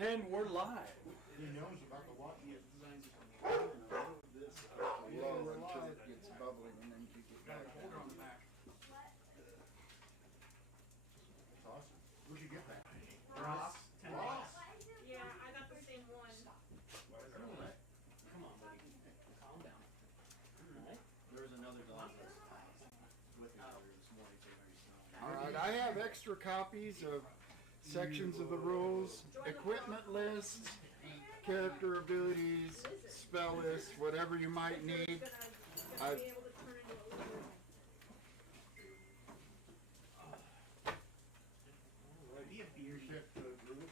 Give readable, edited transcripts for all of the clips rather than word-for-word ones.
And we're live. He knows about the water. He has designs it from this low until it gets bubbling and then you get back hold on the back. That's awesome. Where'd you get that? Ross. Ross. Yeah, I got the same one. Come on, buddy. Calm down. Alright. There was another dog that was with me earlier this morning, so very small. Alright, I have extra copies of sections of the rules, equipment lists, character abilities, spell lists, whatever you might need. I'll be able to turn into a lizard. Be a beer ship to a group.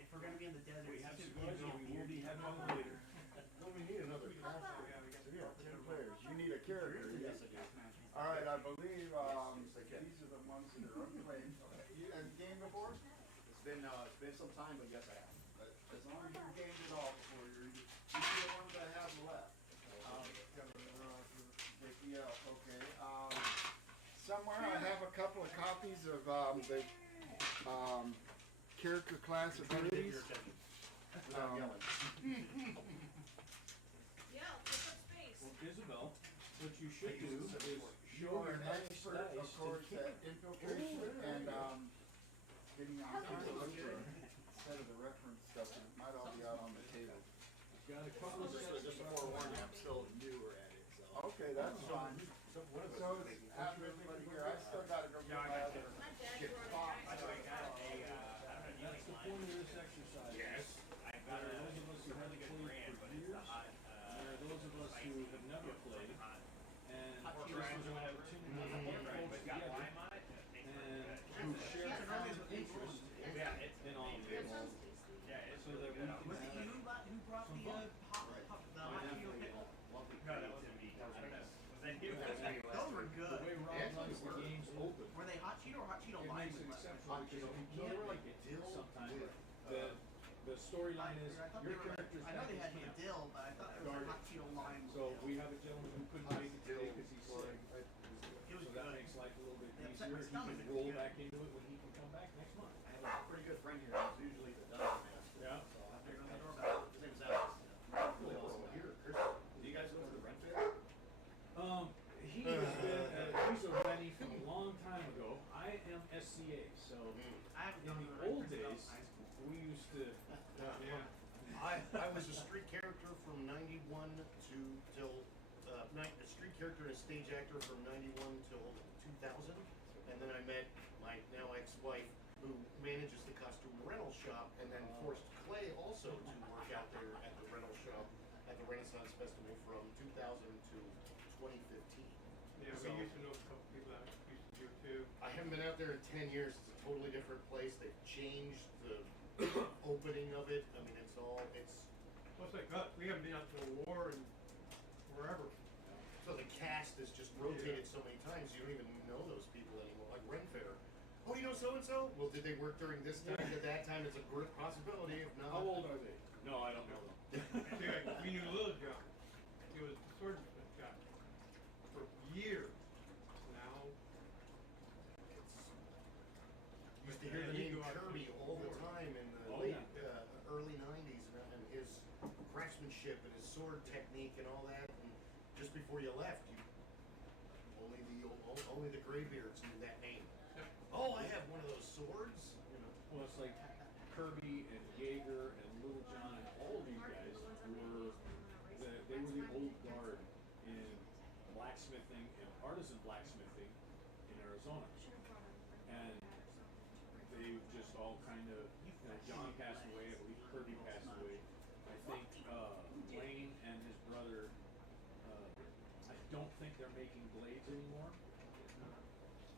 If we're going to be in the desert, We have to go, we will be heading over later. Well, we need another castle. Yeah, 10 players. You need a character. Yes, I do. Alright, I believe these are the ones that are unplayed. Have you gamed before? It's been some time, but yes, I have. But as long as you've gamed it all before, you're the ones that have left. Yeah, okay. Somewhere I have a couple of copies of the character class abilities. Yeah, let's put space. Well, Isabel, what you should do is You show are your an nice expert, dice of course, to at infiltration and getting on instead of the reference stuff. It might all be out on the table. Got a couple of Just to forewarn you, I'm still newer at it. So. Okay, that's fine. So after everybody here, I still got to go get my other. My dad's running. By the way, I got That's the point of this exercise. Yes. I've got There are those of us who haven't really good played brand, for but it's years. the hot. There are those of us who have never played. And Hot this brand. is an opportunity to Right, get but folks it's got together lime on it. and who share common interest Yeah, it's in all of That this. sounds tasty. Yeah, it's So really that we good. can Was it have you who brought the jalapeno pickle? No, that wasn't me. Was that you? Those were the way good. Rob likes the games open. Were they hot Cheeto or hot Cheeto It lime? makes it with exceptional because you No, they can't were make like it dill sometimes. with, The storyline is I thought your they were like, character's I know they at had the camp. dill, but I thought there was a hot Cheeto lime. So we have a gentleman who couldn't make it today because he's sick. It was So that good. makes life a little bit It upset easier. my He stomach, can it was roll good. back into it when he can come back next month. I have a pretty good friend here who's usually the dungeon master. Yeah. So I figured on the doorbell. His name is Alex. Really awesome guy. Do you guys go to the rent fair? He has been, he's a Rennie from a long time ago. I am SCA, so I haven't in done the the old rent fair since days, high school. we used to, I was a street character from 91 till a street character and a stage actor from 91 till 2000, and then I met my now ex-wife who manages the costume rental shop, and then forced Clay also to work out there at the rental shop at the Renaissance Festival from 2000 to 2015. Yeah, So- we used to know a couple people that used to do it too. I haven't been out there in 10 years. It's a totally different place. They've changed the opening of it. I mean, it's Well, it's like us, we haven't been out to the war and wherever. so the cast has just rotated so many times, you don't even know those people anymore. Like Ren Fair. Oh, you know so-and-so? Well, did they work during this time? At that time, it's a great possibility. If not, how old are they? No, I don't know them. See, like, we knew Little John. He was the swordsmith guy for years. Now, used to hear the Yeah, you name go out Kirby to all the war. time in the Oh, late, yeah. early 90s, and his craftsmanship and his sword technique and all that. And just before you left, only the graybeards knew that name. Oh, I have one of those swords. You know. Well, it's like Kirby and Jaeger and Little John and all of these guys they were the old guard in blacksmithing and artisan blacksmithing in Arizona. And they just all kind of, John passed away, I believe Kirby passed away. I think Wayne and his brother, I don't think they're making blades anymore.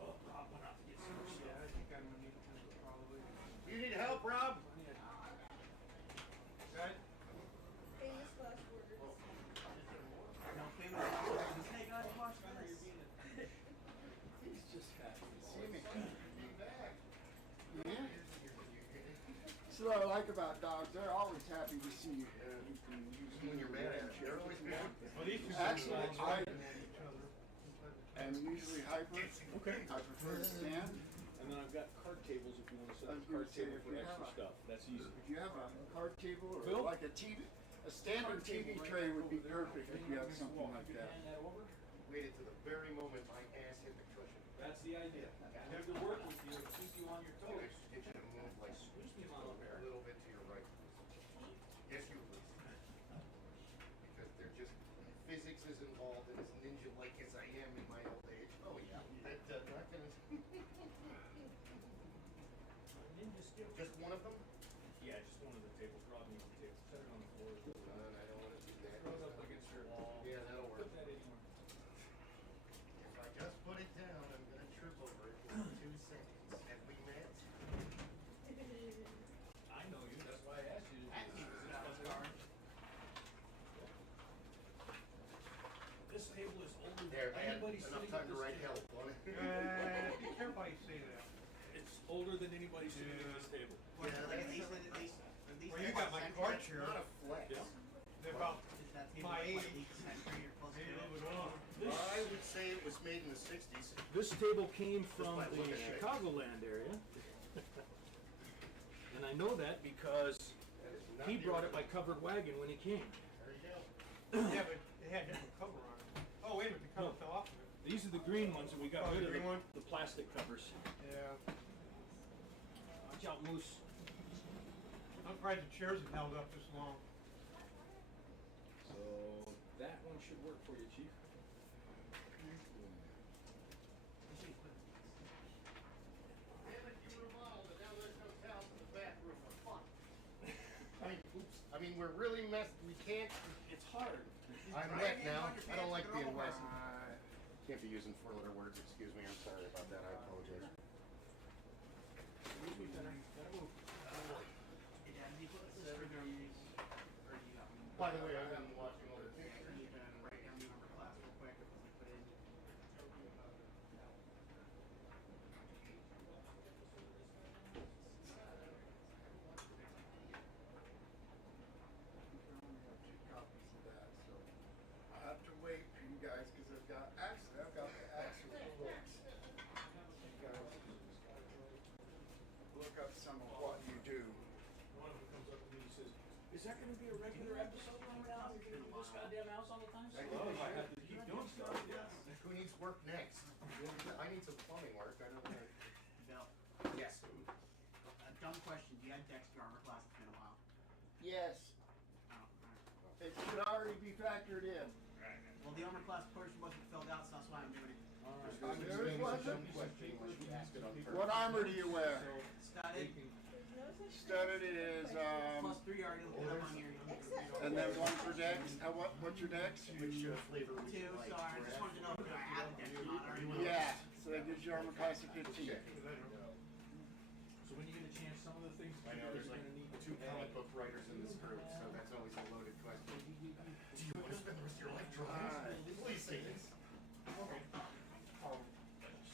Oh, Rob went out to get some yeah, I stuff. think I'm gonna need to probably. You need help, Rob? Right? Famous last words. No, famous last words. Hey guys, watch this. He's just happy to see me. Yeah. That's what I like about dogs. They're always happy to see you. You can use When you're mad at them, they're always mad. Well, these two Actually, guys I are at each other. am usually hyper. Okay. I prefer to stand. And then I've got card tables if you want to set I up was a gonna card say, table if for you extra have a stuff. That's easy. If you have a card table or Bill? like a TV, a standard TV tray would be perfect if you have something like that. Hand that over. Waited to the very moment my ass hit the cushion. That's the idea. I have to work with you and keep you on your I toes. should get you to move like Squeeze me just on over a here. little bit to your right. Yes, you please. Because they're just, physics is involved and as ninja-like as I am in my old age. Oh yeah, that, not gonna. Ninja skill. Just one of them? Yeah, just one of the tables. Drop me the table. Set it on the floor. I don't wanna do that. Throw it up against your wall. Yeah, that'll work. Put that anywhere. If I just put it down, I'm gonna trip over it in 2 seconds. Have we met? I know you. That's why I asked you to do this. This table is older There, than I had anybody enough sitting time at to this write table. help on it. Be careful how you say that. It's older than anybody sitting at this table. Yeah, that's- Well, you got my card chair. Not a flex. Yeah. They're about my age. Maybe Maybe a little bit older. I would say it was made in the 60s. This table came from by the looking at it. Chicagoland area. And I know that because That is not he the brought it by original. covered wagon when he came. There you go. Yeah, but it had different cover on it. Oh, wait a minute, the cover No. fell off of it. These are the green ones and we got Oh, rid the of green one? the plastic covers. Yeah. Watch out, Moose. I'm surprised the chairs have held up this long. So that one should work for you, Chief. Damn it, you remodeled it, now there's no towels in the bathroom for fun. I mean, we're really messed, we can't, It's hard. I'm wet now, I don't like being wet. Can't be using 4-letter words, excuse me, I'm sorry about that, I apologize. We gotta move. By the way, I've been watching all the pictures. Copies of that, so I have to wait for you guys because I've got the actual books. You guys look up some of what you do. One of them comes up to me and says, "Is that gonna be a regular episode when we're down here in this goddamn house all the time?" So, well, if I have to keep doing stuff, yes. Who needs work next? I need some plumbing work, I don't know. Bill, Yes. a dumb question. Do you have Dexter armor class? It's been a while. Yes, Oh, alright. it should already be factored in. Well, the armor class portion wasn't filled out, so that's why I'm doing it. Yours wasn't? What What armor do you wear? Studded, Studded it is, plus 3 already looked up on your and then one for Dex. What's your Dex? Which flavor would 2, you like? so I just wanted to know if I have a Dexter or not. I already know. Yeah, so that gives you armor class of 15. So when you get a chance, some of the things I know, there's like 2 comic book writers in this group, so that's always a loaded question. Do you want to spend the rest of your life drawing? Please say this.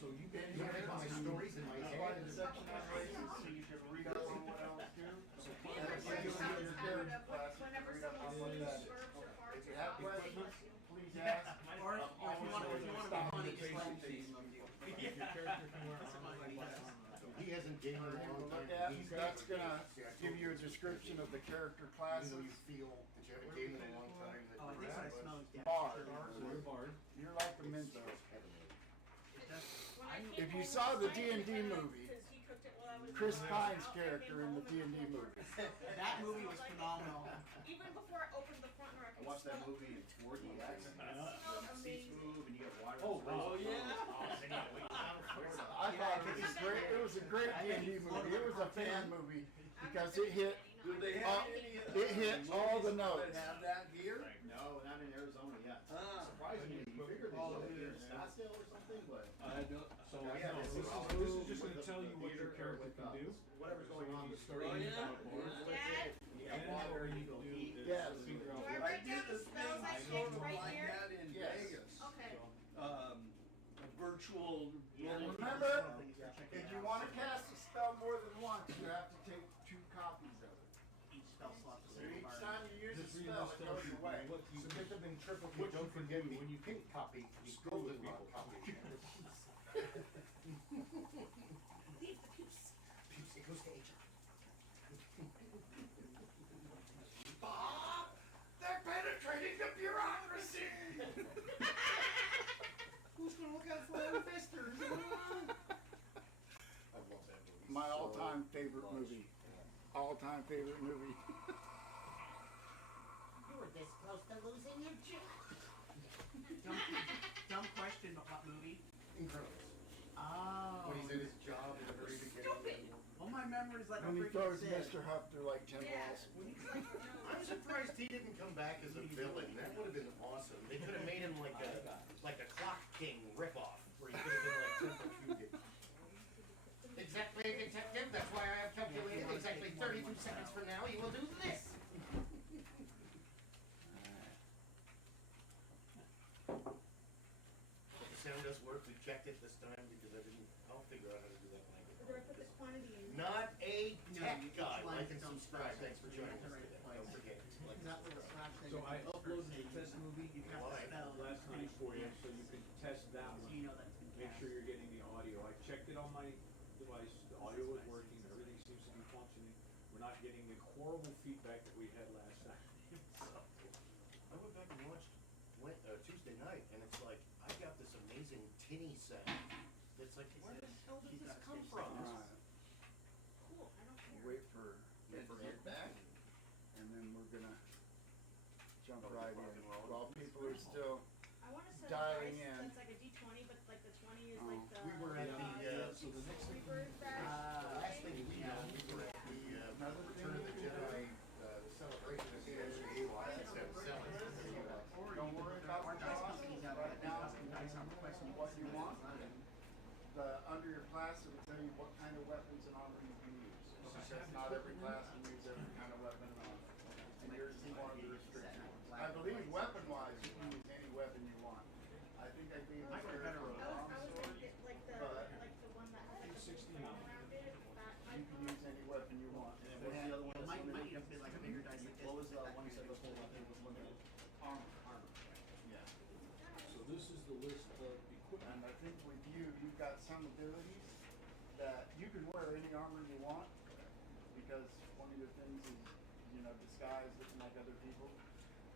So you You want to my stories in my Slide head? the section on races so you can read up on what else do. And if you do your character class, you can read up on what that. If you have questions, please ask. Or if you want to be funny, just let me know. If your character can wear armor like that. He hasn't gamed in a long Look time. at, that's gonna give you a description of the character You classes. know, you feel that you haven't gamed in a long time. That Oh, I you're think what I restless. smell is Dexter. Bard. So you're barred. You're like a mentor. Heavenly. If you saw the D&D movie, Chris Pine's character in the D&D movie. That movie was phenomenal. Even before I opened the front door, I I could watched that smell movie in 4DX. amazing. Seats move and you get water. Oh, sprays. yeah. Oh, then you gotta wait. I thought it was great. It was a great D&D movie. It was a fan movie because it hit. Do they have it hit all the notes. Have that here? No, not in Arizona yet. Surprisingly, you figured they'd be here in Scottsdale or something, but. So Yeah, no, this this is just gonna tell you what your character can do. Whatever's going on. You start using out boards. Dad, You got water, Or you you go can do eat. is Yes. figure out do I what. write down the spells I picked right here? in Yes. Vegas. Okay. A virtual And roll. remember, if you want to cast a spell more than once, you have to take 2 copies of it. Each spell slot. So each time you use a Just read spell, this it stuff. goes away. What you So get them in triplicate, What you don't can forget do the when you pink copy, the screw golden with people. copy. Leave the peace. It goes to HR. My all-time favorite movie. All-time favorite movie. You were this close to losing your job. Dumb question, but what movie? Incredibles. Oh. When he's in his job in the very beginning. Well, my memory's like a When he freaking throws sieve. Mr. Huff through like 10 Yeah. walls. I'm surprised he didn't come back as a villain. That would have been awesome. They could have made him like a Clock King ripoff, where he could have been like Temple Fugit. Exactly, detective. That's why I have calculated exactly 32 seconds from now you will do this. The sound does work. We checked it this time because I didn't. I'll figure out how to do that when I get Did I put this quantity in? Not a No, tech you guy. just Like and don't subscribe. spell it. Thanks for You joining have us to today. write it Don't forget. Like Not with a slash thing. So I It's uploaded per the se. test movie You have Why? to spell last night for you, so you can test that So one. you know that it's been Make cast. sure you're getting the audio. I checked it on my device, the audio was working, everything seems to be functioning. We're not getting the horrible feedback that we had last night. I went back and watched Tuesday night, and it's like I got this amazing tinny sound. It's like, where the hell did this come from? Alright, Cool, I don't care. wait for Ed to get back, and then we're gonna jump right in. While people are still, I wanna set a dialing dice in. that's like a D20, but like the 20 is like the. We were at the, so the next thing. Reverse bash. last thing we know, we were at the Return of the Jedi celebration at the don't worry about Our the dice cost. companies out Right there, now, dice are requesting what you want. Okay. Under your class, it will tell you what kind of weapons and armor you can use. Because not every class can use every kind of weapon and armor. And here's one of the restrictions. I believe weapon-wise, you can use any weapon you want. I think I gave I got a Sarah better a one. I was long gonna sword. get like the one that has like a 16 ball around it, that You can use any weapon you want. And what's the other one It that's might limited? need a bit like a bigger dice like this. What was the but one you said that before, I think was limited? Armor. armor. Yeah. So this is the list of equipment. And I think with you, you've got some abilities that you can wear any armor you want, because one of your things is, disguise looking like other people.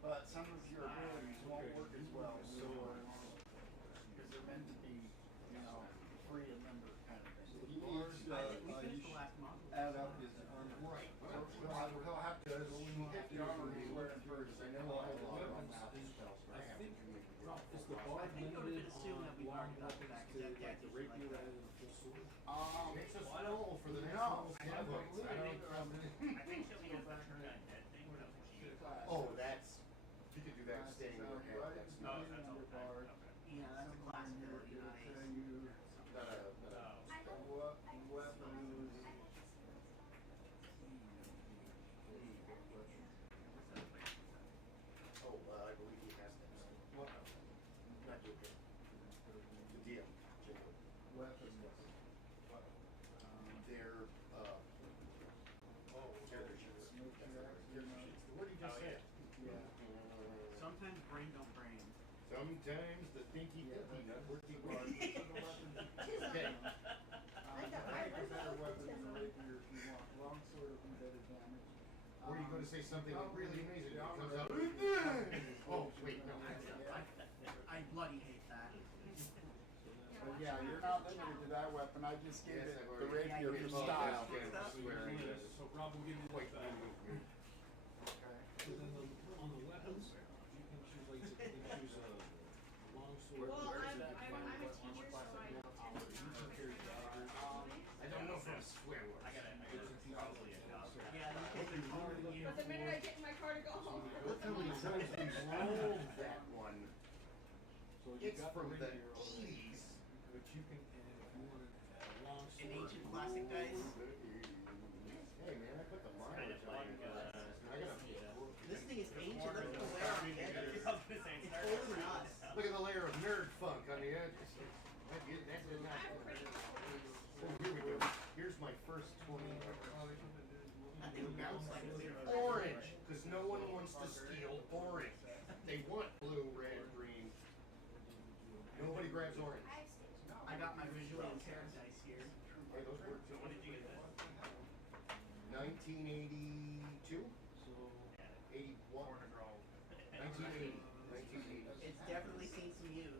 But some of your abilities won't work as well with yours, because they're meant to be, free and limber kind of thing. He needs, I think we you finished the should last module. add up his armor. Right. So he'll have to get the armor he's wearing first, and then we'll have to look on that. I think, Ralph, is the bar I think I limited would've assumed on that we've long already got weapons that, 'cause to that like the usually like rapier that. rather than a full sword? It's a scroll for the next No, level I skybooks. believe- I don't I think she'll be able to turn that dead thing or no? Oh, that's, you could do that standing on your head. That's No, not, that's all. Bard. Okay. Yeah, that's a class ability, not a. not a, Weapons. I believe he has that. What? Not you, okay. The DM, Jingo. Weapons. They're, character sheets. What did you just Oh, say? Yeah. Sometimes brain don't brain. Sometimes the thinky not working hard. Okay. Okay. I got I my think a better weapon list. than a rapier if you want. Longsword will be better damage. Or you go to say something really amazing that comes out. Yeah. Oh, wait, no. I bloody hate that. But yeah, you're not limited to that weapon. I just gave Yes, it I've the already- rapier for style. So Rob will give you Wait, this back. Okay. So then on the weapons, you can choose like, you can choose a long sword. Well, Where's I'm that a final teacher, weapon? so I tend to Carry daggers. I don't know if I'm a swear word. I gotta probably enough. Yeah, you can ignore you. But the minute I get in my car to go home. Look how many times we rolled that one. So you It's got from the rapier already, 80s. but you can, and if you wanted a long sword. An ancient classic dice. Hey man, I put the mileage on it. I gotta. This thing is ancient. Look at the layer on the edges. It's older than us. Look at the layer of nerd funk on the edges. That did not. So here we go. Here's my first 20. That thing bounces like a zero. Orange, because no one wants to steal orange. They want blue, red, green. Nobody grabs orange. I got my visually impaired dice here. Hey, those work too. When did you get this? 1982? So, 81? Corner girl. 1980. 1980. It's definitely seen some use.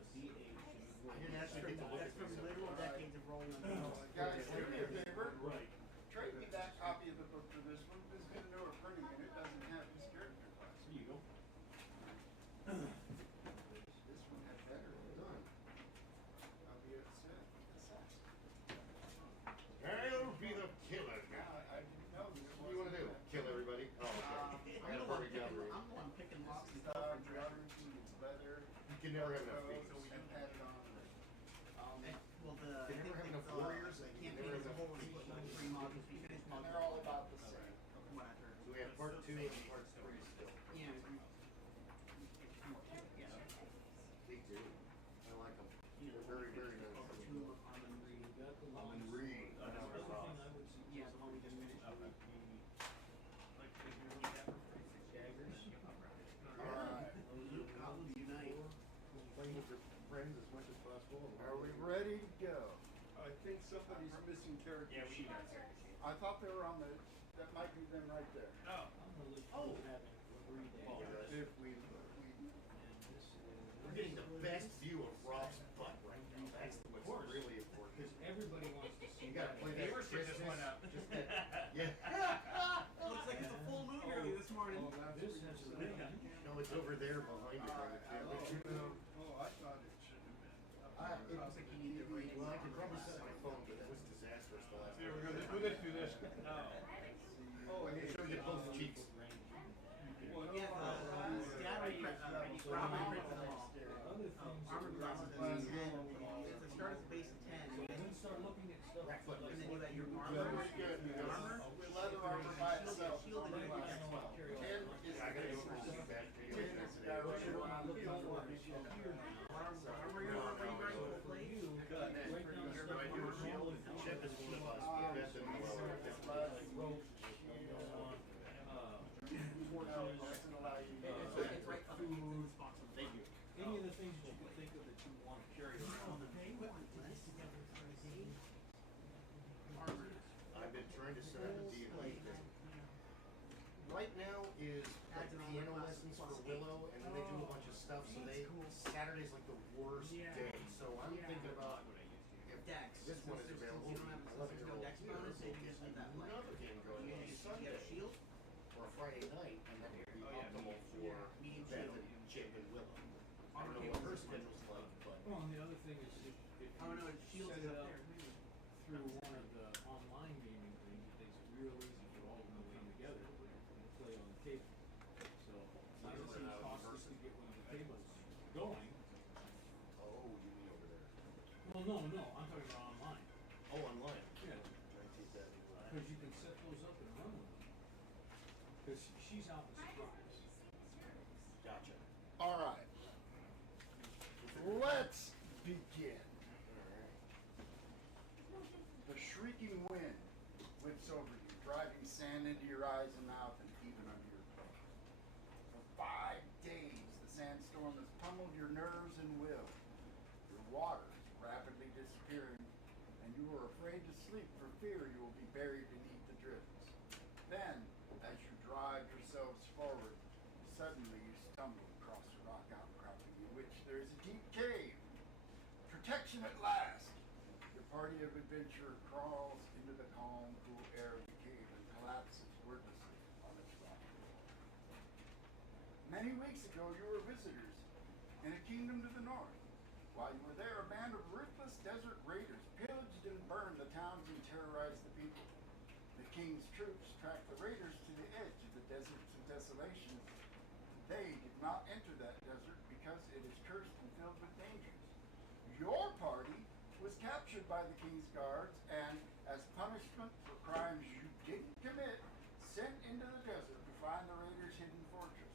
I didn't actually get to look That's at from these. literal decades of rolling on tables. Guys, do me a favor. right. never have enough and figures. added on. Well, They never have enough warriors, the and campaign never as have a whole enough is split into creatures. 3 modules. We finished And module they're all about the same. from what I've heard. So we have part 2 and part 3 still. Yeah. They do. I like them. They're very, very nice. Two Armand Reed. I'm in Reed. The other thing I would Yeah, suggest the one we just finished. would be, like, if you look at for daggers. Alright, Goblins unite. Playing with your friends as much as possible. and are we ready to go? I think somebody's missing character Yeah, we sheet. got Sarah. I thought they were on the, that might be them right there. Oh. I'm gonna look Oh. for having 3 daggers. If we, And this We're getting the best view of Rob's butt right now. That's what's course. really important. Because everybody wants to see You gotta that. play They that were setting this Christmas. one up. Just that. Yeah. Looks like it's a full moon early this morning. This has a ring. No, it's over there behind you. on the camera. Oh, I thought it should have been. It looks like you need to bring it. Well, I could probably set my phone, but that was disastrous the last Here we time. go, let's do this. Oh, Make sure you get both cheeks. Yeah, scattering Robin prints them all. Other things. Armored classes is 10. It's a start at the base of 10. So then start looking at stuff. Rackfoot. And then you got your Good, armor. good. Armor. With leather armor by itself. Shield and only armor. lasts 12. 10 is I gotta go the for base. some bad 10 videos. is the guy running around looking for it. Armor you're wearing full plate. Chip is one of us. Beth and Doesn't allow you. It's right up against the box on the Thank you. Any of the things that you could think of that you want to carry around. I've been trying to set up a D&D. Right now is like piano lessons for Willow, and then they do a bunch of stuff, so Saturday's like the worst day. So I'm thinking about if Dex. this one is Since available, you don't have, since there's no 11-year-old dex here, bonus, so they get just leave that blank. another game going You on get a Sunday shield, or a Friday night, and that would be optimal for medium Beth shield. and Chip and Willow. I don't know what her schedule's like, but Well, and the other thing is if Oh no, you shield set is it up up there. Maybe. through one of the online gaming things, it makes it real easy for all of them to game together and play on the table. So it doesn't seem costly to get one of the tables going. oh, you mean over there? Well, no, I'm talking about online. Oh, online. Yeah, because you can set those up and run with them. Because she's out in surprise. Gotcha. Alright. Let's begin. The shrieking wind whips over you, driving sand into your eyes and mouth and even under your clothes. For 5 days, the sandstorm has pummeled your nerves and will. Your water is rapidly disappearing, and you are afraid to sleep for fear you will be buried beneath the drifts. Then, as you drive yourselves forward, suddenly you stumble across a rock outcropping in which there is a deep cave. Protection at last! Your party of adventure crawls into the calm, cool air of the cave and collapses wordlessly on its rock floor. Many weeks ago, you were visitors in a kingdom to the north. While you were there, a band of ruthless desert raiders pillaged and burned the towns and terrorized the people. The king's troops tracked the raiders to the edge of the deserts of desolation. They did not enter that desert because it is cursed and filled with dangers. Your party was captured by the king's guards and, as punishment for crimes you didn't commit, sent into the desert to find the raiders' hidden fortress.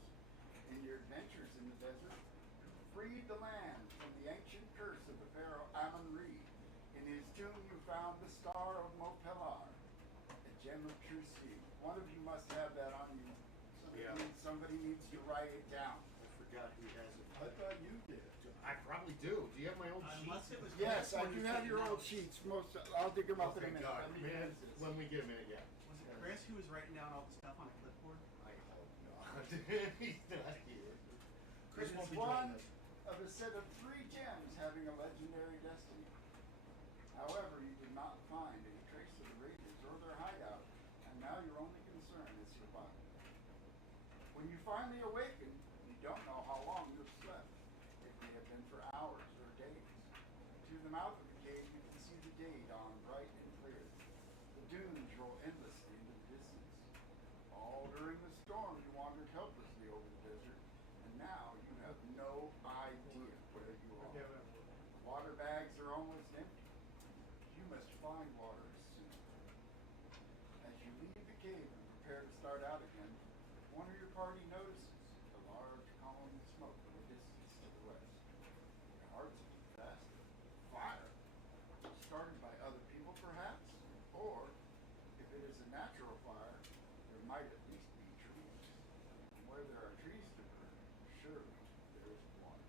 In your adventures in the desert, you freed the land from the ancient curse of the pharaoh Amun-Re. In his tomb you found the star of Mopelar, a gem of true sea. One of you must have that on you. Somebody needs to write it down. I forgot who has it. I thought you did. I probably do. Do you have my old Unless sheets? it was. Yes, I Chris do when have he your was old getting sheets. I'll dig them up in a Okay, minute. God, Let me man, use this. when we get a minute, yeah. out. Was it Chris who was writing down all the stuff on a clipboard? I hope not. He's not here. Chris It won't is be joining one us. of a set of 3 gems having a legendary destiny. However, you did not find any trace of the raiders or their hideout, and now your only concern is survival. When you finally awaken, you don't know how long you've slept. It may have been for hours or days. To the mouth of the cave, you can see the day dawn bright and clear. The dunes roll endlessly into the distance. All during the storm, you wandered helplessly over the desert, and now you have no idea What fine waters soon. As you leave the cave and prepare to start out again, one of your party notices a large column of smoke in the distance to the west. Your hearts beat fast. Fire! Started by other people, perhaps? Or, if it is a natural fire, there might at least be trees. And where there are trees to burn, surely there is water.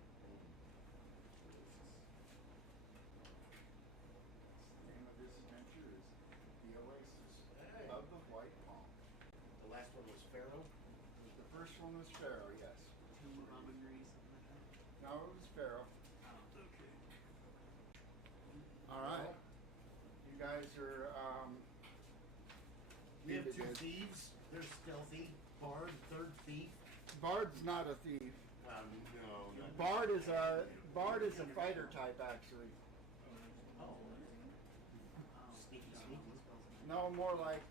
The name of this adventure is The Oasis of the White Palm. The last one was Pharaoh. The first one was Pharaoh, yes. Tomb of Amun-Re, something like that. No, it was Pharaoh. Okay. All right. You guys are, We have David two did. thieves. They're stealthy. Bard, third thief. Bard's not a thief. No, not Bard is a fighter type, actually. Oh. Sneaky, sneaky. No, more like,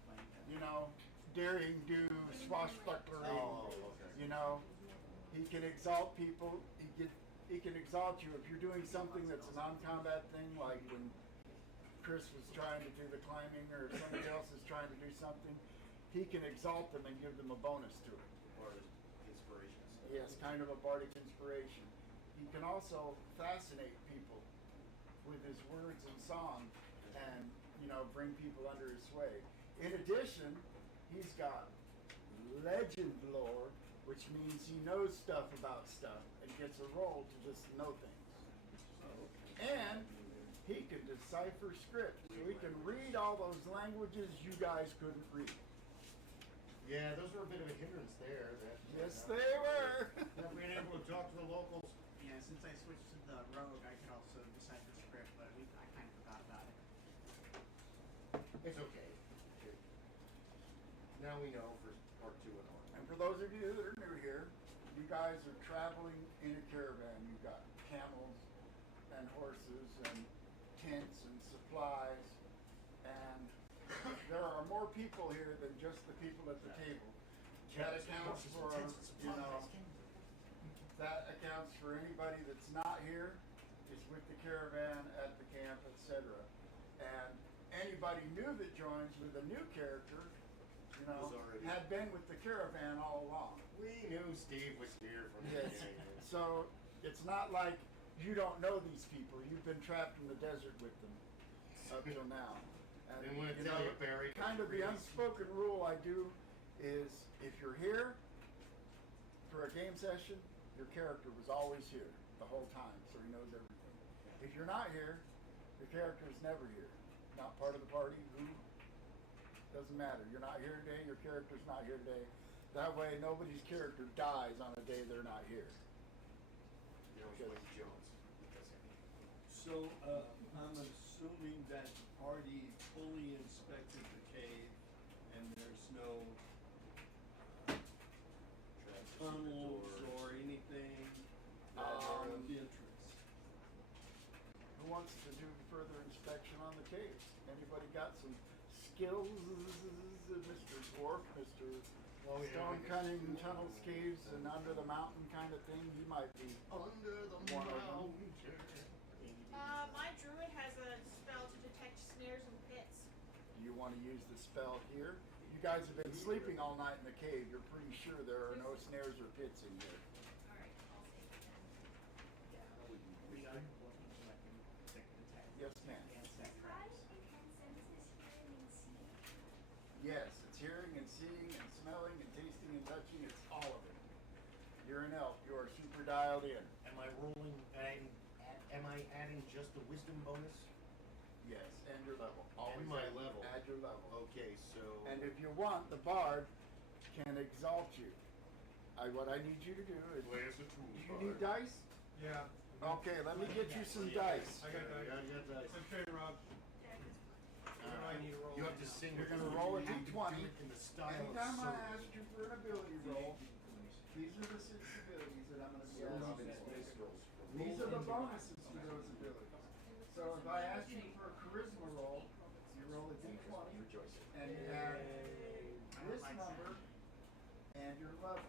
you know, daring do, swashbucklery. Oh, okay. You know, he can exalt people. He can exalt you if you're doing something that's a non-combat thing, like when Chris was trying to do the climbing or somebody else is trying to do something. He can exalt them and give them a bonus to it. Bard is inspiration. Yes, kind of a bardic inspiration. He can also fascinate people with his words and song and, you know, bring people under his sway. In addition, he's got legend lore, which means he knows stuff about stuff and gets a roll to just know things. And he can decipher script, so he can read all those languages you guys couldn't read. Yeah, those were a bit of a hindrance there. Yes, they were. Not being able to talk to the locals. Yeah, since I switched to the rogue, I could also decipher script, but I kind of forgot about it. It's okay. Now we know for part 2 and on. And for those of you that are new here, you guys are traveling in a caravan. You've got camels and horses and tents and supplies, and there are more people here than just the people at the table. That accounts for, you know, that accounts for anybody that's not here, is with the caravan at the camp, etc. And anybody new that joins with a new character, you know, Was already- had been with the caravan all along. We knew Steve was here from the Yes. beginning. So it's not like you don't know these people. You've been trapped in the desert with them up till now. And Didn't want to you tell know, you, Barry. kind of the unspoken rule I do is if you're here for a game session, your character was always here the whole time, so he knows everything. If you're not here, your character is never here. Not part of the party. Who? Doesn't matter. You're not here today. Your character's not here today. That way, nobody's character dies on a day they're not here. You know, Wayne Jones. So, I'm assuming that the party fully inspected the cave and there's no tunnels or anything that are of interest. Who wants to do further inspection on the cave? Anybody got some skills, Mr. Dwarf, Mr. Oh, yeah, Stone I guess. Cunning, tunnels, caves, and under the mountain kind of thing? He might be. Under the One of them. mountain. My druid has a spell to detect snares and pits. Do you want to use the spell here? You guys have been sleeping all night in the cave. You're pretty sure there are no snares or pits in here. Alright, I'll save it then. We are looking to let them detect. Yes, ma'am. And set traps. Yes, it's hearing and seeing and smelling and tasting and touching. It's all of it. You're an elf. You are super dialed in. Am I rolling, am I adding just the wisdom bonus? Yes, and your level. Always my add- level. Add your level. Okay, so. And if you want, the bard can exalt you. What I need you to do is. Play as a tool, Do you need bard. dice? Yeah. Okay, let me get you some dice. I got that. Yeah, you got dice. Okay, Rob. What do I need to roll? You have to sing. You're with gonna it. roll a You have to d20. do it in the style of Anytime I service. ask you for an ability roll, these are the 6 abilities that I'm gonna be asking you for. These are the bonuses to those abilities. So if I ask you for a charisma roll, you roll a d20, and you have this number and your level.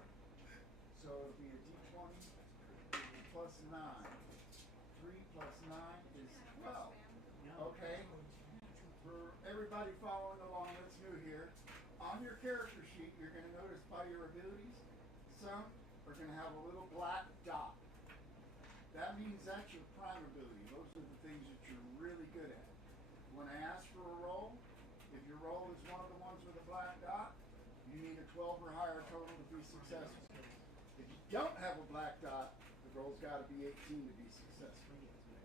So it'll be a d20 plus 9. 3 plus 9 is 12. Okay? everybody following along that's new here, on your character sheet, you're going to notice by your abilities, some are going to have a little black dot. That means that's your prime ability. Those are the things that you're really good at. When I ask for a roll, if your roll is one of the ones with a black dot, you need a 12 or higher total to be successful. If you don't have a black dot, the roll's got to be 18 to be successful.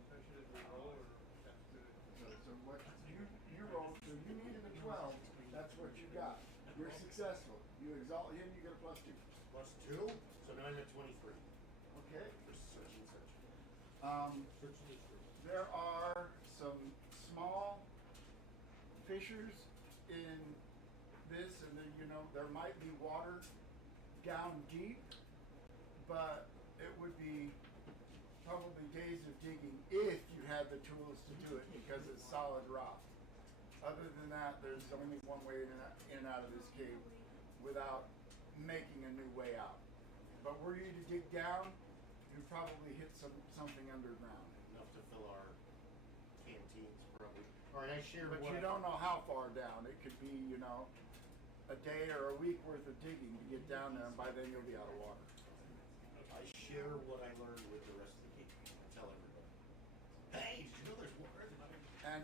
I should have roll or have to. So what you rolled, so you needed a 12, that's what you got. You're successful. You exalt him, you get a +2. +2, so now I'm at 23. Okay. For such and such. There are some small fissures in this, and then there might be water down deep, but it would be probably days of digging if you had the tools to do it because it's solid rock. Other than that, there's only one way in and out of this cave without making a new way out. But were you to dig down, you'd probably hit something underground. Enough to fill our canteens, probably. All right, I shared But what you don't know how far down. It could be, a day or a week worth of digging to get down there, and by then you'll be out of water. I share what I learned with the rest of the team. I tell everybody. Hey, did you know there's water in the And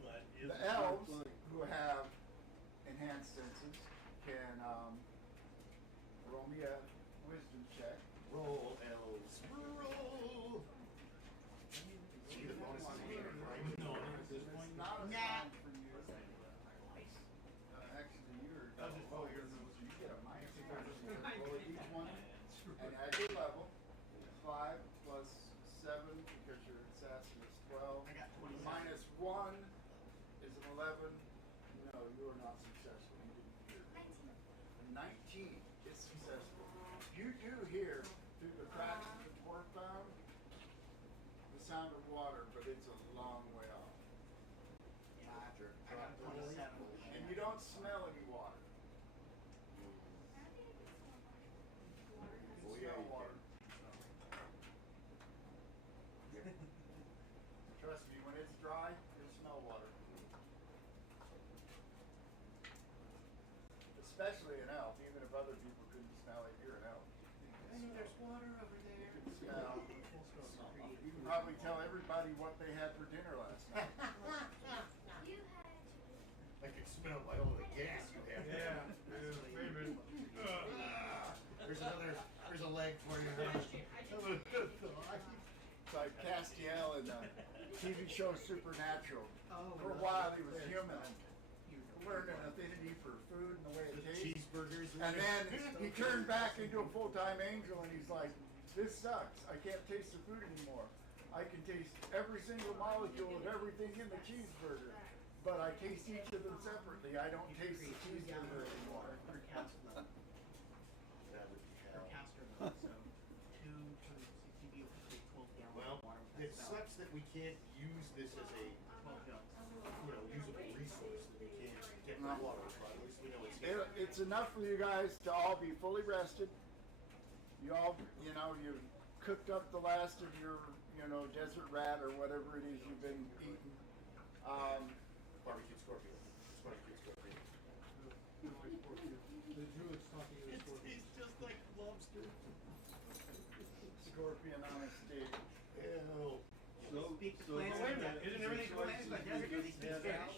But the elves who have enhanced senses can roll me a wisdom check. Roll, elves. Roll! See the bonuses in here, right? No, at this point. Not a Nah. sign for you. Actually, you're so you get a minus 4 roll each one, and at your level, 5 plus 7 because your assassin is 12. I got 27. Minus 1 is an 11. No, you are not successful. You didn't hear. 19 is successful. You do hear through the cracks of the dwarf found the sound of water, but it's a long way off. Yeah, I got 27. And you don't smell any water. You smell water. Trust me, when it's dry, you'll smell water. Especially an elf, even if other people couldn't smell it, you're an elf. Hey, there's water over there. You can smell. You can probably tell everybody what they had for dinner last night. I could smell by all the gas you have. Yeah, wait a minute. There's a leg for you. It's like Castiel in the TV show Supernatural. Oh, For a while he was human and learned an affinity for food and the way it The tastes. cheeseburgers. And then he turned back into a full-time angel and he's like, this sucks. I can't taste the food anymore. I can taste every single molecule of everything in the cheeseburger, but I taste each of them separately. I don't taste the cheeseburger anymore. Per caster level. That would be Per hell. caster level, so 260 be able to take 12 gallons Well, of water with it that spell. sucks that we can't use this as a 12 gallons. usable resource that we can't get from water, but at least we know it's here. It's enough for you guys to all be fully rested. You all, you cooked up the last of your, desert rat or whatever it is you've been eating. Barbecue scorpion. It's barbecue scorpion. The druid's talking to the scorpion. It's just like lobster. Scorpion on a stick. Ew. Speak to So plants. wait a Isn't minute, everything going in the desert? Do these speak Spanish?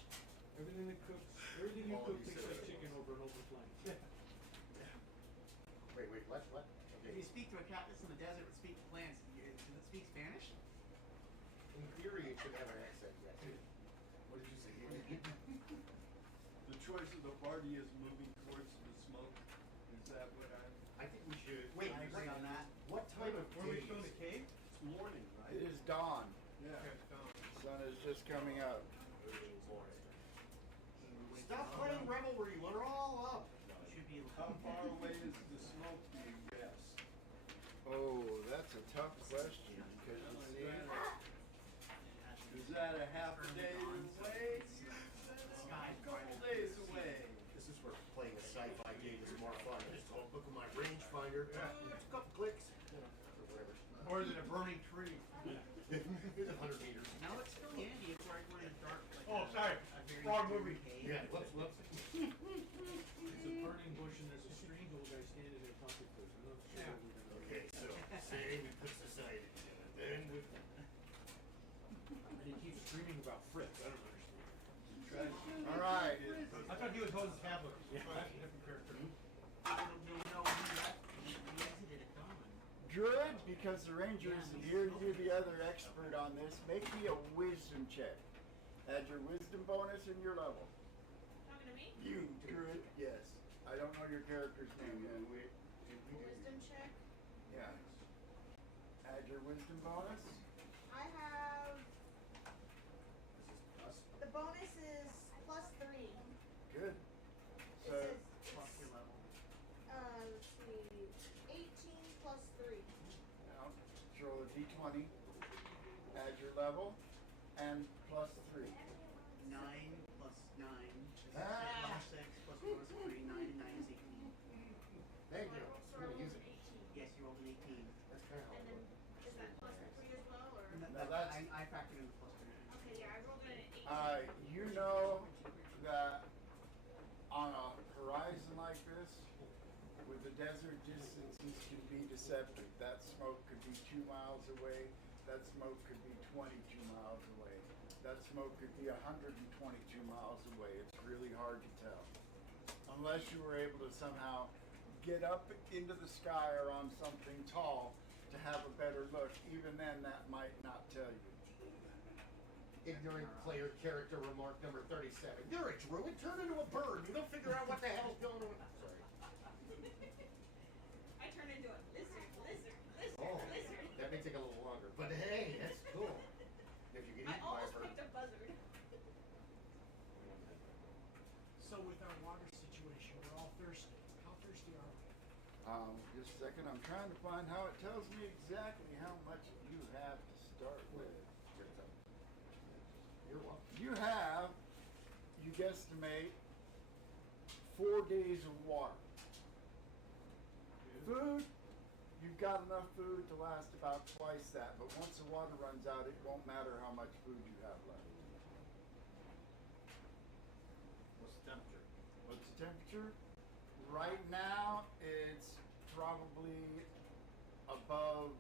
Everything that cooks, everything you All cook of you tastes said like it. chicken over an open flame. Wait, what? If Okay. you speak to a cactus in the desert and speak to plants, does it speak Spanish? In theory, it should have an accent, yes. What did you say? The choice of the party is moving towards the smoke. Is that what I think we should. Wait, I agree on that. What time of Were we day? still in the cave? It's morning, right? It is dawn. Yeah. Okay, down. Sun is just coming up. Stop playing revelry. We're all up. Should be How far away is the smoke, do you guess? Oh, that's a tough question because you see, Is that a half a day away? Sky A couple days away. This is where playing a sci-fi game is more fun. I just go look at my rangefinder. A couple clicks. Or whatever. Or is it a burning tree? 100 meters. Now it's still handy if we're in the dark because the ranger isn't here, you're the other expert on this. Make me a wisdom check. Add your wisdom bonus and your level. Talking to me? You, Druid, yes. I don't know your character's name yet. Wisdom check. Yeah. Add your wisdom bonus. I have. The bonus is +3. Good. It So, says Plus your level. let's see, 18 plus 3. now, roll a d20. Add your level. And +3. 9 plus 9 is Ah. 6 plus bonus 3, 9 and 9 is 18. Thank you. So I I'm gonna rolled use an it. 18. Yes, you rolled an 18. That's kind of how And it then works. is that plus the 3 as well, or? No, that's- I factored in the plus 3. Okay, yeah, I rolled it at 18. You know that on a horizon like this, with the desert, distances can be deceptive. That smoke could be 2 miles away. That smoke could be 22 miles away. That smoke could be 122 miles away. It's really hard to tell. Unless you were able to somehow get up into the sky or on something tall to have a better look. Even then, that might not tell you. Ignorant player character remark number 37. You're a druid, turn into a bird. You don't figure out what the hell's going on. Sorry. I turned into a lizard. Oh, that may take a little longer, but hey, that's cool. If you get I eaten by a almost bird. picked a buzzard. So with our water situation, we're all thirsty. How thirsty are we? Just a second. I'm trying to find how it tells me exactly how much you have to start with. You're welcome. You have, you guesstimate, 4 days of water. Food, you've got enough food to last about twice that, but once the water runs out, it won't matter how much food you have left. What's the temperature? What's the temperature? Right now, it's probably above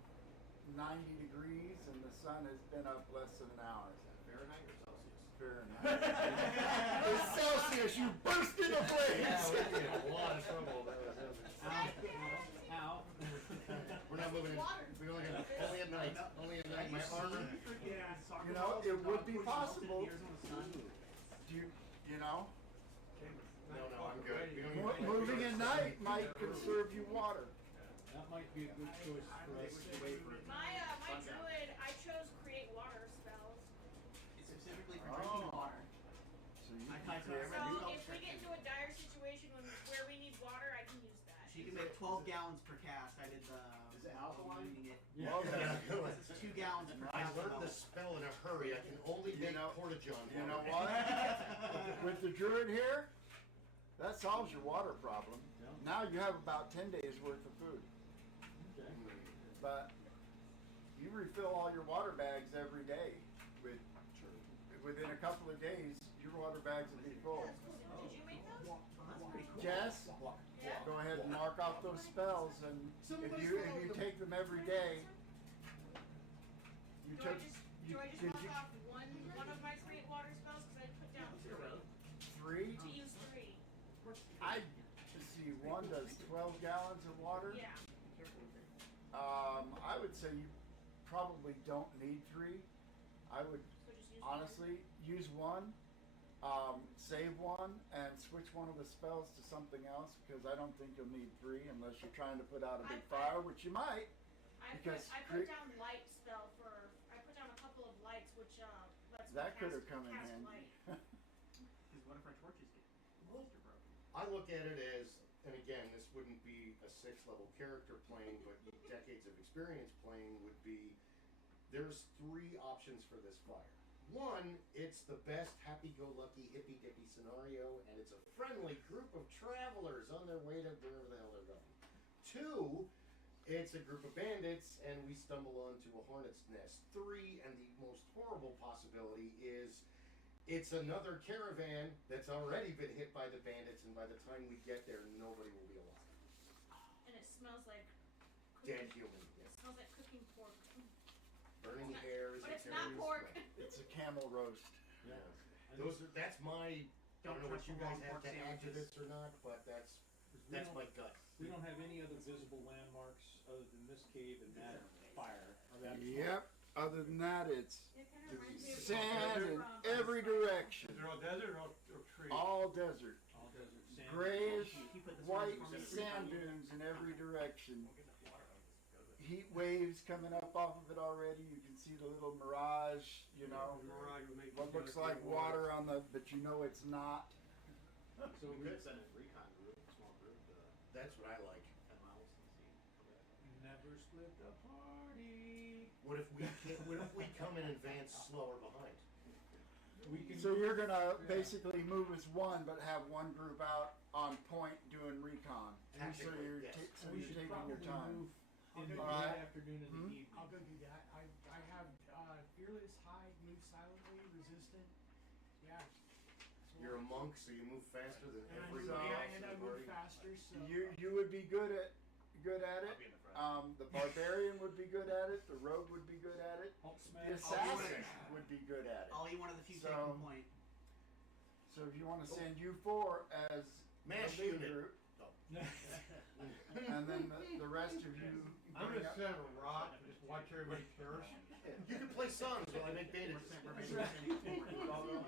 90 degrees, and the sun has been up less than an hour. Fahrenheit or Celsius? Fahrenheit. It's Celsius, you burst into flames! Yeah, we're in a lot of trouble. How? We're not moving in. We're only at night. Only at night. My armor. You know, it would be possible. Do you know? No, I'm good. We don't even- Moving at night might conserve you water. That might be a good choice for us to wait for. My druid, I chose create water spells. It's specifically for drinking water. So you I can typed create- it. So if we get into a dire situation where we need water, I can use that. She can make 12 gallons per cast. I did the. Is it alkaline? reading it. Well, It's 2 gallons per I cast. learned the spell in a hurry. I can only You make know- porta-john. You know what? With the druid here, that solves your water problem. Yeah. Now you have about 10 days worth of food. Okay. But you refill all your water bags every day. Within a couple of days, your water bags will be full. Did you make those? That's pretty cool. Jess, Yeah. go ahead and mark off those spells, and if you take them every day, you Do I took just you, mark did you off one of my create water spells? Because I put down 3? to use 3. I see one does 12 gallons of water. Yeah. I would say you probably don't need 3. I would So just use honestly use one, save one, and switch one of the spells to something else, because I don't think you'll need 3 unless you're trying to put out a big fire, which you might. I because put down light spell for. I put down a couple of lights, which lets me That could have cast- come in cast handy. light. Because what if our torches get bolster broken? I look at it as, and again, this wouldn't be a 6th level character playing, but decades of experience playing would be, there's 3 options for this fire. One, it's the best happy-go-lucky, hippy-dippy scenario, and it's a friendly group of travelers on their way to wherever the hell they're going. 2, it's a group of bandits, and we stumble onto a hornet's nest. 3, and the most horrible possibility is it's another caravan that's already been hit by the bandits, and by the time we get there, nobody will be alive. And it smells like Dead cooking. human. It smells like cooking pork. Burning It's not- hairs. But and it's not terrible pork. smell. It's a camel roast. Yeah. That's my, I don't know what trust you the guys long have pork to add to sandwiches. this or not, but that's We my don't- gut. We don't have any other visible landmarks other than this cave and that fire. Or that Yep. Other than that, it's It kind of reminds me of sand in from- every direction. Is it all desert or trees? All desert. all desert sand. Grayish, He put this white one for me. sand dunes in every direction. Heat waves coming up off of it already. You can see the little mirage, you know, Mirage would make what it looks better like for water on the, but you know it's not. So we could send a recon group, a small group, That's what I like. 10 miles and see. Never split the party. What if we come in advance slower behind? We can. So you're gonna basically move as one, but have one group out on point doing recon. So Tactically, you're, yes. so we you're should taking probably your time. move in the Alright. late afternoon and the Hmm? evening. I'll go do that. I have fearless, high, move silently, resistant. Yeah. So- You're a monk, so you move faster than and I every move, So- yeah, else and in I the move party. faster. So You would be good at it. I'll be in the front. The barbarian would be good at it. The rogue would be good at it. Hulk The smash. assassin would be good at it. I'll eat one of the few So- taking point. So if you want to send you four as Mash the lead unit. group, and then the rest of you I'm bring gonna up. set up a rock and just watch everybody perish. You can play songs while I make bandages. Robin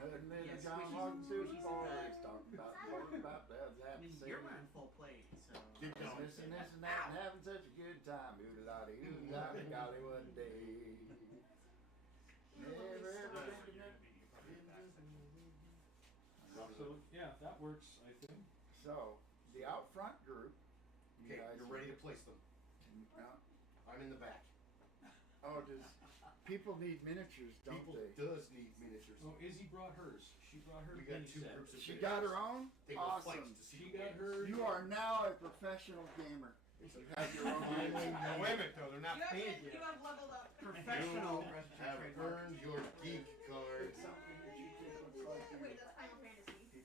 Hood and then Yes, John squishies Hawkins and Super squishies Bowl. and He's talking about that. I mean, you're wearing full plate, so. Keep going. This and this and that, and having such a good time. Oodle-dotty, oodle-dotty, golly one day. Never ever been to So yeah, that works. I think. So, the out front group. you Okay, guys you're ready to place them. I'm in the back. Oh, does people need miniatures, don't People they? does need miniatures. Oh, Izzy brought hers. She brought her We got mini two set. groups of She miniatures. got her own? They will fight Awesome. to see She who got wins. her. You are now a professional gamer. If you have your own Wait a miniatures. minute though, they're not You have, painted you yet. have leveled up. Professional You registered have trademark. earned your geek card. It's something that you think looks like Wait, that's Final Fantasy.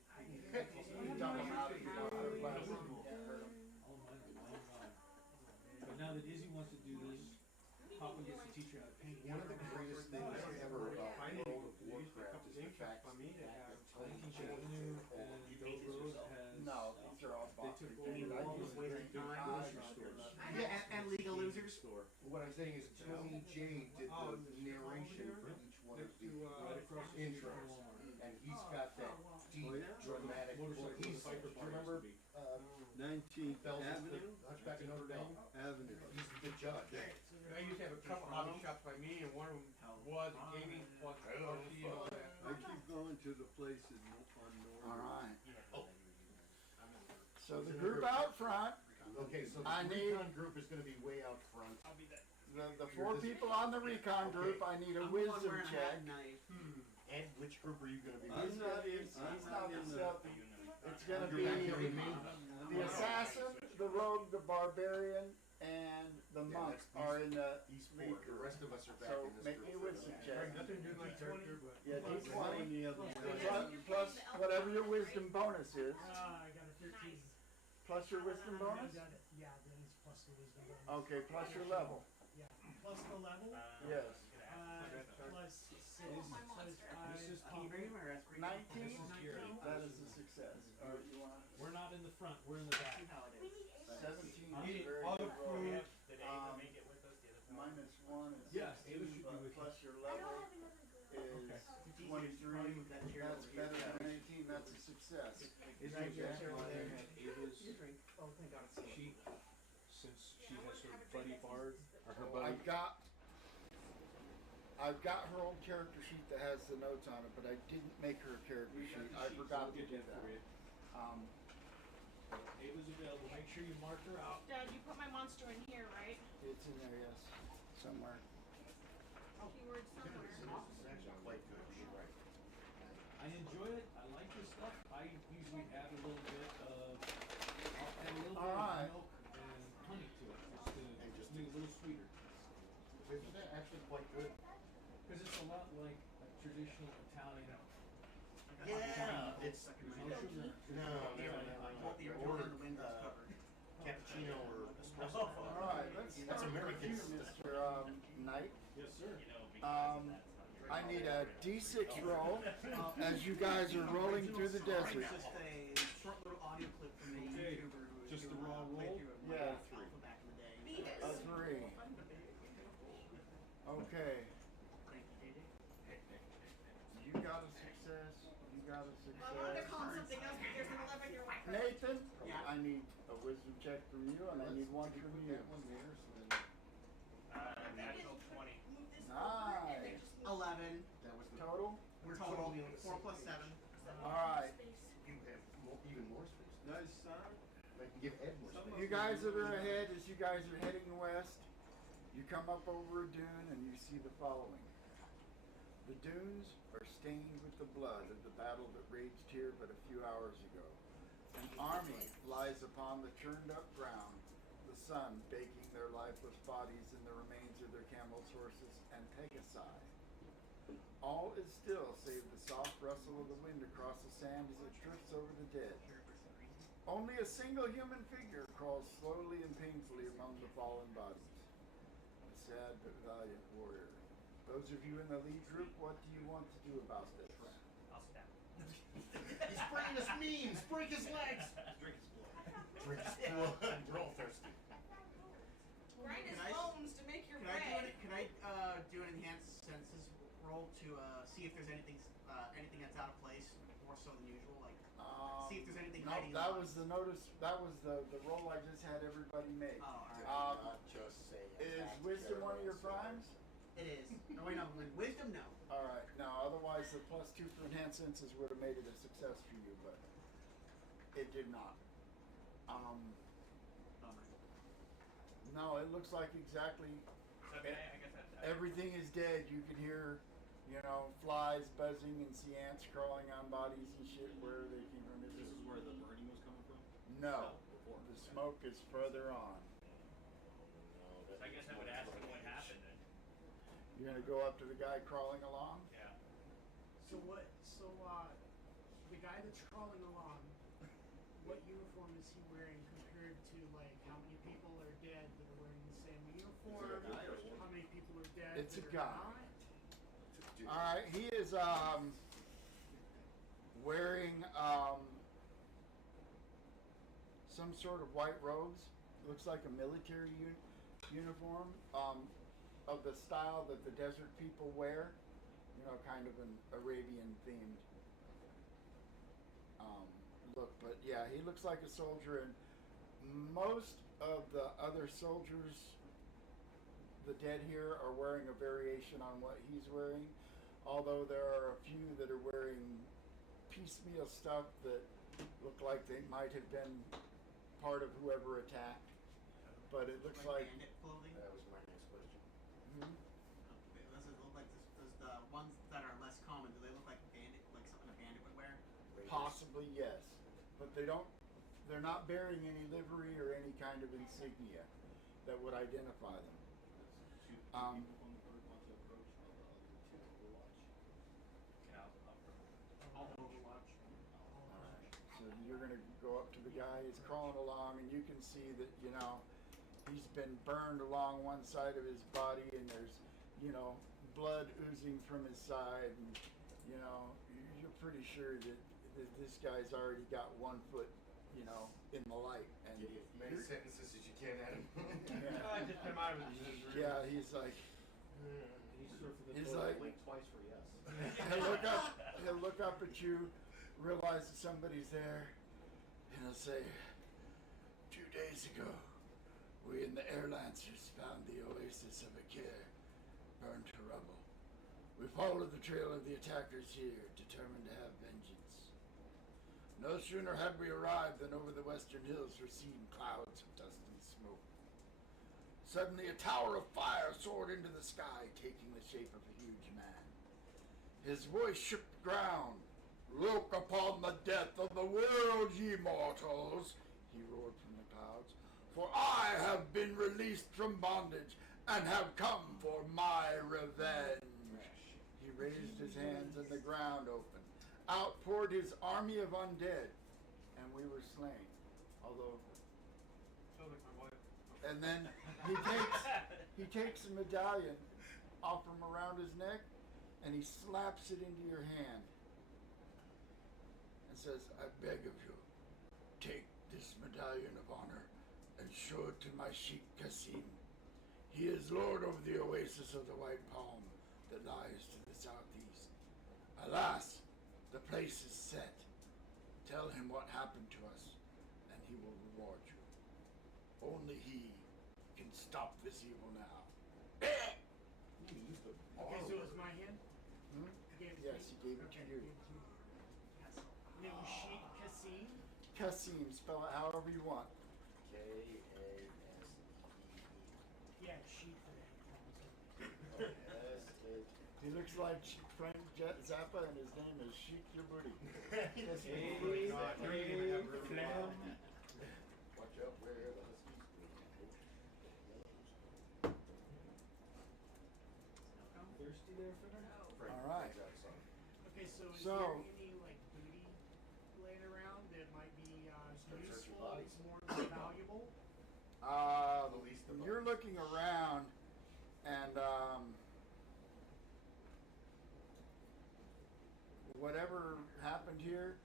you don't know how to do it. Otherwise, you can't hurt 'em. Oh my God. But now that Izzy wants to do this, Papa gets to teach her how to paint. One of the greatest things ever about I need World of to use a Warcraft couple is the things fact for me to have. that Tony 19th J Avenue did all and of Dover it. Road has. No, these are all They box took reprinted. over I all used the to drink time. grocery Grocery stores. stores. Yeah, and League of Losers. Store. What I'm saying is Tony J did Oh, the narration for each one of Next the to, Right across the street from intros, Walmart. and he's got that deep, dramatic. Motorcycle He's, do you biker bar remember used to be. 19th Bells Avenue? the Hunchback of Notre Dame? Avenue. He's the judge. I used to have a couple hobby shops by me, and one of them was a gaming plus RC and all that. I keep going to the place on All Norman. right. Oh, So the group out front, okay, so I the need- recon group is gonna be way out front. I'll be there. the four people on the recon group, I need a I'm the one wisdom wearing a hat check. and knife. And which group are you gonna be I'm with? not in, He's I'm not not in the. himself. It's gonna You're back here be with me? the assassin, the rogue, the barbarian, and the Yeah, monk that's these- are in the These four, lead the group. rest of us are back So in this make group. me a for wisdom the- check. Nothing to do with my character, but. Yeah, One D20 in the other one. plus whatever your wisdom bonus is, I got a 13. Nice. plus your wisdom bonus. I got it. Yeah, that is plus the wisdom bonus. Okay, plus your level. Yeah, plus the level. Yes. Plus 6. So Oh, my it's monster. 5. This is Can you bring me my respiration? 19. This is Gary. That is a success. All right, you want We're not in the front. We're in the back. See how it is. 17 I'm is eating very all the good roll. food. Did Ava make it with us the other time? -1 is Yes, 16, Ava should be but with you. plus your I level don't have another good. is Okay. It's easier to 23. probably move that chair That's over here. better than 18. That's a success. Is Right, it your back chair over on there. Ava's? Your drink. Oh, thank God it's She, sealed. since she has her buddy Bard, or her I buddy. I've got her old character sheet that has the notes on it, but I didn't make her a character sheet. I forgot to do that. for you. Um, Ava's available. Make sure you mark her out. Dad, you put my monster in here, right? it's in there, yes, somewhere. Keyword somewhere. This is actually quite good, you're right. I enjoy it. I like this stuff. I usually add a little bit of, I'll add a little bit Alright. of milk and honey to it, just to make it a little sweeter. Isn't that actually quite good? Because it's a lot like a traditional Italian. Yeah, it's, There's no sugar. Both the original and the windows covered. cappuccino or espresso. All right, let's That's start with American you, stuff. Mr. Knight. Yes, sir. You know, because Um, that's not I need a D6 roll as you guys are rolling through the It's desert. just a short little audio clip from a Okay, YouTuber who was just the doing raw a roll? playthrough of Yeah. Alpha back in the day. Beat A it. 3. Okay. Thank you, JJ. You got a success. You got a Well, I wanted to success. call him something else, but there's an 11 here. Nathan, Yeah. I need a wisdom check from you, and I need one from you. Natural 20. Move this Nice. over and then just move 11 That was the. Total? We're total. totally on the 4 same plus page. 7. All right. space. You have even more space. Nice, son. I can give Ed more space. You guys that are ahead, as you guys are heading west, you come up over a dune and you see the following. The dunes are stained with the blood of the battle that raged here but a few hours ago. An army lies upon the churned up ground, the sun baking their lifeless bodies in the remains of their camels, horses, and pegasi. All is still save the soft rustle of the wind across the sand as it drifts over the dead. Only a single human figure crawls slowly and painfully among the fallen bodies. A sad but valiant warrior. Those of you in the lead group, what do you want to do about this? I'll stab. He's bringing us memes. Break his legs. Drink his blood. Drink his blood. We're all thirsty. Grind his Can I- bones to make your Can I bread. do an enhanced senses roll to see if there's anything that's out of place, more so than usual? Like, see if there's anything No, hiding. that in the was the notice. That was the roll I just had everybody make. Oh, alright. Um, just say Is wisdom one of your primes? It is. No, wait, no. Wisdom, no. All right. No, otherwise the +2 for enhanced senses would have made it a success for you, but it did not. Bummer. No, it looks like exactly So, I mean, I guess that's everything is dead. You can hear, flies buzzing and see ants crawling on bodies and shit where they came from. This is where the burning was coming from? No, Before. the smoke is further on. So I guess I would ask him what happened then. You're gonna go up to the guy crawling along. Yeah. So the guy that's crawling along, what uniform is he wearing compared to like how many people are dead that are wearing the same uniform? Is it a guy or a woman? How many people are dead It's a that guy. are not? All right, he is wearing some sort of white robes. Looks like a military uniform of the style that the desert people wear. Kind of an Arabian themed look. But yeah, he looks like a soldier, and most of the other soldiers, the dead here, are wearing a variation on what he's wearing. Although there are a few that are wearing piecemeal stuff that look like they might have been part of whoever attacked. But it looks like bandit clothing. That was my next question. Does it look like does the ones that are less common? Do they look like bandit, like something a bandit would wear? possibly yes, but they're not bearing any livery or any kind of insignia that would identify them. I'll overwatch. So you're gonna go up to the guy, he's crawling along, and you can see that, he's been burned along one side of his body, and there's, blood oozing from his side, and, you're pretty sure that this guy's already got 1 foot, in the light. And Get as many sentences as you can at him. I just come out of his misery. yeah, he's like, He's like- blink twice for yes. he'll look up at you, realize that somebody's there, and he'll say, 2 days ago, we in the Air Lancers found the oasis of Akir burned to rubble. We followed the trail of the attackers here, determined to have vengeance. No sooner had we arrived than over the western hills were seen clouds of dust and smoke. Suddenly a tower of fire soared into the sky, taking the shape of a huge man. His voice shook the ground. Look upon the death of the world, ye mortals, he roared from the clouds, for I have been released from bondage and have come for my revenge. He raised his hands and the ground opened. Out poured his army of undead, and we were slain. Although, Sounds like my wife. and then he takes a medallion off from around his neck, and he slaps it into your hand and says, I beg of you, take this medallion of honor and show it to my Sheikh Qasim. He is lord of the oasis of the White Palm that lies to the southeast. Alas, the place is set. Tell him what happened to us, and he will reward you. Only he can stop this evil now. Okay, so it was my hand? Hmm? You gave it to Yes, me? he gave it to Okay, you. gave it to you. Yes. And it was Sheik Kassim? Kassim, spell it however you want. Kasee. Yeah, Sheik. He looks like Frank Zappa, and his name is Sheik Your Booty. God, you don't even have really Flam. Watch out where the huskies go. Thirsty there, Fenner? All right. Okay, so is So- there any like booty laying around that might be Start searching useful, bodies. more valuable? Release the You're bodies. looking around, and whatever happened here,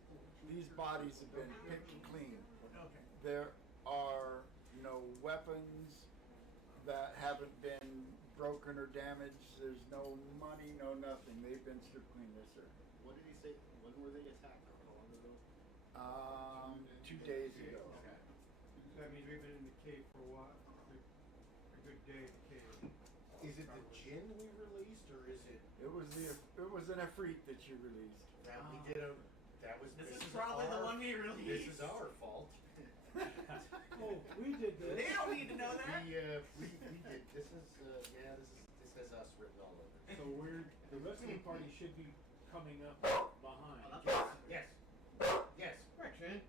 these bodies have been picked clean. Okay. There are no weapons that haven't been broken or damaged. There's no money, no nothing. They've been stripped clean, yes, sir. What did he say? When were they attacked? Or how long ago? 2 days ago. Okay. That means we've been in the cave for a while, a good day in the cave. Is it the gin we released, or is it It was an Efreet that you released. that we did a? That was. This is probably the one we This released. is our fault. Oh, we did this. They don't need to know that. We did. This is this has us written all over. it. So the rest of the party should be coming up behind. Yes. Yes. Correction.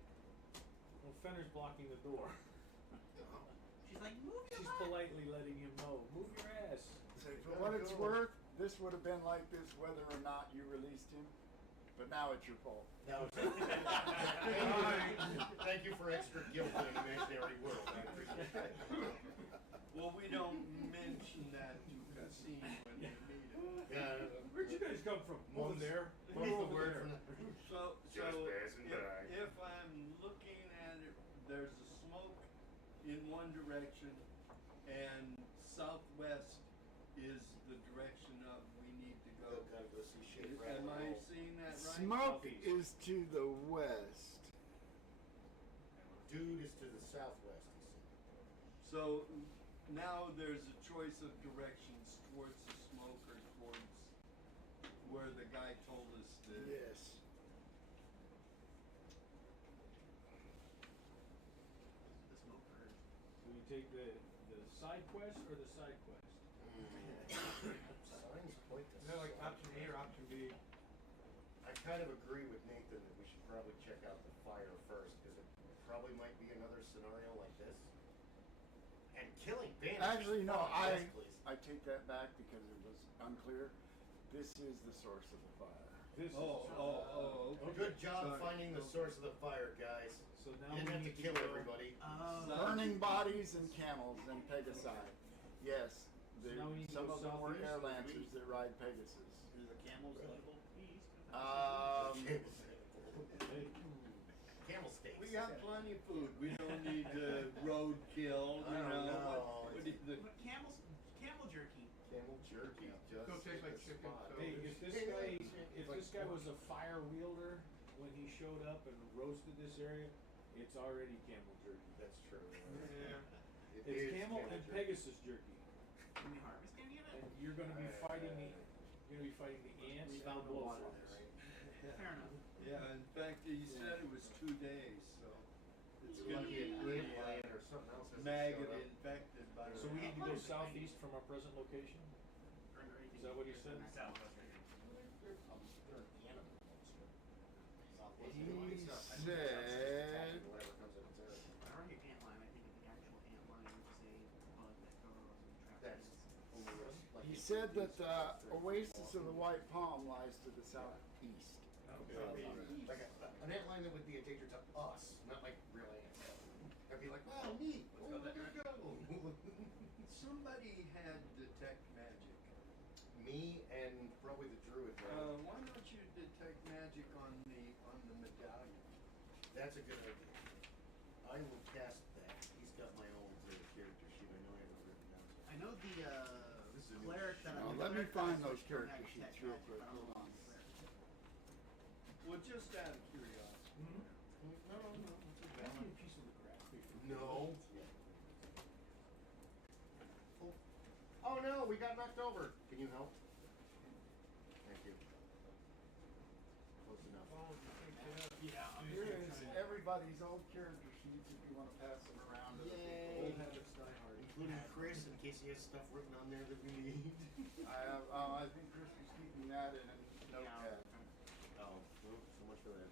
Well, Fenner's blocking the door. She's like, move your She's butt. politely letting him know. Move your ass. Say, for what it's worth, this would have been like this whether or not you released him. But now it's your fault. That was Thank you for extra guilt in an imaginary world. I appreciate that. Well, we don't mention that to Kassim when we meet him. Yeah. Where'd you guys come from? Over there. What was the Over word there. from the? So Just passing by. if I'm looking at it, there's a smoke in one direction, and southwest is the direction of we need to go. Gotta go see shit. Am I seeing that right? Smoke Southeast. is to the west. Dude is to the southwest. He said. So now there's a choice of directions towards the smoke or towards where the guy told us to. Yes. The smoke bird. Do we take the side quest or the side quest? Signs point to Is that like south. option A or option B? I kind of agree with Nathan that we should probably check out the fire first, because it probably might be another scenario like this. And killing bandits. Actually, no, yes, please. I take that back because it was unclear. This is the source of the fire. This Okay. Good job Sorry. finding the source of the fire, guys. So now You didn't we have to need to kill go- everybody. Burning bodies and camels and Pegasi. Yes, now we need to some go of them were southeast. air lancers that ride Pegasus. Is the camels legal? Camel steaks. We got plenty of food. We don't need roadkill. I don't know. What do you think? But camel jerky. Camel jerky just Still tastes like hit the chicken, spot. so- Hey, if this guy was a fire wielder when he showed up and roasted this area, it's already camel jerky. That's true. Yeah. It It's is camel and jerky. Pegasus jerky, Can we harvest any of and it? you're gonna be fighting the ants We and found the the water blowflies. Fair enough. Yeah, in fact, he said it was 2 days, so it's It's gonna gonna be be a pretty ant or something else. hasn't maggot showed up. infected by So we need to go southeast from our present location? Is that what he said? Southwest right here. They're an animal monster. Southwest He Airlines, it's said- attacking whatever comes in its area. I don't hear antlion. I think of the actual antlion, which is a bug that burrows and traps That's ants. only us, like He it- said that the oasis of the White Palm lies to the southeast. Like an antlion that would be a danger to us, not like real ants. I'd be like, wow, neat. Oh, go look that at go. Somebody had detect magic. Me and probably the druid, right? Why don't you detect magic on the medallion? That's a good idea. I will cast that. He's got my old character sheet. I know I have it written down. I know know the cleric that Now, I'm let me cleric that I find those switched from character magic sheets tech real magic, quick. but I don't Hold know on. the cleric. Well, just out of curiosity. No, no, no. Pass me a piece of the graph paper. No. Oh no, we got knocked over. Can you help? Thank you. Close enough. Yeah, I'm Here just is trying to- everybody's old character sheets if you want to pass them around to the Yay. Old habits die hard. Including Chris, in case he has stuff written on there that we need. I have, I think Chris was keeping that in a notepad. Oh, well, so much for that.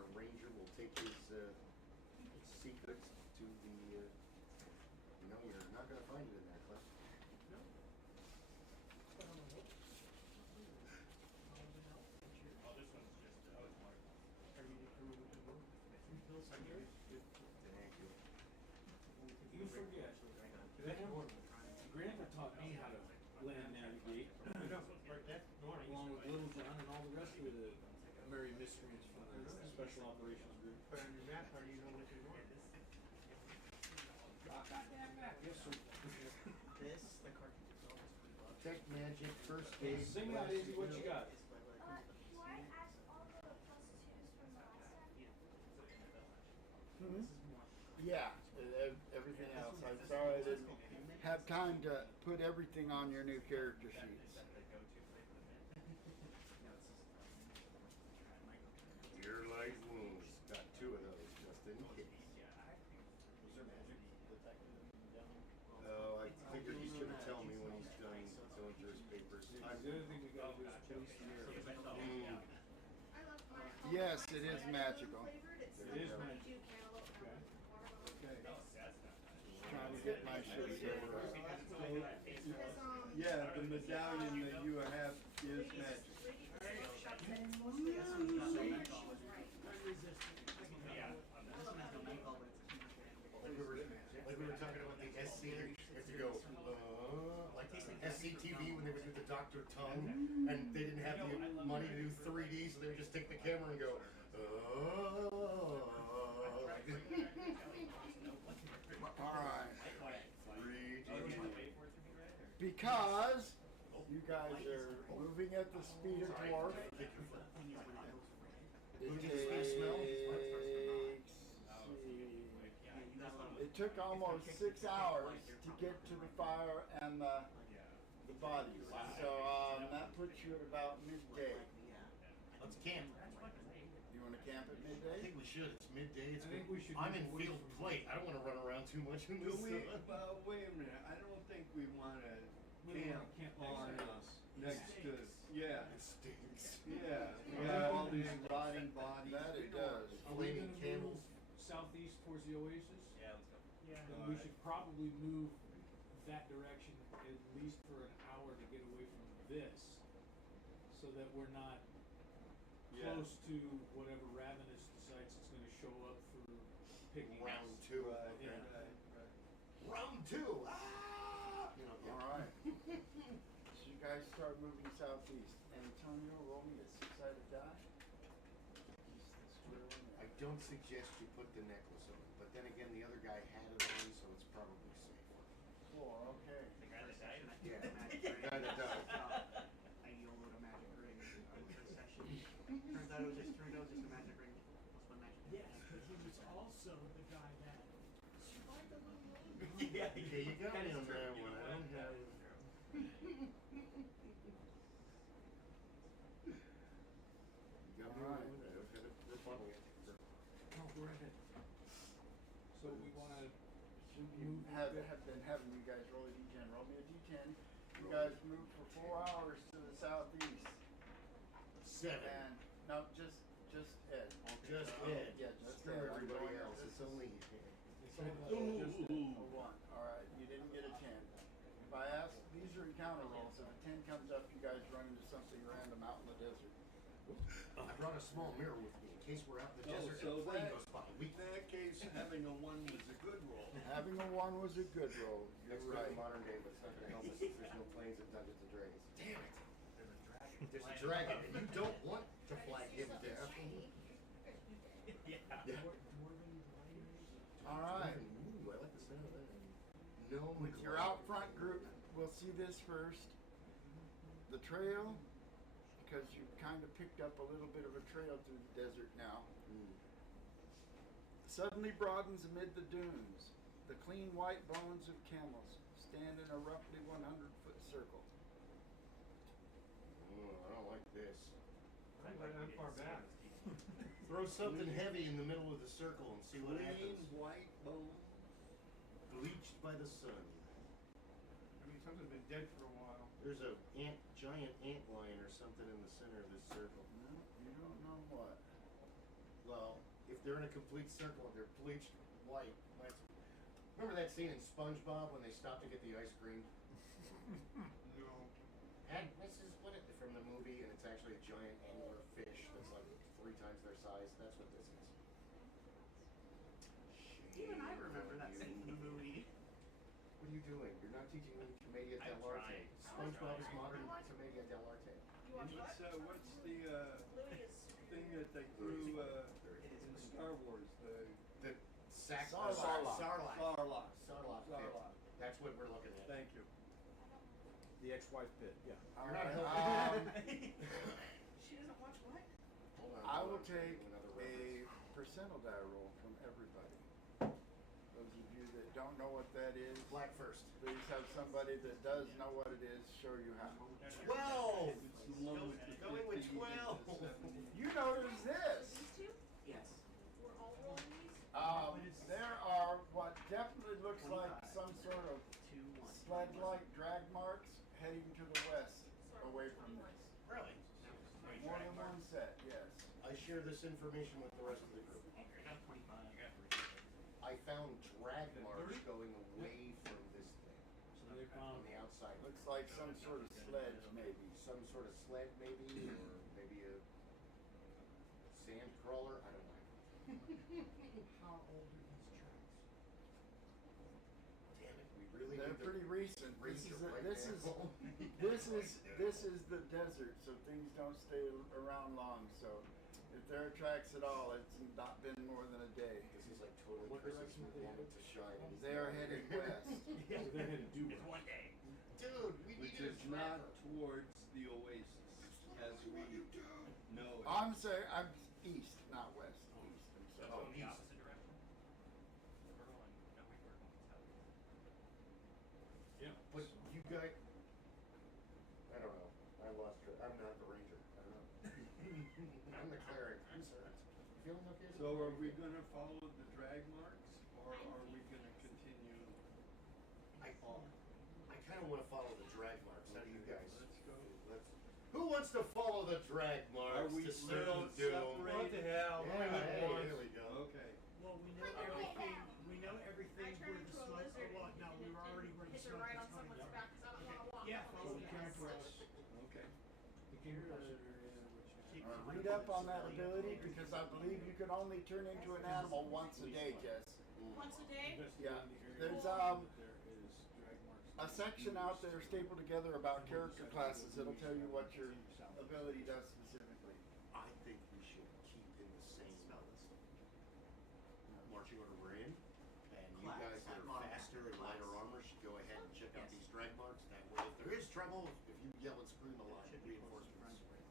Our ranger will take his secrets to the. No, you're not gonna find it in there, Cliff. Oh, this one's just, oh, it's water. Thank you. You forget. Grandpa taught me how to land navigate, along with Little John and all the rest of the merry miscreants from the Special Operations Group. But on your map, how do you know what you're doing? Goddamn map, yes sir. This, the cartridge itself is $3. Tech magic, first aid. Sing out, Izzy, what you got? It's like, Do I ask all the +2s from the last time? Yeah, everything else. I'm sorry I didn't have time to put everything on your new character sheets. Your light wounds. Got 2 of those just in case. Was there magic detected down there? Oh, I figured he's gonna tell me when he's done going through his papers. The other thing we gotta do is police the area. I love my Yes, it is magical. flavored. It's It is like magical. honeydew cantaloupe Okay. watermelon. Trying to get my shit set up. Because, Yeah, the medallion that you have is magic. Like we were talking about the SC, you have to go, like SCTV when they would do the Dr. Tongue, and they didn't have the money to do 3D, so they would just take the camera and go, Alright. 3D. Because you guys are moving at the speed of dwarf, it took almost 6 hours to get to the fire and the bodies. So that puts you at about midday. Let's camp. You want to camp at I midday? think we should. It's midday. It's I think we should I'm move in away field from- plate. I don't want to run around too much in Do this. we, wait a minute, I don't think we wanna We don't camp wanna camp on, next to us. next to, yeah, It stinks. yeah, we have all these rotting bodies. That We it don't- does. Are we Flaming gonna candles. move southeast towards the oasis? Yeah, let's go. Yeah. Then we should probably move that direction at least for an hour to get away from this, so that we're not Yeah. close to whatever Ravenous decides it's gonna show up for picking us. Round 2. Right, Yeah. right. Round 2. Ah! You know, yeah. Alright. So you guys start moving southeast. Antonio, roll me a 6-sided die. He's the square one I there. don't suggest you put the necklace on, but then again, the other guy had it on, so it's probably safe. 4, okay. The guy that died? Yeah, the guy that died. I YOLO'd a magic ring for a session. Turns out it was just a magic ring. Plus one magic. Yes, but he was also the guy that survived the little moon. Yeah, Okay, you got that me is on true. that You one. know I what? don't have. You got me on Alright. that. I've got it. We're following it. No, we're ahead. So we wanna You move. have been having you guys roll a d10. Roll me a d10. You guys move for 4 hours to the southeast. 7. And, no, just Ed. Just Oh, Ed. yeah, just Screw Ed. I'm everybody going- else. this It's is- only It's all about Ooh. just that. A 1. Alright, you didn't get a 10. If I ask, these are encounter rolls. If a 10 comes up, you guys run into something random out in the desert. I brought a small mirror with me in case we're out in the Oh, desert so and a plane that- goes by. In that case, having a 1 was a good roll. Having a 1 was a good roll. You're That's right. right. Modern day, but it's not gonna help us if there's no planes and Dungeons and Dragons. Damn it! There's a dragon, and you don't want to flag him down. Yeah. Dwarven blind mage. Alright. with your out front group, we'll see this first. The trail, because you've kind of picked up a little bit of a trail through the desert now. Suddenly broadens amid the dunes. The clean white bones of camels stand in a roughly 100-foot circle. I don't like this. I'm right on far back. Throw something heavy in the middle of the circle and see what Clean happens. white bone. Bleached by the sun. I mean, something's been dead for a while. There's a giant ant lion or something in the center of this circle. No, you don't know what. Well, if they're in a complete circle and they're bleached white, remember that scene in SpongeBob when they stopped to get the ice cream? No. And this is what it from the movie, and it's actually a giant angler fish that's like 3 times their size. That's what this is. Even I remember that scene in the movie. What are you doing? You're not teaching them Commedia I'm dell'arte. trying. SpongeBob is modern Commedia dell'arte. You watch what? What's the Louis is. thing that they threw in Star Wars? The Sarlacc. Sarlacc. Sarlacc. Sarlacc pit. Sarlacc. That's what we're looking at. Thank you. The ex-wife pit, yeah. All You're not right, helping. She doesn't watch what? Hold on, I hold will on, take another a reference. percentile die roll from everybody. Those of you that don't know what that is, Black first. please have somebody that does know what it is show you how. 12! It's the one with the Going with 50 and 12. the 70. You notice this. These two? Yes. We're all rolling these? There are what definitely looks like some sort of 2, 1. sled-like drag marks heading to the west away from this. Really? More than one set, yes. I share this information with the rest of the group. I got 25. I found drag marks going away from this thing. So they On found the outside. Looks like some sort of sledge, maybe. Some sort of sled, maybe, or maybe a sand crawler. I don't know. How old are these tracks? Damn it, we really They're need to pretty recent. This raise is, your right this is, hand. this is the desert, so things don't stay around long. So if there are tracks at all, it's not been more than a day. This is like totally What Chris's direction are they moment headed? to shine. and he's They are not headed here. west. so they're headed due It's west. one day. Dude, we Which needed is a not tracker. towards the oasis, as we know it. I'm saying I'm east, not west. East. I'm So sorry. it's going the opposite direction? We're going, no, we were going south. Yeah. But you guys, I don't know. I lost track. I'm not the ranger. I don't know. I'm the cleric. I'm sorry. You feeling okay? So are we gonna follow the drag marks, or are we gonna continue on? I kind of want to follow the drag marks. How do you guys? Let's go. Let's. Who wants to follow the drag marks Are we to certain still doom? separated? What the hell? Yeah, hey, here we go. Okay. Well, we know Okay. everything. We know everything I turn where the into a smoke. lizard Oh, well, no, we were already where the hit the smoke right was on coming someone's from. back because I don't want to walk. Yeah, on follow these the guys. contours. Okay. Read up on that ability because I believe you can only turn into an animal once a day, Jess. Once a day? Yeah. There's a section out there stapled together about character classes that'll tell you what your ability does specifically. I think we should keep in the same marching order we're in, and you Class, guys that are modern faster and class. lighter armor should go ahead and check out Yes. these drag marks. That way, if there is trouble, if you yell and scream a lot, Should be close to reinforcements.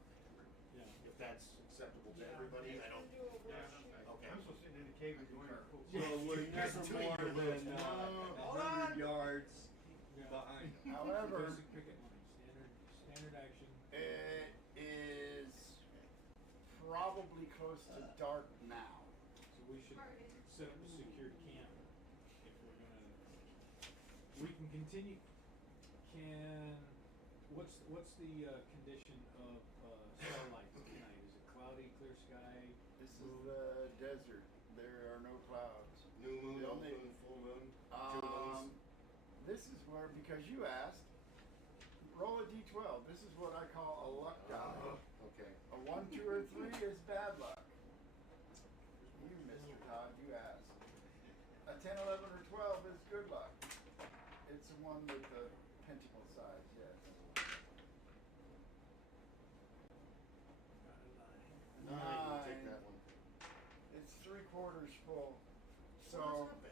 Yeah. If that's acceptable to everybody, I don't. Okay. I'm still sitting in the cave enjoying our food. So we're Here's never two of more your than little- Hold 100 on. yards Yeah. behind. However, Basic picket line, standard action. it is probably close to dark now. So we should set up a secured camp if we're gonna. We can continue. What's the condition of starlight tonight? Is it cloudy, clear sky? This is the desert. There are no clouds. New moon, The old only- moon, full moon, 2 moons. This is where, because you asked, roll a d12. This is what I call a luck die. Okay. A 1, 2, or 3 is bad luck. You, Mr. Todd, you asked. A 10, 11, or 12 is good luck. It's the one with the pentacle size, yes. Nine. We'll take Nine. that one. It's 3/4 full. Well, So, that's not bad.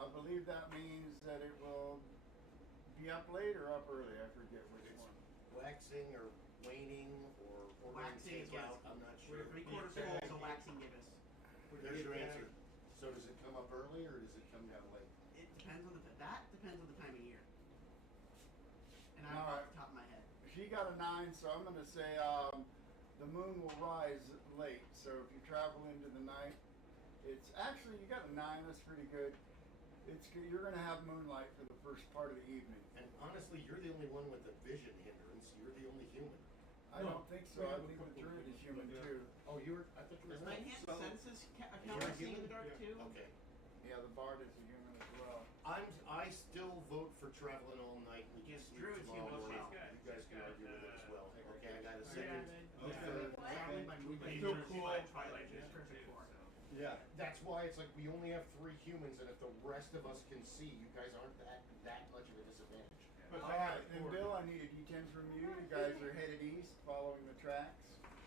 I believe that means that it will be up late or up early. I forget which It's one. waxing or waning or ordering Waxing is what takeout. it's I'm not We're sure. 3/4 full, so waxing give us. There's your answer. So does it come up early or does it come down late? It depends on that depends on the time of year. And I don't know Alright. off the top of my head. She got a 9, so I'm gonna say the moon will rise late. So if you travel into the night, it's actually you got a 9. That's pretty good. It's good. You're gonna have moonlight for the first part of the evening. And honestly, you're the only one with the vision hindrance. You're the only human. I don't think so. I think the druid is human too. Oh, I thought you were Does not. my enhanced So- senses account You're for a seeing in human? the dark Yeah. too? Okay. Yeah, the bard is a human as well. I still vote for traveling all night. We can Yes, sleep druids tomorrow human as morning. well. You guys can argue with it as well. Okay, I got a Yeah, second. then. Okay. Third. Traveling by movement. Still cool. Twilight It's Vision perfect too, for it. so. Yeah. That's why it's like we only have 3 humans, and if the rest of us can see, you guys aren't that much of a disadvantage. But All I right, got then four. Bill, I need a D10 from you. You guys are headed east, following the tracks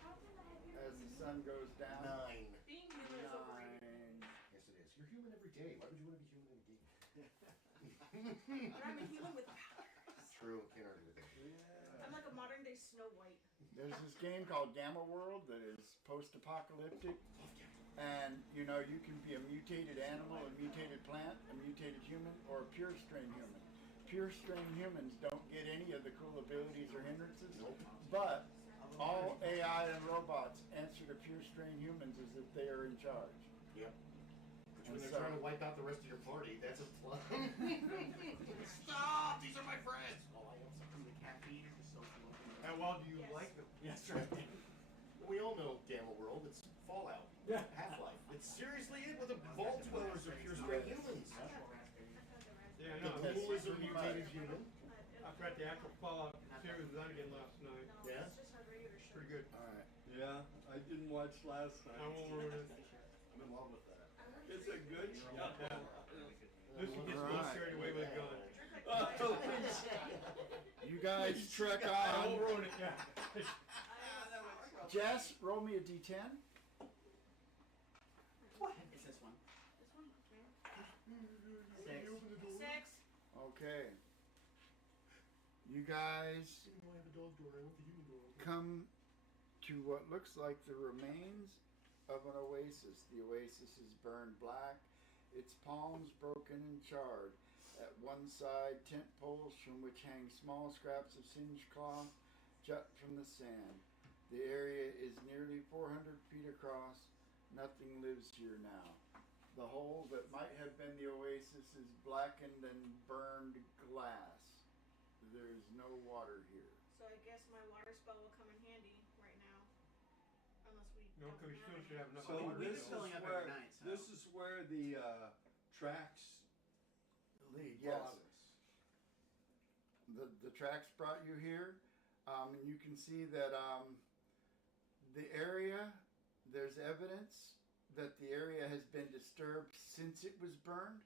How can I have your as the sun goes down. 9. Being human is overrated. 9. Yes, it is. You're human every day. Why would you want to be human in a game? But I'm a human with powers. True. Can't argue with that. I'm like a modern day Snow White. There's this game called Gamma World that is post-apocalyptic, and you know you can be a mutated animal, a mutated plant, a mutated human, or a pure strain human. Pure strain humans don't get any of the cool abilities or hindrances, but all AI and robots answer to pure strain humans as if they are in charge. Yep. Which when And they're so- trying to wipe out the rest of your party, that's a plus. Stop! These are my friends! Oh, I am From the caffeine or the social. How well do you Yes. like them? That's right. We all know Gamma World. It's Fallout. Half-Life. It's seriously it with the vault dwellers are pure straight humans. Yeah, I The know. Ghoul is a mutated human. I forgot the actual Fallout series was on again last night. Yeah? It's just our regular show. Pretty good. All right. Yeah, I didn't watch last I night. won't ruin it. I'm in love with that. It's a good show. Yeah. This one gets a little Alright. carried away with a gun. You guys trek I on. won't ruin it, yeah. Jess, roll me a D10. What? It's this one. This one? 6. 6. Okay. You guys I have a dog door. I want the human door. come to what looks like the remains of an oasis. The oasis is burned black, its palms broken and charred. At one side, tent poles from which hang small scraps of singed cloth jut from the sand. The area is nearly 400 feet across. Nothing lives here now. The hole that might have been the oasis is blackened and burned glass. There's no water here. So I guess my water spell will come in handy right now. Unless we No, don't because we still have should have enough So water. this is filling up where, every night, so. this is where the tracks Lead, yes. brought us. The tracks brought you here, and you can see that the area, there's evidence that the area has been disturbed since it was burned,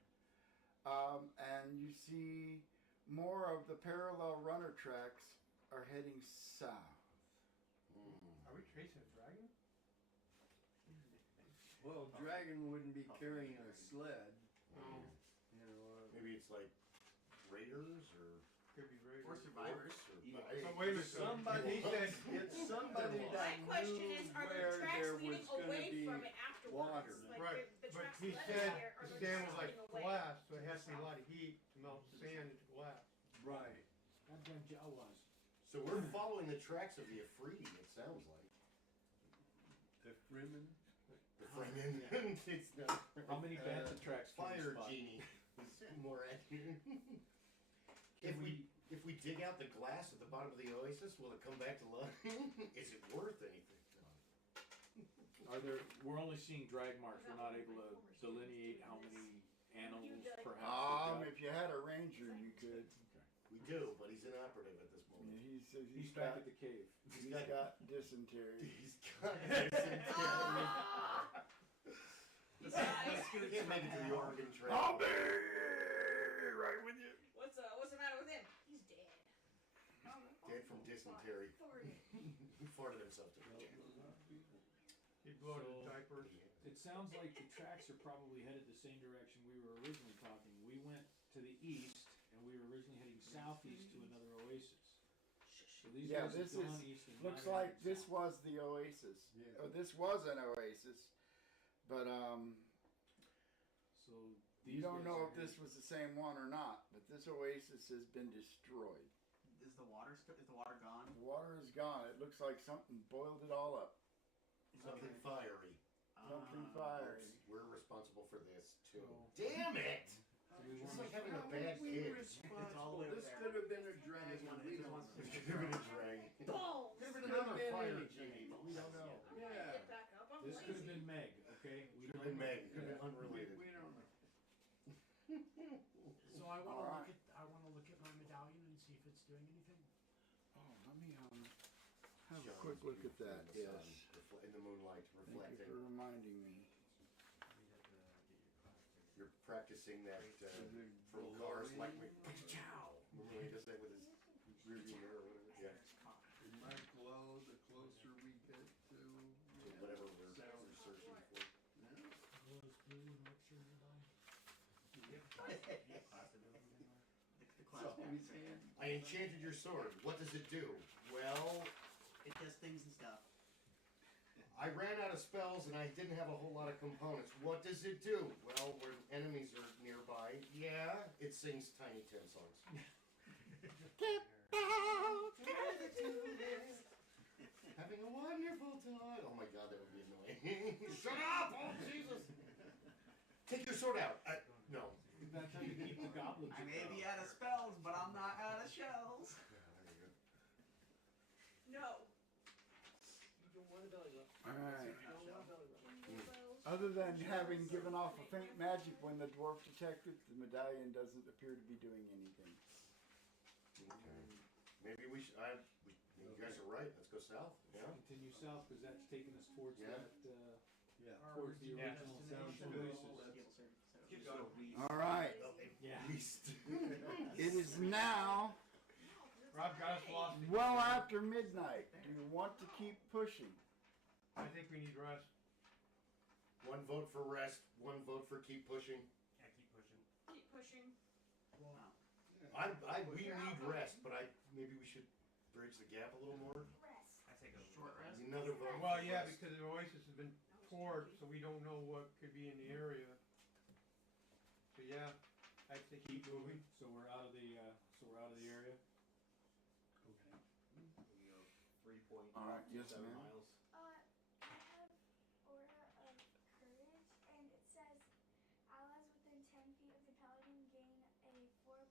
and you see more of the parallel runner tracks are heading south. Are we chasing a dragon? Well, dragon wouldn't be carrying a sled. No. You know, Maybe it's like raiders or Could be very Or survivors. But wait a minute. somebody, He said, it's somebody My that question knew is, are the where tracks there was leading gonna away be from it afterwards? water. Like right, the but tracks he led us said here, or the the sand tracks was like leading away? glass, so it has to be a lot of heat to melt the sand into glass. Right. Goddamn Jawas. so we're following the tracks of the Afridi. It sounds like The Freeman. the Fremen. It's not How many bantha tracks can we fire spot? genie. Is more accurate. If we dig out the glass at the bottom of the oasis, will it come back to life? Is it worth anything? Are there? We're only seeing drag marks. We're not able to delineate how many animals, perhaps. If you had a ranger, you could. We do, but he's inoperative at this Yeah, moment. he's He's back got, at the cave. he's got dysentery. He's got dysentery. You guys, He can't make it to the Oregon Trail. I'll be right with you. what's the matter with him? He's dead. Dead from dysentery. Farted. He farted himself to death. He'd blow out his diapers. it sounds like the tracks are probably headed the same direction we were originally talking. We went to the east, and we were originally heading southeast to another oasis. So these Yeah, guys this have is, gone east and looks now they're like heading this south. was the oasis. Yeah. Or this was an oasis, but So you these don't guys know are if this was the same one or not. But this oasis has been destroyed. Is the water gone? The water is gone. It looks like something boiled it all up. Something fiery. Something Ah. fiery. We're responsible for this too. So- Damn it! So we It's wanna- like having a bad kid. It's all the way over This there. could have been a dragon. We don't know. Giving a drag. Balls! Could have been Could have another been fire anything. genie, but we don't know. I'm gonna Yeah. get back up. I'm This could have lazy. been Meg, okay? We Could have don't been know. Meg. Could have been We unrelated. don't know. So I want to Alright. look at my medallion and see if it's doing anything. Oh, let me have a Shines quick look at beautifully that. in the sun, Yes. in the moonlight, Thank you reflecting. for reminding me. You're practicing that The from Cars like me. Chow. Remember when he does that with his rearview mirror or whatever? Yeah. It might glow the closer we get to Whatever we're sound. searching for. Glows blue and what's your medallion? The class Somebody's back. hand. I enchanted your sword. What does it do? Well, It does things and stuff. I ran out of spells and I didn't have a whole lot of components. What does it do? Well, when enemies are nearby, yeah, it sings Tiny Tim songs. Having a wonderful time. Oh my god, that would be annoying. Shut up! Oh, Jesus! Take your sword out. No. That's how you keep the goblins. I may at bay. be out of spells, but I'm not out of shells. No. You don't want a belly rub. Alright. You don't want a belly rub. Other than having given off a faint magic when the dwarf detected, the medallion doesn't appear to be doing anything. Okay. Maybe we should. You guys are right. Let's go south. Yeah. Continue south, because that's taking us towards Yeah. that, Yeah. towards the Yeah. original Sounds oasis. Keep going. Alright. Yeah. East. It is now Rob got us lost. well after midnight. Do you want to keep pushing? I think we need rest. One vote for rest. One vote for keep pushing. Yeah, keep pushing. Keep pushing. We need rest, but maybe we should bridge the gap a little more. Rest. I take a Short rest. Another vote. Well, for yeah, rest. because the oasis has been poured, so we don't know what could be in the area. So yeah, I'd say keep moving. So we're out of the area. Alright, yes, ma'am. I have Aura of Courage, and it says allies within 10 feet of the paladin gain a 4+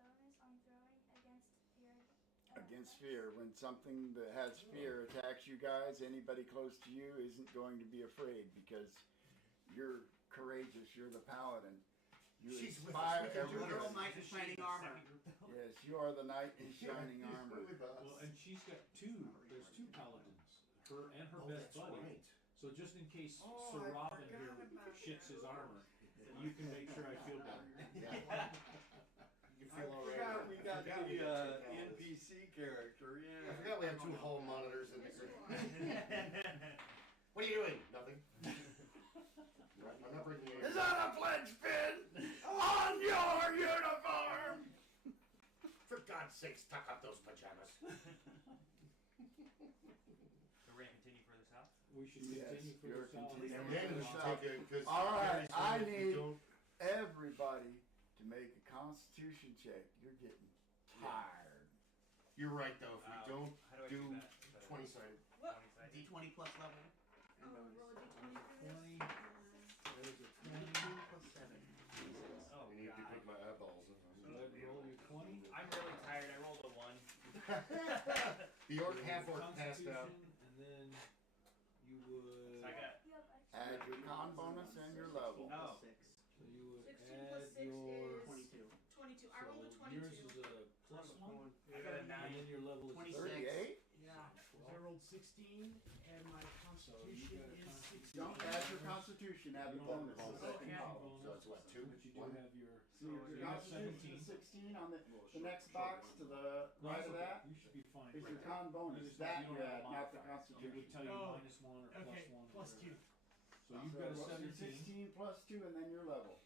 bonus on throwing against fear. Against fear. When something that has fear attacks you guys, anybody close to you isn't going to be afraid because you're courageous. You're the paladin. You She's with us. inspire We can do everyone. Literal knight in shining armor. Yes, you are the knight in shining armor. With us. Well, and she's got there's two paladins, her and her Oh, best that's buddy. right. So just in case Oh, Sir I Robin forgot here about shits his armor, you can make sure I feel better. Yeah. You I feel alright. forgot we got Forgot we the got two paladins. NPC character, I yeah. forgot we have two hall monitors in the group. What are you doing? Nothing. I'm not bringing you. Is that a pledge pin on your uniform? For God's sakes, tuck up those pajamas. So we're gonna continue further south? We should Yes, continue for you're the south. continuing. And then we should take a, because All right, I need don't, everybody to make a Constitution check. You're getting tired. you're right though, if we don't How do I do do that? 20 sided. 20 sided. D20 plus level. Oh, roll a d20 for this. 20. There's a 20. 2 plus 7. Oh, I need to God. put my eyeballs in. So I'd roll your 20. I'm really tired. I rolled a 1. The orc, half orc passed out. Constitution, and then you would. So I got. You have Add your con bonus and your level. Oh. 6. So you would 16 plus add 6 your. is 22. 22. I rolled a So 22. yours is a plus 1. I got a 9. And then your level is 26. 38? Yeah, 'cause I rolled 16, and my Constitution got a is Constitution. 16. Don't add your Constitution, add the bonus. Okay. So it's what, 2? But you do 1? have your. So your you have Constitution 17. is 16 on the next box to the No, right it's of okay. that You should be fine. is your Right con there. bonus. You just- That you you don't have add, a not the modifier. It Constitution. would tell you Oh, -1 or Okay, +1. plus whatever. 2. So you've got a what's your 17. 16 plus 2 and then your level.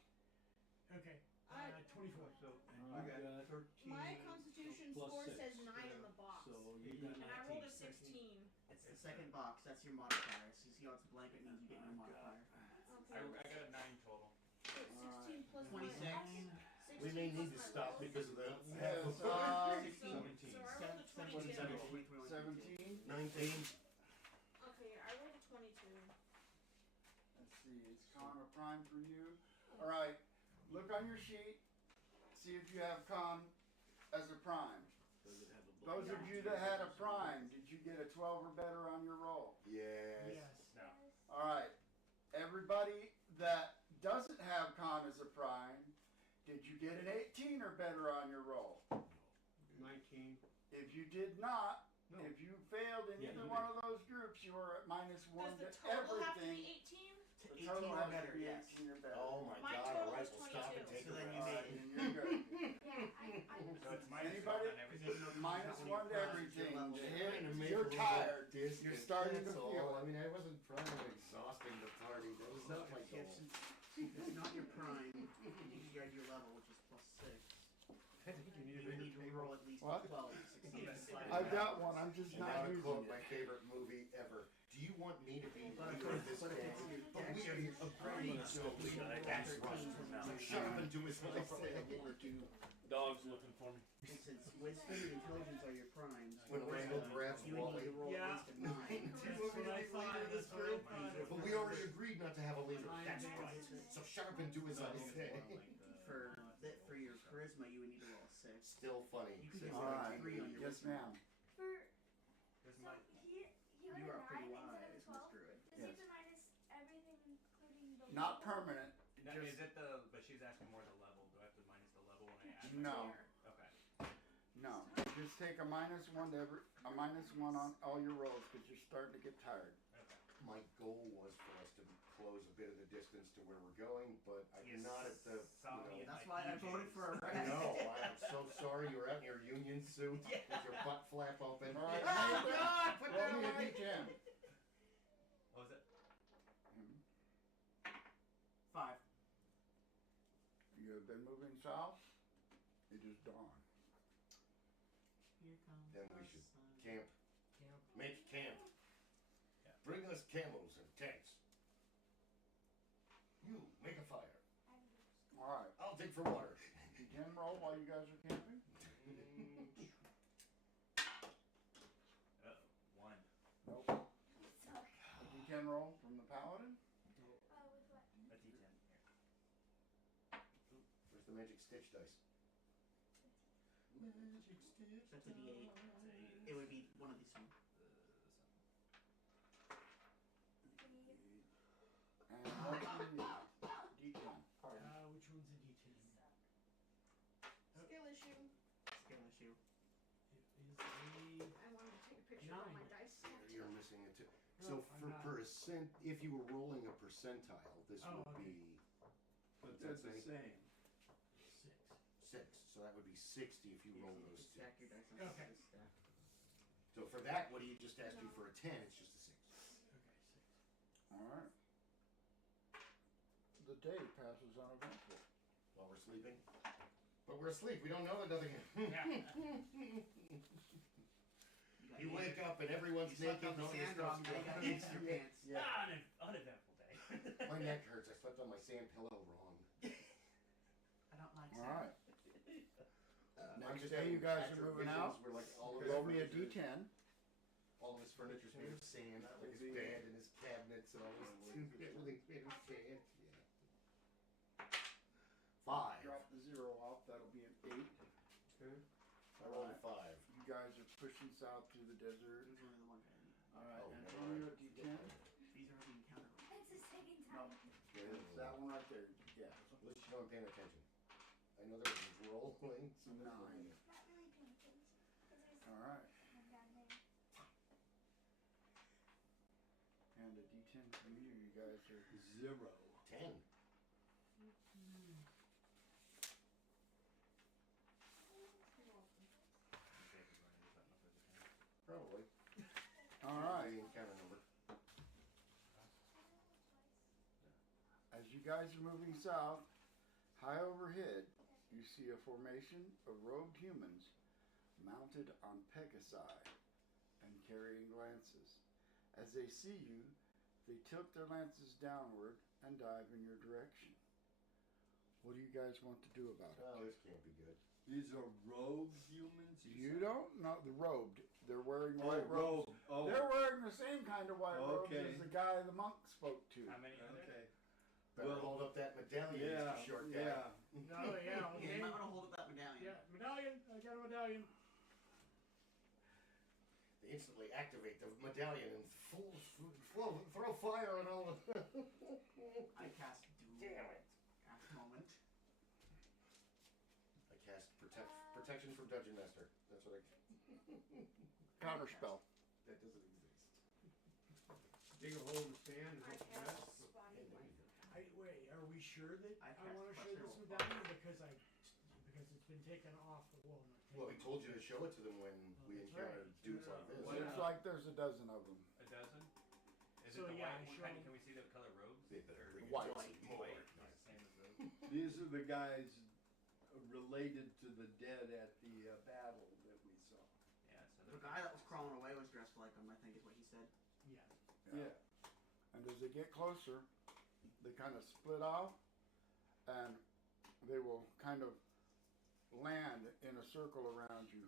Okay. I- 24. So, and Alright. you got 13. My constitution Plus score 6. says 9 in the box. So you've got And I rolled a 19. 16. It's the second box. That's your modifier. So you see how it's blank? It means you get your modifier. Okay. I got a 9 total. So it's 16 plus 26. We may need to stop because of the Yes, So I rolled a 22. 17. 19. Okay, I rolled a 22. Let's see, it's con or prime for you. Alright, look on your sheet. See if you have con as a prime. Does it have a Those of you that had a prime, did you get a 12 or better on your roll? Yes. Yes. No. Alright, everybody that doesn't have con as a prime, did you get an 18 or better on your roll? 19. If you did not, No. if you failed in Yeah, either you one did. of those groups, you are at -1 Does the to total have to be everything. 18? The 18 total or has to better, be yes. 18 or better. Oh my My god, total alright, is we'll stop and 22. take So a then break. you Alright, made it. and you're good. So it's minus Anybody? 1 on everything. Because you know, Minus when 1 to you're prime, everything. your level- To Trying to hit, make you're a little tired. distance, You're starting to that's all. feel I it. mean, I wasn't trying to exhausting the party. That was not my goal. It's not your prime. You get your level, which is plus 6. I think you need You a bigger need to table. roll at least What? 12 to succeed. I've got one, I'm just And not now to using quote it. my favorite movie ever. Do you want me to be But leader of this but if it's gang? your But we dex, are it's agreed plus to lead. 13 That's from right. now. Shut up and do as I say. Dog's looking for me. And since wisdom and intelligence are your primes, When for Randall wisdom, grabs you would need Wally. to roll Yeah. at least a 9. That's what I thought. But we already agreed not to have a leader. That's right. So shut up and do as I say. For your charisma, you would need to roll a 6. Still funny. You can Six get out of Alright, 3 on your yes wisdom. ma'am. He got You a are 9 pretty instead wise, of Miss 12. Druid. Does he have to minus everything, including the Not level? permanent. No, Just- is it the? But she's asking more the level. Do I have to minus the level when I add? No, Okay. no. Just take a -1 to a -1 on all your rolls because you're starting to get tired. Okay. My goal was for us to close a bit of the distance to where we're going, but I'm Yes. not at the. Saw me in That's my why I PJs. voted for a I red. know. I'm so sorry. You were out in your union suit with your butt flap open. Alright, Oh, God, put roll that me a away. D10. What was it? 5. You have been moving south. It is dawn. Here comes Then we the should sun. camp. Camp. Make camp. Yeah. Bring us camels and tents. You make a fire. Alright, I'll dig for water. D10 roll while you guys are camping. One. Nope. A D10 roll from the paladin. With what? A D10. Here. Where's the magic stitch dice? Magic stitch. That's a D8. It would be one of these two. And what do you need? D10. Which one's a D10? Skill issue. Skill issue. It is a... I wanted to take a picture of 9. my dice. You're missing it too. No, So I'm for not. percent, if you were rolling a percentile, this Oh, would okay. be But that's they're the a- same. 6. 6. So that would be 60 if you roll You those two. stack your dice on top Okay. of this stack. So for that, what do you just ask you for a 10? It's just a 6. Okay, 6. Alright. The day passes uneventful. While we're sleeping. But we're asleep. We don't know that nothing. got You naked. wake up and everyone's You slept naked. on the No one sand stops drum, now you gotta you. mix your pants. Yeah. Ah, an uneventful day. My neck hurts. I slept on my sand pillow wrong. I don't like sand. Alright. I'm Next just day having you guys are accurate moving visions out. where, like, all of his Roll me a furniture- D10. All of his furniture's made of sand, like his be- bed and his cabinets and all his everything's made of sand. Yeah. 5. Drop the 0 off. That'll be an 8. Okay. I rolled a 5. You guys are pushing south through the desert. There's only the one guy. Alright, Oh, and never roll me a mind. D10. These are the encounter rolls. It's the second No, time. it's that one right there. Yeah. At least you know I'm paying attention. I know there was rolling. So 9. Not really paying attention. 'Cause there's Alright. a bad name. And a D10 from you. You guys are 0. 10. Probably. Alright. The encounter number. you guys are moving south, high overhead, you see a formation of robed humans mounted on Pegasi and carrying lances. As they see you, they tilt their lances downward and dive in your direction. What do you guys want to do about it? Oh, this can't be good. These are robed humans? You don't know the robed. They're wearing Oh, white robes. robe. Oh, They're wearing the same kind of white robes Okay. as the guy the monk spoke to. How many are there? okay. Better Well, hold up that medallion, Yeah, Mr. Short Guy. yeah. No, yeah, Yeah, okay. you might want to hold up that medallion. Yeah, medallion. I got a medallion. They instantly activate the medallion and throw fire on all of them. I cast Doom. Damn it. At the moment. I cast protection from Dungeon Master. That's what I. Counterspell. That doesn't exist. Dig a hole in the sand and I hope for the cast best. spotty rifle. Wait, are we sure that I I cast want to show Fetzer this roll. medallion because it's been taken off the wall? Well, we told you to show it to them when we That's encountered right. dudes like this. Why Looks not? like there's a dozen of them. A dozen? Is So, it the yeah, white? I What kind, show- can we see the color robes? They better Or bring White. it to us more. white? Same as those. These are the guys related to the dead at the battle that we saw. Yeah, so The they're guy that was crawling away was dressed like him, I think is what he said. Yeah. Yeah. And as they get closer, they kind of split off and they will kind of land in a circle around you.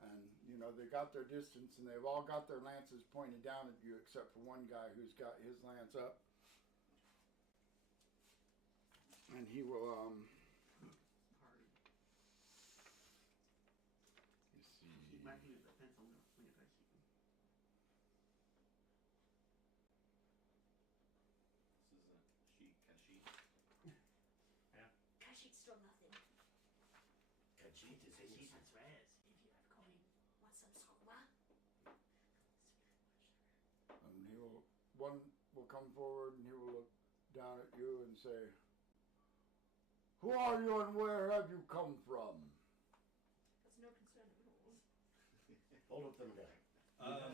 And, you know, they got their distance and they've all got their lances pointed down at you except for one guy who's got his lance up. And he will, Hard. you see. He might be the pencil when if I keep him. This isn't Kashi. Kashit's still nothing. Khajiit is innocent. If you have coin, want some scuba? And one will come forward and he will look down at you and say, "Who are you and where have you come from?" That's no concern of yours. Hold up the medallion.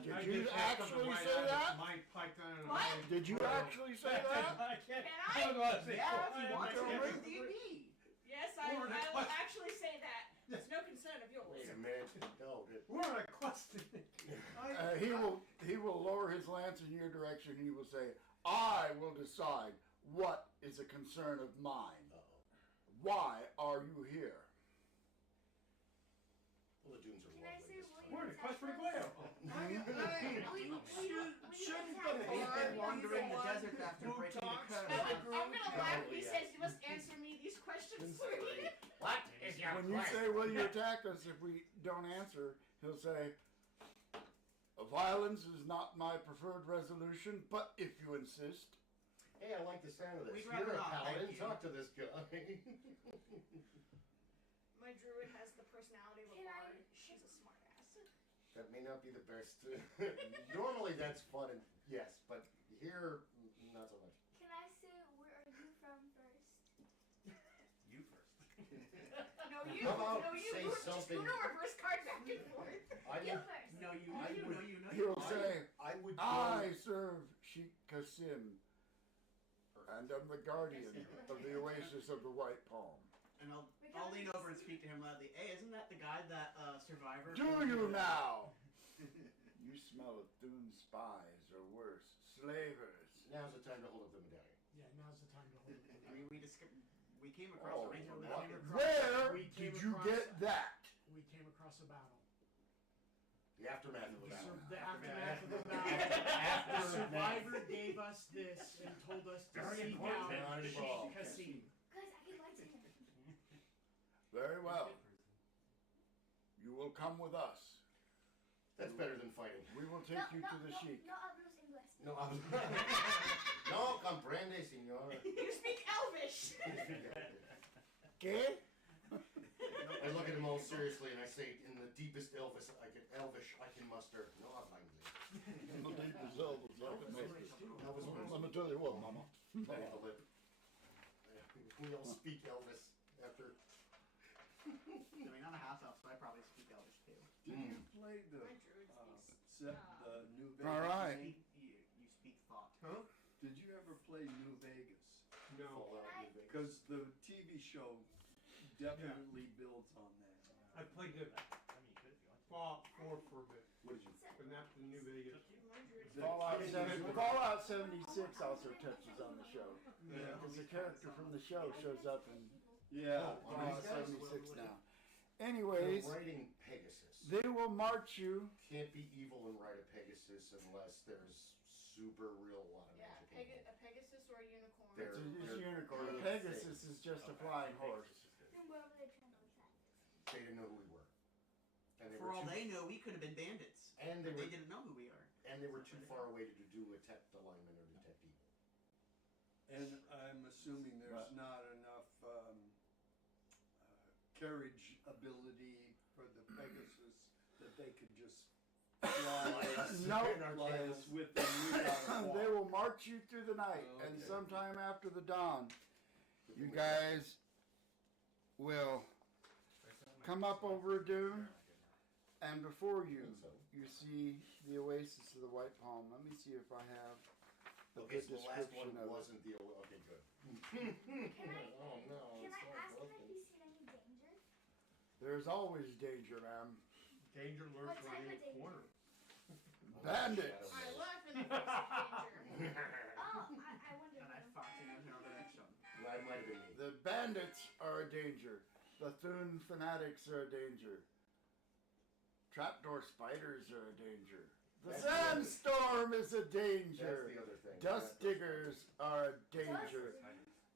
Did I you just have something actually right say out of that? My python and What? I- Did you actually say that? Can I? Yeah, if you want to. Yeah. It's D&D. Yes, I Or the will quest- actually say that. It's no concern of yours. Wait a minute. No. We're on a quest. He will lower his lance in your direction and he will say, "I will decide what is a concern of mine. Uh-oh. Why are you here?" Well, the dunes are Can I lovely. say this will time. We're in a quest for the attack Gleo. Shouldn't attack the us? He's bard been be wandering the one desert after who breaking the talks code. to the I'm gonna laugh. He Probably, yeah. says you must answer me these questions for me. What is your When you question? say, "Will you attack us if we don't answer?" he'll say, "Violence is not my preferred resolution, but if you insist." Hey, I like the sound of this. We'd You're rather a not, thank paladin. you. Talk to this guy. My druid has the personality of a Can I- bard. She's a smartass. That may not be the best. Normally that's fun, and yes, but here, not so much. Can I say where are you from first? You first. No, you. How about No, you. say We're just something- gonna reverse card back and forth. I You would, first. No, you, I you, would- no, you, no, He you. will say, I would "I serve Sheikh Kasim and am the guardian of the oasis of the White Palm." And I'll lean over and speak to him loudly. Hey, isn't that the guy that Survivor? "Do you now? You smell of Thune spies, or worse, slavers." Now's the time to hold up the medallion. Yeah, now's the time to hold it. We came across Oh, a rainbow we mountain. came across- Where we came did you across- get that? We came across a battle. The aftermath of the battle. The aftermath of the Aftermath. battle. The survivor gave us this and told us to Very seek important. out Very Sheikh involved. Kasim. Guys, I can lie to him. Very well. You will come with us. That's better than fighting. We will take you to the Sheik. No hablos inglés. No, no comprende, señor. You speak Elvish. ¿Qué? I look at him all seriously and I say in the deepest Elvish I can muster. No habla inglés. Let me tell you what, Mama. Bite the lip. We all speak Elvis after. I mean, I'm a half elf, so I probably speak Elvish too. Did you play the My druid speaks. the new All right. You speak thought. Huh? Did you ever play play New Vegas? No. Fallout New Vegas. Because the TV show definitely builds on that. I played the I mean, you could if you want. Fallout 4 for a bit, What did you? but not the New Vegas. Fallout 76 also touches on the show. Yeah. Because the character from the show shows up in Yeah. Fallout 76 now. They're Anyways, writing Pegasus. they will march you. Can't be evil and write a Pegasus unless there's super real lot of Yeah, magic. a Pegasus or a unicorn. They're- It's they're unicorn. good Pegasus things. is just a flying horse. Then where were they trying to attack? They didn't know who we were. And they For were all too, they know, we could have been bandits. and they But were they didn't know who we are. and they were too far away to do detect alignment or detect evil. And I'm assuming there's not enough carriage ability for the Pegasus that they could just fly us, No. fly us with them. We gotta They walk. will march you through the night, and Okay. sometime after the dawn, you guys will come up over a dune, and before you, you see the oasis of the White Palm. Let me see if I have a Okay, good so the last one description of it. wasn't the okay, good. Can I, Oh no, can it's I not ask him broken. if he's seen any danger? There's always danger, ma'am. Danger What lurks type around of any danger? corner. Bandits. I love in the face of danger. Oh, I wondered. And I fucking know the next one. That might have been me. The bandits are a danger. The Thune fanatics are a danger. Trapdoor spiders are a danger. The That's the other- sandstorm is a That's danger. the other thing. Dust diggers are a danger. Dust-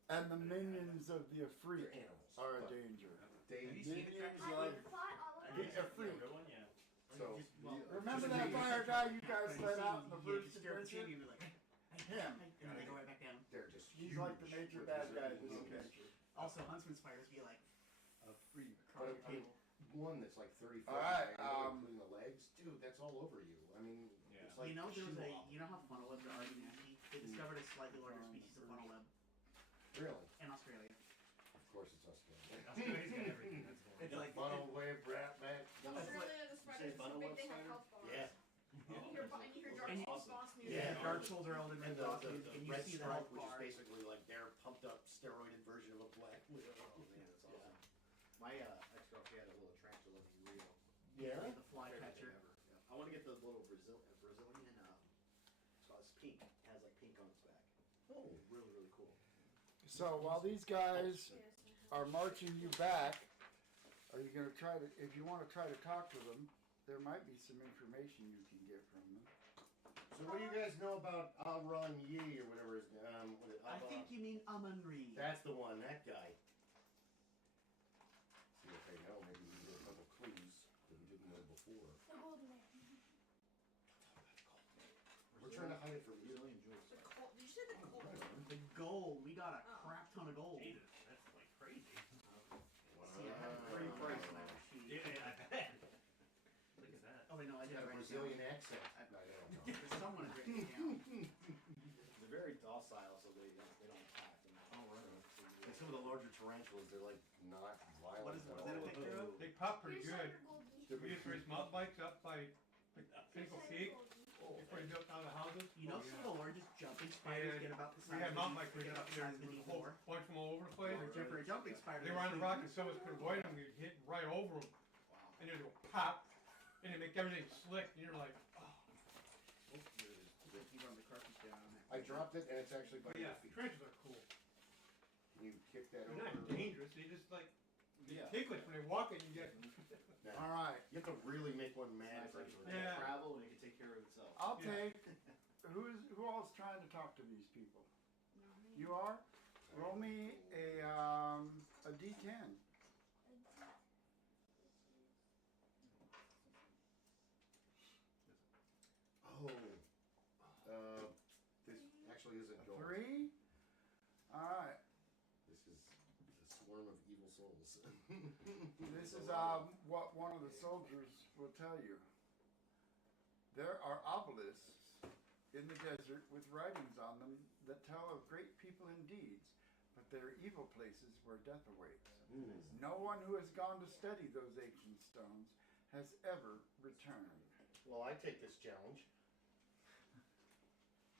And the minions of the They're Afreet animals. are a but danger. They Have you seen the Minions tractor? I like fought all of The them. Afreet. Good one, yeah. so Remember that fire guy you guys let out in the first adventure? You'd be like, Him. and then they go right back down. they're just He's huge like the major with bad guy of resilience. this Okay. adventure. Also, huntsman spiders be like, a free. across your table. One that's like 30 foot All right, diameter, including the legs, dude. That's all over you. I mean, Yeah. it's like You know, there was shoe up. you know how funnel webs are already nasty? They discovered a slightly larger species of funnel web Really, in Australia. of course it's Australia. Australia's got everything. That's cool. It's like, funnel wave, rat back. Australia, the spiders are so big they have health bars. Yeah. And you hear Dark And Souls awesome. boss music. Yeah. Dark Souls are older than And boss the music, and you red see the stripe, health which is bar. basically like their pumped up steroided version of a black widow. Oh man, that's awesome. My ex-girl, she had a little tarantula in Rio. Yeah. The fly Favorite catcher. thing ever. Yeah. I want to get the little Brazilian, it's pink. It has like pink on its back. Oh. Really, really cool. So while these guys are marching you back, are you gonna try to? If you want to try to talk to them, there might be some information you can get from them. So what do you guys know about Alron Yi or whatever his what is it, I think you mean Amun-Re. That's the one, that guy. See if they know. Maybe we can get a couple clues that we didn't know before. The golden man. We're trying to hide it from you. Brazilian jewels. The cold, did you say the cold? The gold. We got a crap ton of gold. Jesus, that's like crazy. See, I have a pretty price on that sheet. Yeah, I bet. Look at that. Oh wait, no, I He's did got a write it Brazilian down. accent. I- No, they don't know. There's someone has written it down. They're very docile, so they don't attack. Oh, really? Like some of the larger tarantulas, they're like not violent What is at that a all. picture of? They pop pretty Here's good. your Goldie. We used to race mountain bikes up by Pinnacle Peak Goldie. before you built out the houses. You know, some of the largest jumping spiders And get about the we size had of mountain the bikes we get got about up the there, size of the with a whole D4. bunch of them all over the place. Or different jumping spiders. They were on the rock and so much could avoid them, you'd hit right over them. And they'd go pop, and they make everything slick, and you're like, oh. You run the cartridge down on that. I dropped it and it's actually by But your yeah, feet. trenches are cool. Can you kick that They're over? not dangerous, they just like, Yeah. ticklish when they walk in, you get, No. All right, You have to really make one mad It's for like it to it Yeah. can travel and it can take care of itself. I'll Yeah. take. Who all's trying to talk to these people? You are. Roll me a D10. This actually isn't A gold. 3. All right. This is the swarm of evil souls. This is what one of the soldiers will tell you. There are obelisks in the desert with writings on them that tell of great people and deeds, but they're evil places where death awaits. No one who has gone to study those ancient stones has ever returned. Well, I take this challenge.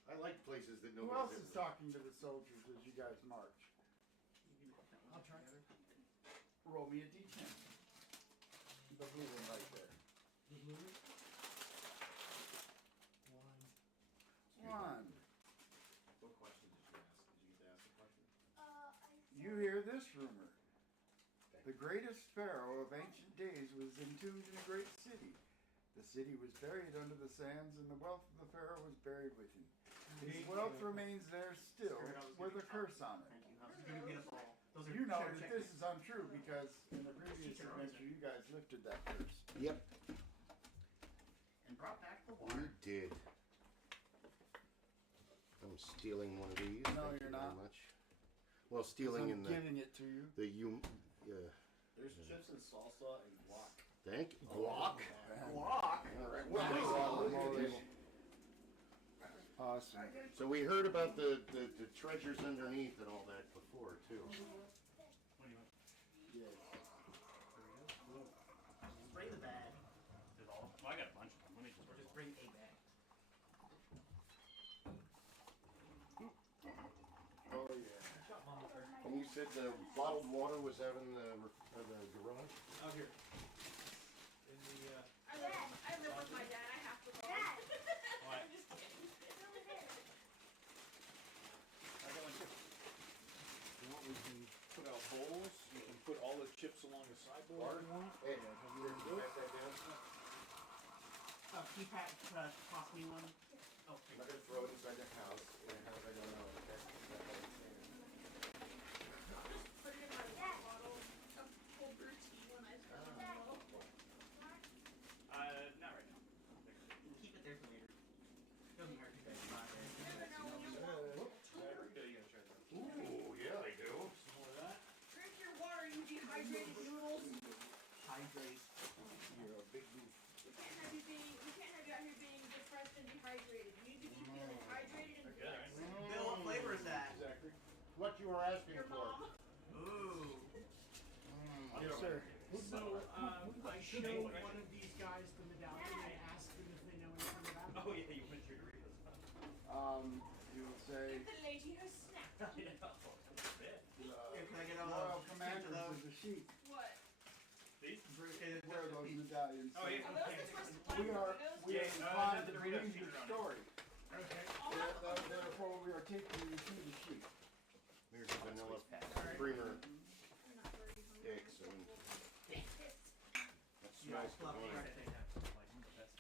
I like places that Who nobody's else ever is been. talking to the soldiers as you guys march? I'll try. Roll me a d10. The blue one right there. The blue. One. What question did you ask? Did you get to ask a question? You hear this rumor. The greatest pharaoh of ancient days was entombed in a great city. The city was buried under the sands, and the wealth of the pharaoh was buried with him. His wealth remains there still, with a curse on it. Thank you. I was giving it all. Those are You know share that checkers. this is untrue because in the previous adventure you guys lifted that curse. Yep. And brought back the We water. did. I'm stealing one of these. No, Thank you're you very not. much. Well, stealing I'm in giving it to you. the There's chips and salsa and guac. Thank you. Guac. Guac. All right. Guacamole. Awesome. So we heard about the treasures underneath and all that before too. What do you want? Yes. Just bring the bag. There's all. Well, I got a bunch of them. Let me just. Or just bring a bag. Oh yeah. And you said the bottled water was out in the garage? Out here. In the, I live with my dad. I have to go. Dad. What? I'm just kidding. It's over there. I got one too. You want, we can put out bowls, you can put all the chips along the sideboard if you want. Hey, have you ever pass that down? Can you toss me one? Oh, I'm not gonna throw it inside the house. In a house I don't know. Okay? Put it in my water bottle of cold brew tea when I start on the low. Not right now. you can keep it there for later. Doesn't hurt to get it out there. Never know when you want. Ooh, yeah, I do. Some more of that. Drink your water, you dehydrated noodles. Hydrate. You're a big beef. We can't have you out here being depressed and dehydrated. You need to be feeling hydrated and Okay, blessed. Bill, what flavor is that? Zachary. What you were asking Your for. mom. Ooh. Yes, sir. So, I show one of these guys the medallion and ask them if they know anything about it. Oh yeah, you went through Doritos. You will say The lady has snapped. I know. That's a bit. Here, can I get a Royal picture Commanders of is a sheep. What? These? Okay, Wear those medallions. Oh, yeah. Are those the first We are Yeah, inclined the to Doritos, believe keep your it on. story. Okay. Therefore, we are taking you to the sheep. Here's a vanilla creamer cakes and that Yeah, smells fluff good. credit.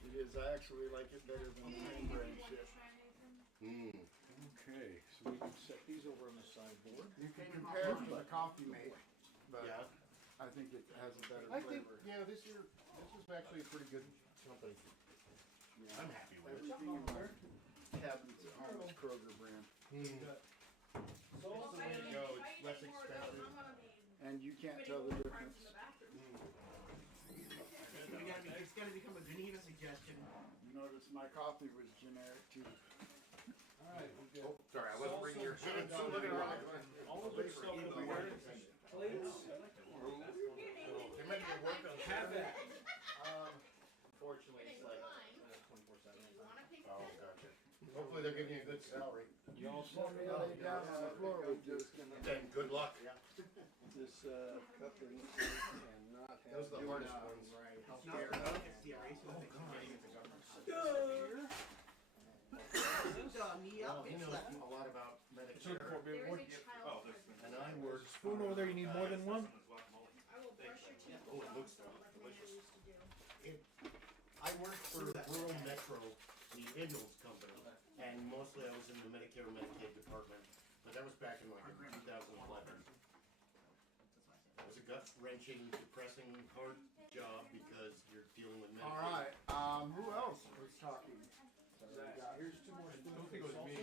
It is. I actually like it better than the main brand shit. Mmm. Okay, so we can set these over on the sideboard. You can compare it to the coffee mate, but Yeah. I think it has a better I think, flavor. yeah, this is actually a pretty good company. Yeah. I'm happy with it. Everything in my cabinets at home is Kroger brand. So Well, if I there you don't go, if it's I eat less any more of those, expensive. I'm gonna be And you can't committing tell the war crimes difference. in the bathroom. It's gotta become a Geneva suggestion. You notice my coffee was generic too. Alright, we got Oh, sorry, I wasn't bringing your. Salsa, So looking around. all of this stuff over here. Plates. They might be work on Have that. Unfortunately, it's like 24/7. You want a pink Oh, pen? gotcha. Hopefully they're giving you a good salary. You all Want set? me to lay down on the floor with you? Then good luck. This cup and not have. Those are the hardest ones. It's not, it's the erasing thing from getting into government. Me up, He it's knows left. a lot about There Medicare. is a child present. And I work. Spoon over there, you need more than one? I will brush your teeth Oh, it looks like my mother used to do. I worked for Rural Metro, the ambulance company, and mostly I was in the Medicare and Medicaid department, but that was back in like 2011. It was a gut-wrenching, depressing, hard job because you're dealing with Medicaid. Alright, who else was talking? Here's two more spoons. Don't think it was me.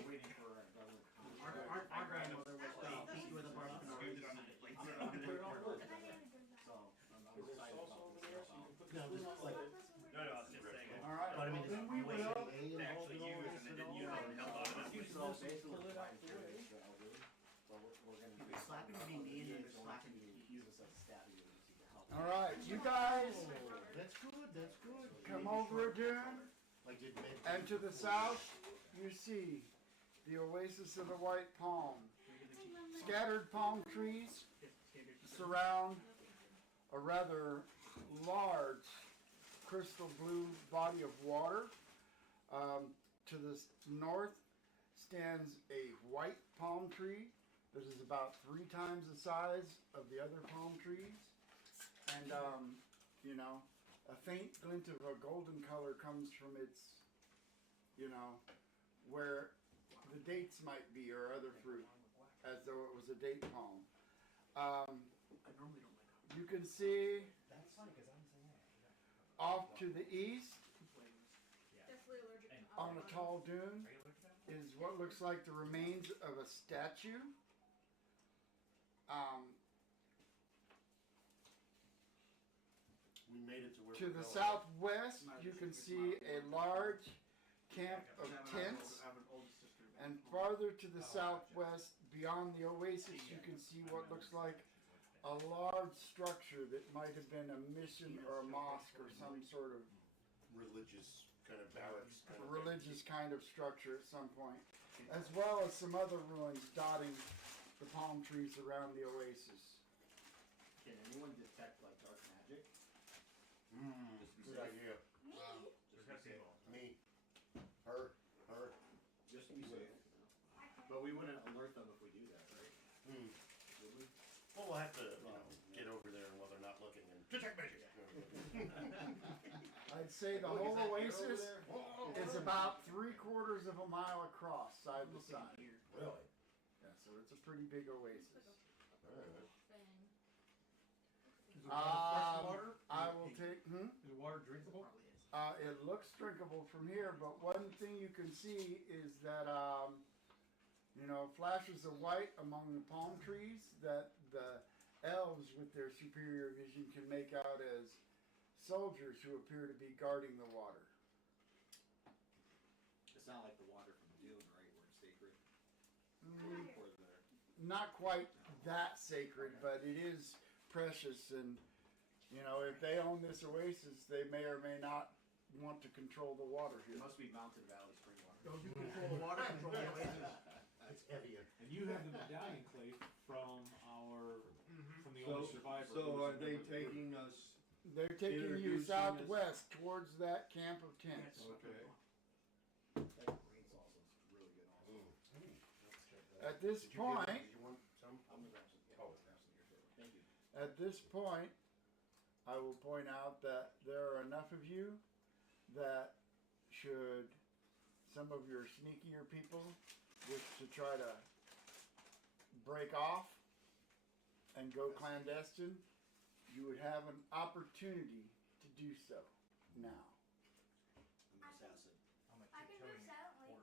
Our grandmother was beat with a brush and Is there salsa over there, so you can put the No, this spoon is on like, it? No, I was just saying. Alright, but I mean, then we it's way will. They actually use and they didn't use it and held on to it. Use this and pull it out the way. slapping would be me and then there's slapping you. Alright, you guys that's good, that's good. come over again, Like did med. and to the south, you see the oasis of the white palm. Scattered palm trees surround a rather large crystal blue body of water. To the north stands a white palm tree that is about 3 times the size of the other palm trees. And, you know, a faint glint of a golden color comes from its, you know, where the dates might be or other fruit, as though it was a date palm. You can see off to the east Definitely allergic to on a tall dune is what looks like the remains of a statue. We made it to where To we're the going. southwest, you can see a large camp of tents. And farther to the southwest, beyond the oasis, you can see what looks like a large structure that might have been a mission or a mosque or some sort of Religious kind of barracks. Kind of religious kind of structure at some point, as well as some other ruins dotting the palm trees around the oasis. Can anyone detect like dark magic? Good idea. Me. Her. Just to be safe. But we wouldn't alert them if we do that, right? Would we? Well, we'll have to, get over there while they're not looking and detect magic. I'd say the whole oasis is about 3/4 of a mile across, side to side. Really? Yeah, so it's a pretty big oasis. Is the water fresh water? I will take. Is the water drinkable? It looks drinkable from here, but one thing you can see is that, you know, flashes of white among the palm trees that the elves with their superior vision can make out as soldiers who appear to be guarding the water. It's not like the water from Dune, right, where it's sacred. Or Not quite that sacred, but it is precious, and you know, if they own this oasis, they may or may not want to control the water here. It must be Mountain Valley spring water. Don't you control the water, control the oasis? It's heavier. And you have the medallion clay from the only survivor. So who was are they a member of the group. taking us? They're taking you Introducing us- southwest towards that camp of tents. Okay. That green sauce is really good also. At this Did you point, you want some? I'm gonna grab some. Yeah, Oh. grab some of your favorite. Thank you. at this point, I will point out that there are enough of you that should some of your sneakier people wish to try to break off and go clandestine, you would have an opportunity to do so now. I'm an assassin. I can do silently.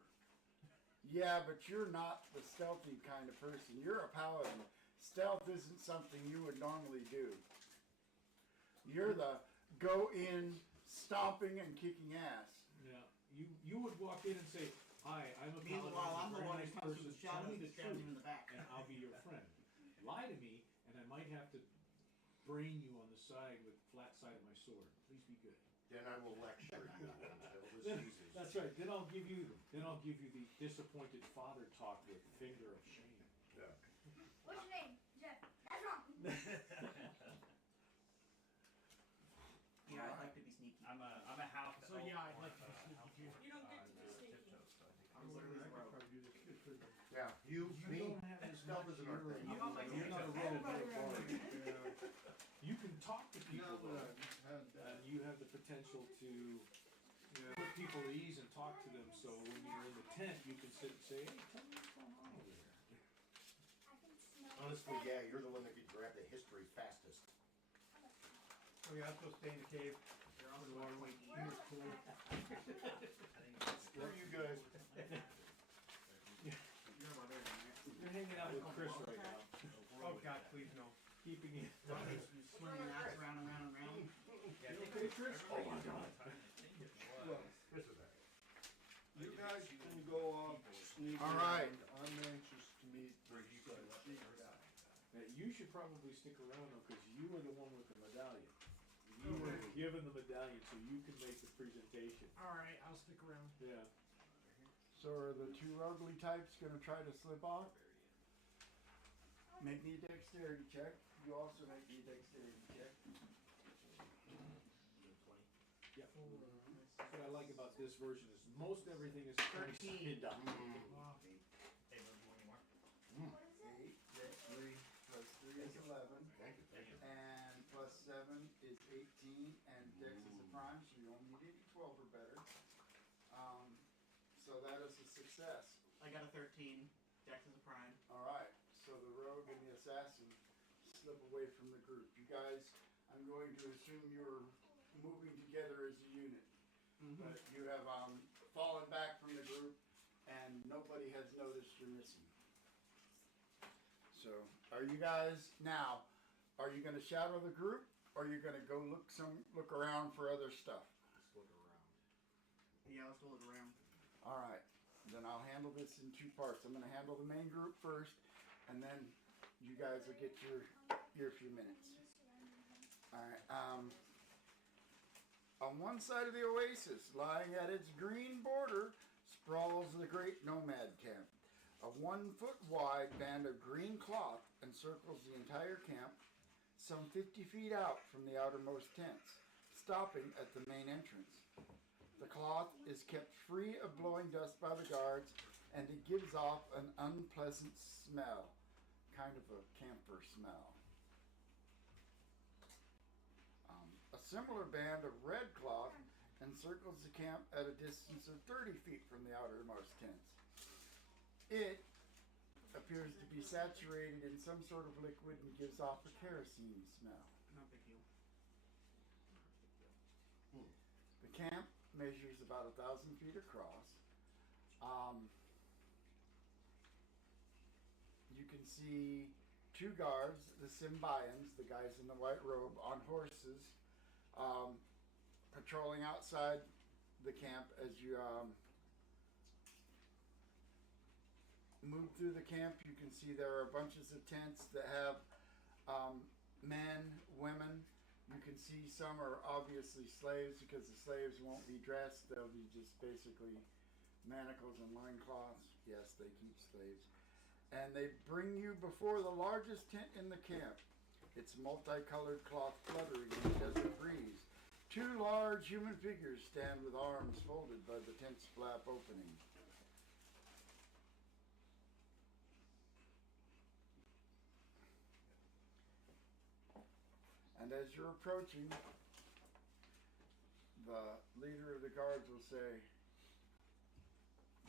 Yeah, but you're not the stealthy kind of person. You're a paladin. Stealth isn't something you would normally do. You're the go in, stomping and kicking ass. Yeah, you would walk in and say, "Hi, I'm a paladin. Meanwhile, I'm the very one nice who comes person. from the shadows Tell me and the stabs truth, him in the back." and I'll be your friend. Lie to me, and I might have to brain you on the side with the flat side of my sword. Please be good." Then I will lecture you until this Then- ceases. That's right. Then I'll give you the disappointed father talk with finger of shame. Yeah. What's your name? Jeff. That's wrong. Yeah, I'd like to be sneaky. I'm a half. So yeah, I'd like to be sneaky too. You don't get to be sneaky. I'm literally I a could rogue. probably do this too, couldn't I? Yeah. You, me, don't have as stealth much isn't our your- thing. I'm on my You're not a game. rogue. Yeah. You can talk to people, Now that though, I've had that. and you have the potential to put people at ease and talk to them. So when you're in the tent, you can sit and say, "Hey, tell me what's going on over there." I can smell Honestly, it. yeah, you're the one that could grab the history fastest. Oh yeah, I'll still stay in the cave. They're also quite easy. Screw you guys. You're a barbarian, right? You're hanging out with Chris right now, Oh God, please no. keeping it. Swinging an axe around and round and round. Okay, Chris. Oh my God. Well, This is that. you guys can go off sneaking. All right. around. I'm anxious to meet the GEEKS. Now, you should probably stick around though, because you are the one with the medallion. You were given the medallion, so you can make the presentation. Alright, I'll stick around. Yeah. So are the two ugly types gonna try to slip off? Make me a dexterity check. You also make me a dexterity check. Yeah. What I like about this version is most everything is 13. done. Wow. Hey, bro, you want any more? 8 plus 3 plus 3 is 11. Thank you. Thank you. And plus 7 is 18, and Dex is a prime, so you only need a 12 or better. So that is a success. I got a 13. Dex is a prime. Alright, so the rogue and the assassin slip away from the group. You guys, I'm going to assume you're moving together as a unit. But you have fallen back from the group, and nobody has noticed you're missing. So, are you guys now? Are you going to shadow the group, or are you going to go look around for other stuff? Let's look around. Yeah, let's go look around. All right, then I'll handle this in two parts. I'm going to handle the main group first, and then you guys will get your few minutes. All right. On one side of the oasis, lying at its green border, sprawls the great nomad camp. A 1-foot wide band of green cloth encircles the entire camp, some 50 feet out from the outermost tents, stopping at the main entrance. The cloth is kept free of blowing dust by the guards, and it gives off an unpleasant smell, kind of a camper smell. A similar band of red cloth encircles the camp at a distance of 30 feet from the outermost tents. It appears to be saturated in some sort of liquid and gives off a kerosene smell. No big deal. The camp measures about 1,000 feet across. You can see two guards, the Symbians, the guys in the white robe, on horses, patrolling outside the camp. As you move through the camp, you can see there are bunches of tents that have men, women. You can see some are obviously slaves because the slaves won't be dressed. They'll be just basically manacles and loincloths. Yes, they keep slaves. And they bring you before the largest tent in the camp. Its multicolored cloth fluttering in the desert breeze. Two large human figures stand with arms folded by the tent's flap opening. And as you're approaching, the leader of the guards will say,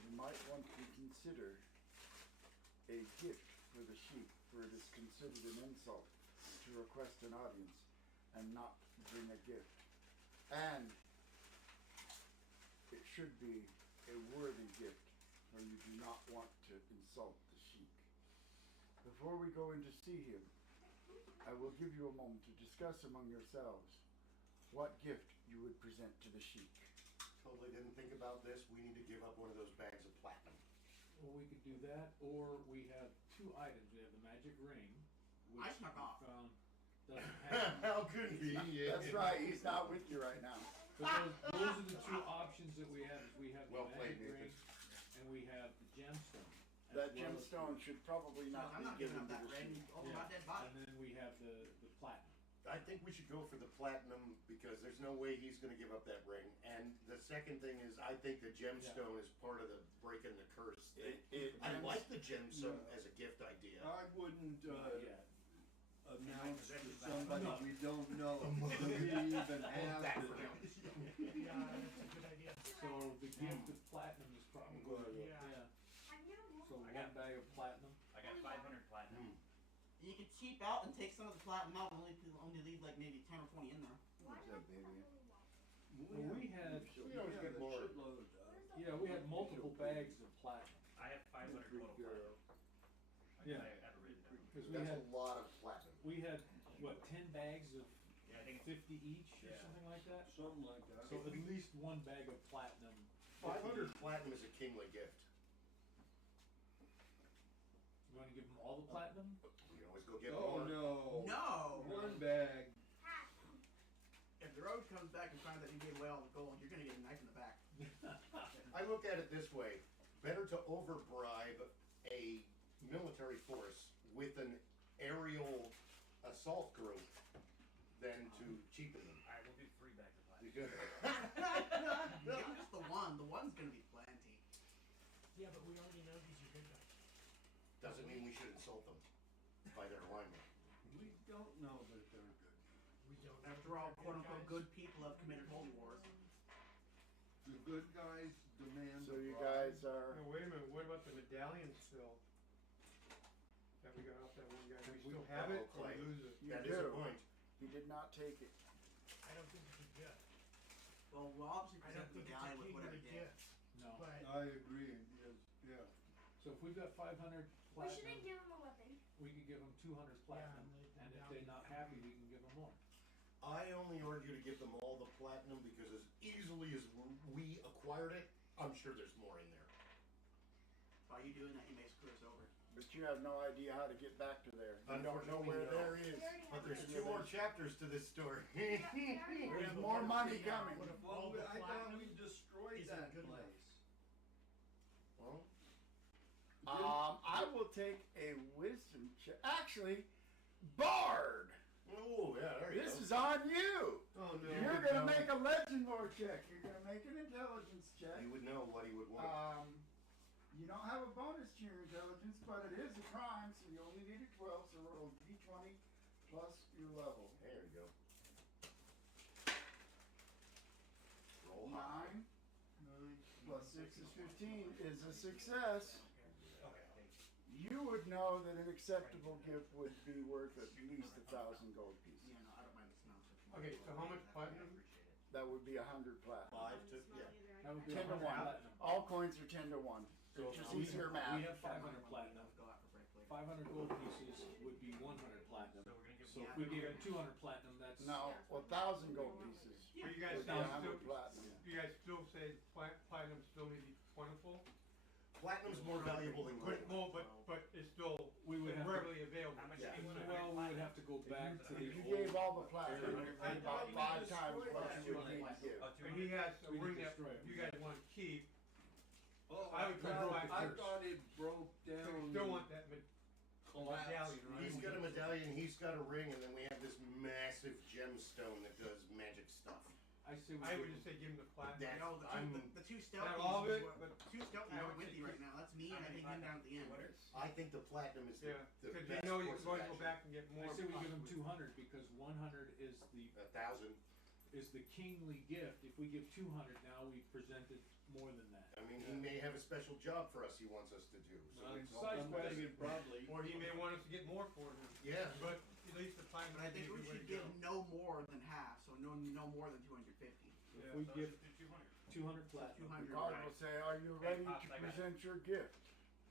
"You might want to consider a gift for the sheep, for it is considered an insult to request an audience and not bring a gift. And it should be a worthy gift, for you do not want to insult the sheik. Before we go in to see him, I will give you a moment to discuss among yourselves what gift you would present to the sheik." Totally didn't think about this. We need to give up one of those bags of platinum. Well, we could do that, or we have two items. We have the magic ring, which I snuck off. we found doesn't have. How could he? That's right, he's not with you right now. But those are the two options that we have. Is we have Well the played, magic Nathan. ring, and we have the gemstone. as That well as gemstone should probably No, not I'm be not giving given up to that the ring sheik. over my dead body. And then we have the platinum. I think we should go for the platinum because there's no way he's going to give up that ring. And the second thing is, I think the gemstone is part of the breaking the curse thing. I like the gemstone as a gift idea. I wouldn't Not yet. announce to somebody we don't know that we even have that it. for now. Yeah, that's a good idea. So the gift of platinum is probably Yeah. So one bag of platinum. I got 500 platinum. You could cheap out and take some of the platinum out and only leave like maybe 10 or 20 in there. What's up, baby? Well, we had We always get more. we had multiple bags of platinum I have 500 total platinum. Yeah. I have it written down. because we That's had a lot of platinum. 10 bags of Yeah, I think 50 each or Yeah. something like that. Something like that. So at least one bag of platinum. 500 platinum is a kingly gift. You want to give them all the platinum? We can always go get Oh, more. no. No! One bag. If the road comes back and finds that you gave away all the gold, you're gonna get a knife in the back. I look at it this way. better to overbribe a military force with an aerial assault group than to cheapen them. Alright, we'll do 3 back to 5. Give him just the one. The one's gonna be plenty. Yeah, but we already know these are good guys. Doesn't mean we should insult them by their alignment. We don't know that they're good. We don't. know After all, if they're quote unquote, guys. good people have committed holy wars. The good guys demand. So the you bribe. guys are, Now, wait a minute, what about the medallion still? That we got off that one guy, do we still have it or Clay. lose it? you That is a do. point. He did not take it. I don't think it's a gift. Well, we'll obviously I present don't the think it's medallion a with whatever key to the gift. gift. No. But I agree, yes, yeah. So if we've got 500 We shouldn't platinum, give him a weapon. we could give them 200 platinum, and and if now they're we not can- happy, we can give them more. I only urge you to give them all the platinum because as easily as we acquired it, I'm sure there's more in there. By you doing that, you may screw us over. But you have no idea how to get back to there. You don't know Unfortunately, where no. there is. We already But have there's it. 2 more chapters to this story. We already have There's it. more money coming. What if Well, all the I thought platinum we destroyed isn't that good enough? place. Well, I will take a wisdom check. Actually, Bard! oh yeah, there you This go. is on you! Oh, no. You're gonna make a legend lore check. You're gonna make an intelligence check. You would know what he would want. You don't have a bonus to your intelligence, but it is a crime, so you only need a 12, so roll d20 plus your level. There you go. Roll high. 9 plus 6 is 15 is a success. You would know that an acceptable gift would be worth at least 1,000 gold pieces. Yeah, no, I don't mind the smell. Okay, so how much platinum? That would be 100 platinum. 5 to yeah. That would be 10 to 100 1. platinum. All coins are 10 to 1. So It's just we- easier We math. have 500 platinum. Go out for break later. 500 gold pieces would be 100 platinum. So we're gonna give So if we give him 200 platinum, that's. No, 1,000 gold pieces. So you guys Would be still, 100 platinum. you guys still say platinum still may be plentiful? Platinum's more valuable than gold. Well, but it's still We would have to- readily available. How much Yeah. do you want? Well, we would have to go back to the If you old. gave all the platinum, I it'd be about thought we 5 times destroyed what that you would place. need to give. And he has a We ring can that destroy it. you guys want to keep, Oh, I would thought- broke it I first. thought it broke so down. you still want that collapsed. medallion, right? He's got a medallion, he's got a ring, and then we have this massive gemstone that does magic stuff. I say we I give would him- just say give him the platinum. That- No, I'm- the two stealth Not all of pieces it, were- but two stealth I are would with say you right keep- now. That's me, and I think him down at the end. I think the platinum is yeah, the because best you know you course can of always go action. back and get more. I say we give him possibly. 200 because 100 is the 1,000. kingly gift. If we give 200 now, we've presented more than that. I mean, he may have a special job for us he wants us to do. So Well, it's it's all Besides, I'm about betting it. it probably. Or he may want us to get more for him. Yeah. But at least the platinum. But I think would we be the way should to give go. no more than half, so no more than 250. If Yeah. we So give let's just do 200. 200 platinum. 200. The guard will say, are you ready Pops, to I got it. present your gift?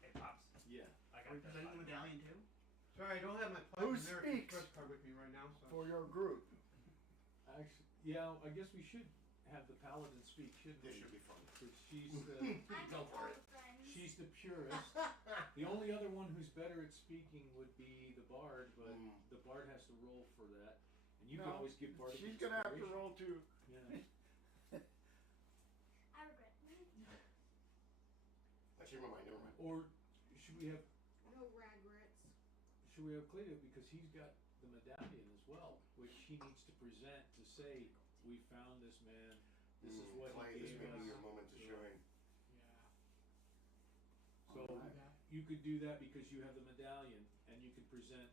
Hey, Pops. Yeah. I Are got we that. presenting the medallion too? Sorry, I don't have my Who platinum American speaks? Express card with me right now, so. For your group. Actually, yeah, I guess we should have the paladin speak, shouldn't This we? should be fun. 'Cause she's the I Go make for all it. the friends. she's the purest. The only other one who's better at speaking would be the bard, but Mm. the bard has to roll for that. And you can No, always give bardic She's gonna have to inspiration. roll too. Yeah. I regret. Actually, never mind, never mind. Or should we have No regrets. Cleo, because he's got the medallion as well, which he needs to present to say, we found this man, this is what Clay, he this gave may be us. your moment to shine. So Alright. you could do that because you have the medallion, and you could present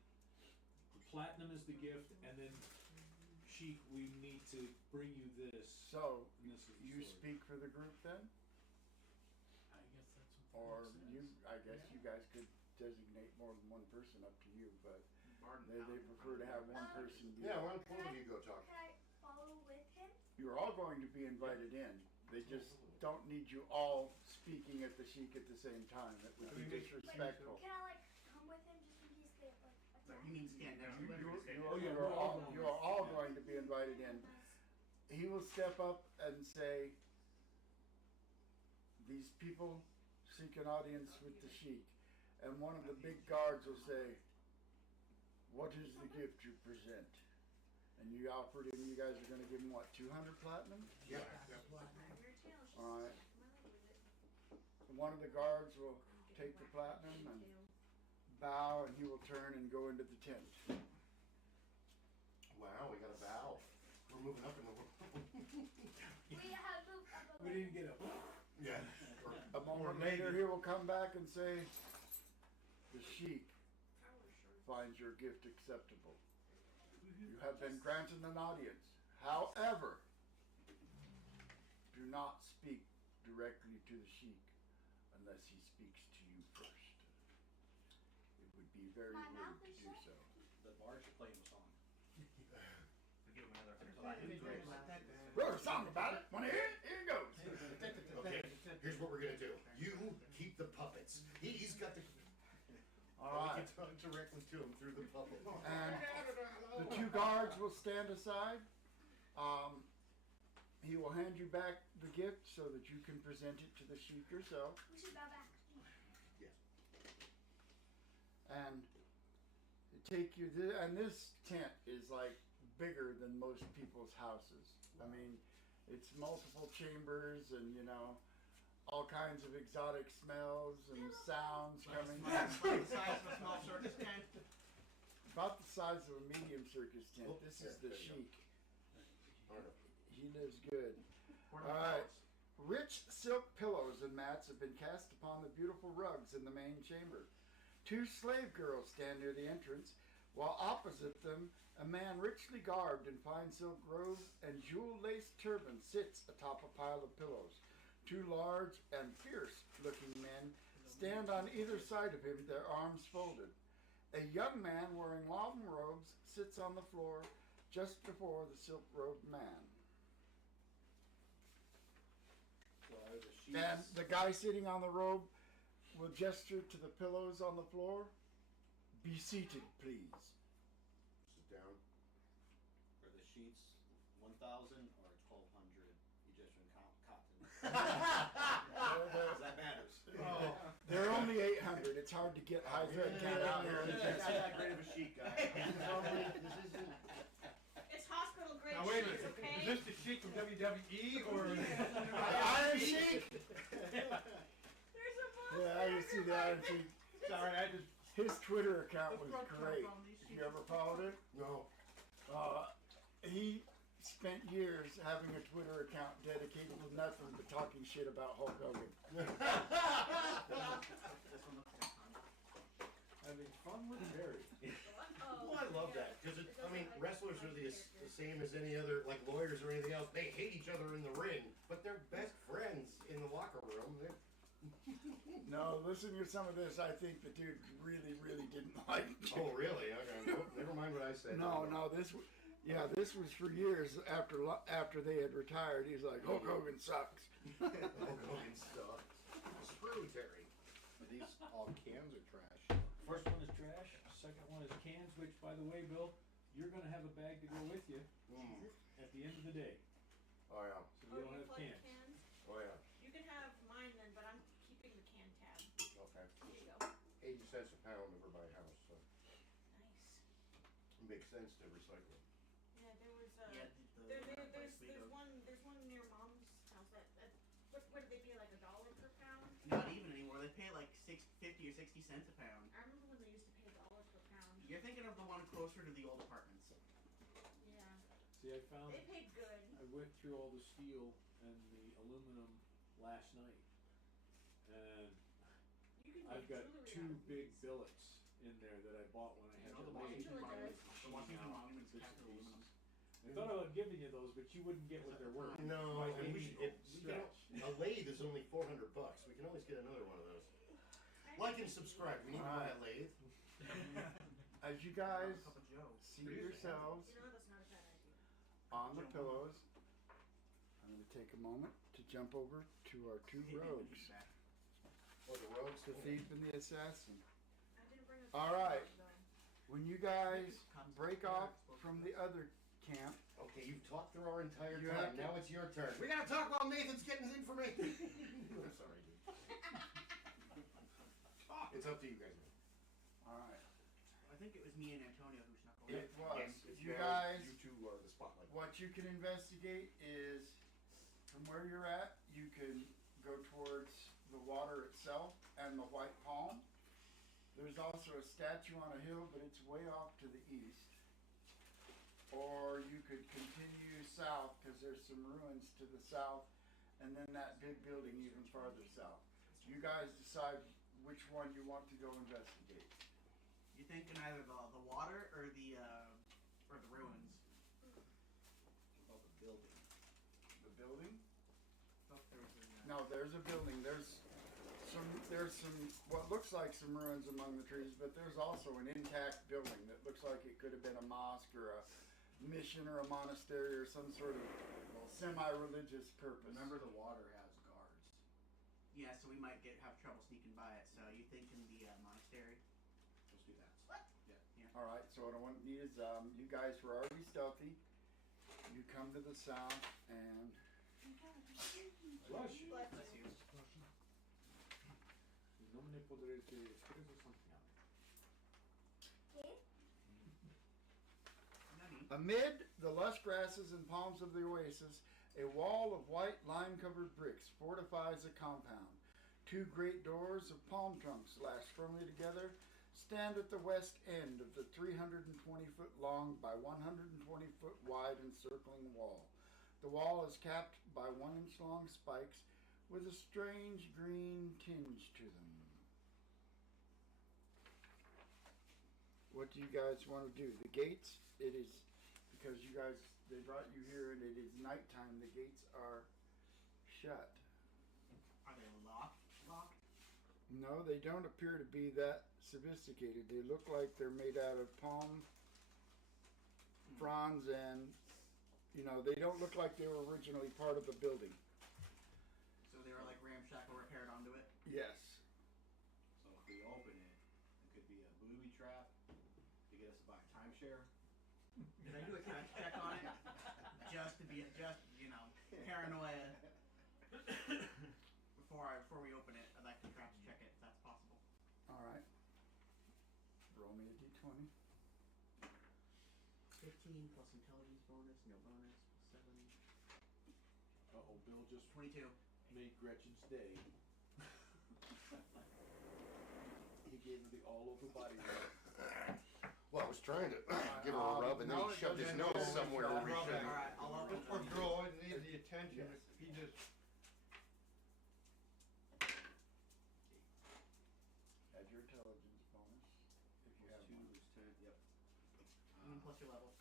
the platinum as the gift, and then Sheik, we need to bring you this. So, And this is the you sword. speak for the group then? I guess that's what Or that you, says. I guess you guys could designate more than one person, up to you, but Barden they Paladin. prefer to have one person do Yeah, it. why don't both of you go talk? Can I follow with him? You're all going to be invited in. They just don't need you all speaking at the chic at the same time. It would be disrespectful. Can I like come with him just in case they like attack? You mean stand next to him? You are all going to be invited in. He will step up and say, these people seek an audience with the sheik. And one of the big guards will say, what is the gift you present? And you offered him, you guys are gonna give him what, 200 platinum? Yep. Alright. one of the guards will take the platinum and bow, and he will turn and go into the tent. Wow, we got a bow. We're moving up in the world. We have moved up a We little. didn't get a. Yeah. A moment later, he will come back and say, "The sheik finds your gift acceptable. You have been granted an audience. However, do not speak directly to the sheik unless he speaks to you first. It would be very My rude mouth to is do shut. so." The bard should play him a song. We give him another Wrote a song about it. Want to hear it? Here it goes. Okay, here's what we're gonna do. You keep the puppets. He's got the. All We right. can talk directly to him through the puppet. And the two guards will stand aside. He will hand you back the gift so that you can present it to the sheik yourself. We should bow back. Yes. And take you. And this tent is like bigger than most people's houses. I mean, it's multiple chambers and all kinds of exotic smells and sounds coming. Like the size of a small circus tent. About the size of a medium circus tent. Oh, This here, is the there you go. sheik. All right. He lives good. Where All are the right. pillows? Rich silk pillows and mats have been cast upon the beautiful rugs in the main chamber. 2 slave girls stand near the entrance, while opposite them a man richly garbed in fine silk robe and jewel-laced turban sits atop a pile of pillows. 2 large and fierce-looking men stand on either side of him, their arms folded. A young man wearing long robes sits on the floor just before the silk-robed man. So are the sheets. And the guy sitting on the robe will gesture to the pillows on the floor. "Be seated, please." Sit down. Are the sheets 1,000 or 1,200 Egyptian cotton? That matters. Oh. They're only 800. It's hard to get high thread count out here. He's not that great of a sheik guy. This isn't. It's hospital grade Now wait a sheets, minute, okay? is this the Sheik from WWE or? Iron Sheik. There's a book. Yeah, I used to see the Iron Sheik. Sorry, I just. His Twitter account was great. You ever followed it? No. He spent years having a Twitter account dedicated to nothing but talking shit about Hulk Hogan. This one looks like fun. Having fun with Perry. Well, I love that because wrestlers are the same as any other, like lawyers or anything else. They hate each other in the ring, but they're best friends in the locker room. No, listen to some of this. I think the dude really, really didn't like it. Oh, really? Okay. Nope, never mind what I said. No, this was for years after they had retired. He's like, Hulk Hogan sucks. Hulk Hogan sucks. Screw Terry. Are these all cans or trash? First one is trash. Second one is cans, which, by the way, Bill, you're going to have a bag to go with you at the end of the day. Oh, yeah. So you don't have plug cans. cans? Oh, yeah. You can have mine then, but I'm keeping the can tab. Okay. Here you go. 80 cents a pound over my house, so Nice. it makes sense to recycle. Yeah, there was Yeah, there's one near Mom's house that what did they pay, like $1 per pound? Not even anymore. They pay like 50 or 60 cents a pound. I remember when they used to pay $1 per pound. You're thinking of the one closer to the old apartments. Yeah. See, I found. They paid good. I went through all the steel and the aluminum last night, and You can I've make got jewelry 2 out of big billets in there that I bought when I had Oh, the the Washington lathe Monuments. The machine Washington out, Monuments bits cast and aluminum. pieces. I thought I would give you those, but you wouldn't get what they're worth. No, My and we baby can, stretch. a lathe is only $400. We can always get another one of those. Like and subscribe. We need to buy a lathe. As you guys Cup of Joe. see yourselves You know, that's not a bad idea. on the pillows, I'm going to take a moment to jump over to our 2 rogues, Oh, the rogues. the thief and the assassin. I didn't bring a All right. though. When you guys break off from the other camp, Okay, you've talked through our entire You time. have to- Now it's your turn. We gotta talk while Nathan's getting his information. I'm sorry, dude. It's up to you guys. all right. I think it was me and Antonio who snuck over. It was. Yes, it's You now guys, You two are the spotlight. what you can investigate is from where you're at, you can go towards the water itself and the white palm. There's also a statue on a hill, but it's way off to the east. Or you could continue south because there's some ruins to the south, and then that big building even farther south. You guys decide which one you want to go investigate. You thinking either the water or the ruins? About the building. The building? Thought there was a, No, there's a building. There's some what looks like some ruins among the trees, but there's also an intact building that looks like it could have been a mosque or a mission or a monastery or some sort of semi-religious purpose. Remember, the water has guards. Yeah, so we might have trouble sneaking by it. So you thinking the monastery? Let's do that. What? Yeah. All right. So what I want to need is you guys were already stealthy. You come to the south and Bless you. Bless you. No me podré decir, escribe something out. amid the lush grasses and palms of the oasis, a wall of white lime-covered bricks fortifies a compound. Two great doors of palm trunks lashed firmly together stand at the west end of the 320-foot long by 120-foot wide encircling wall. The wall is capped by 1-inch long spikes with a strange green tinge to them. What do you guys want to do? The gates, it is, because you guys, they brought you here and it is nighttime, the gates are shut. Are they locked? No, they don't appear to be that sophisticated. They look like they're made out of palm fronds and, you know, they don't look like they were originally part of the building. So they were like ramshackle repaired onto it? Yes. So if we open it, it could be a booby trap to get us to buy a timeshare. Did I do a cash check on it? Just to be, you know, paranoia. Before we open it, I'd like to craft check it if that's possible. All right. Roll me a d20. 15 plus intelligence bonus, no bonus, 7. Uh-oh, Bill just 22. made Gretchen's day. He gave her the all-over body rub. Well, I was trying to give her a rub, and then no, he shoved his it nose doesn't somewhere where he rub shouldn't. Alright, I'll open This poor it. girl needs the attention. Yes. He just, Add your intelligence bonus if you have one. 2 is 10. Yep. Plus your level.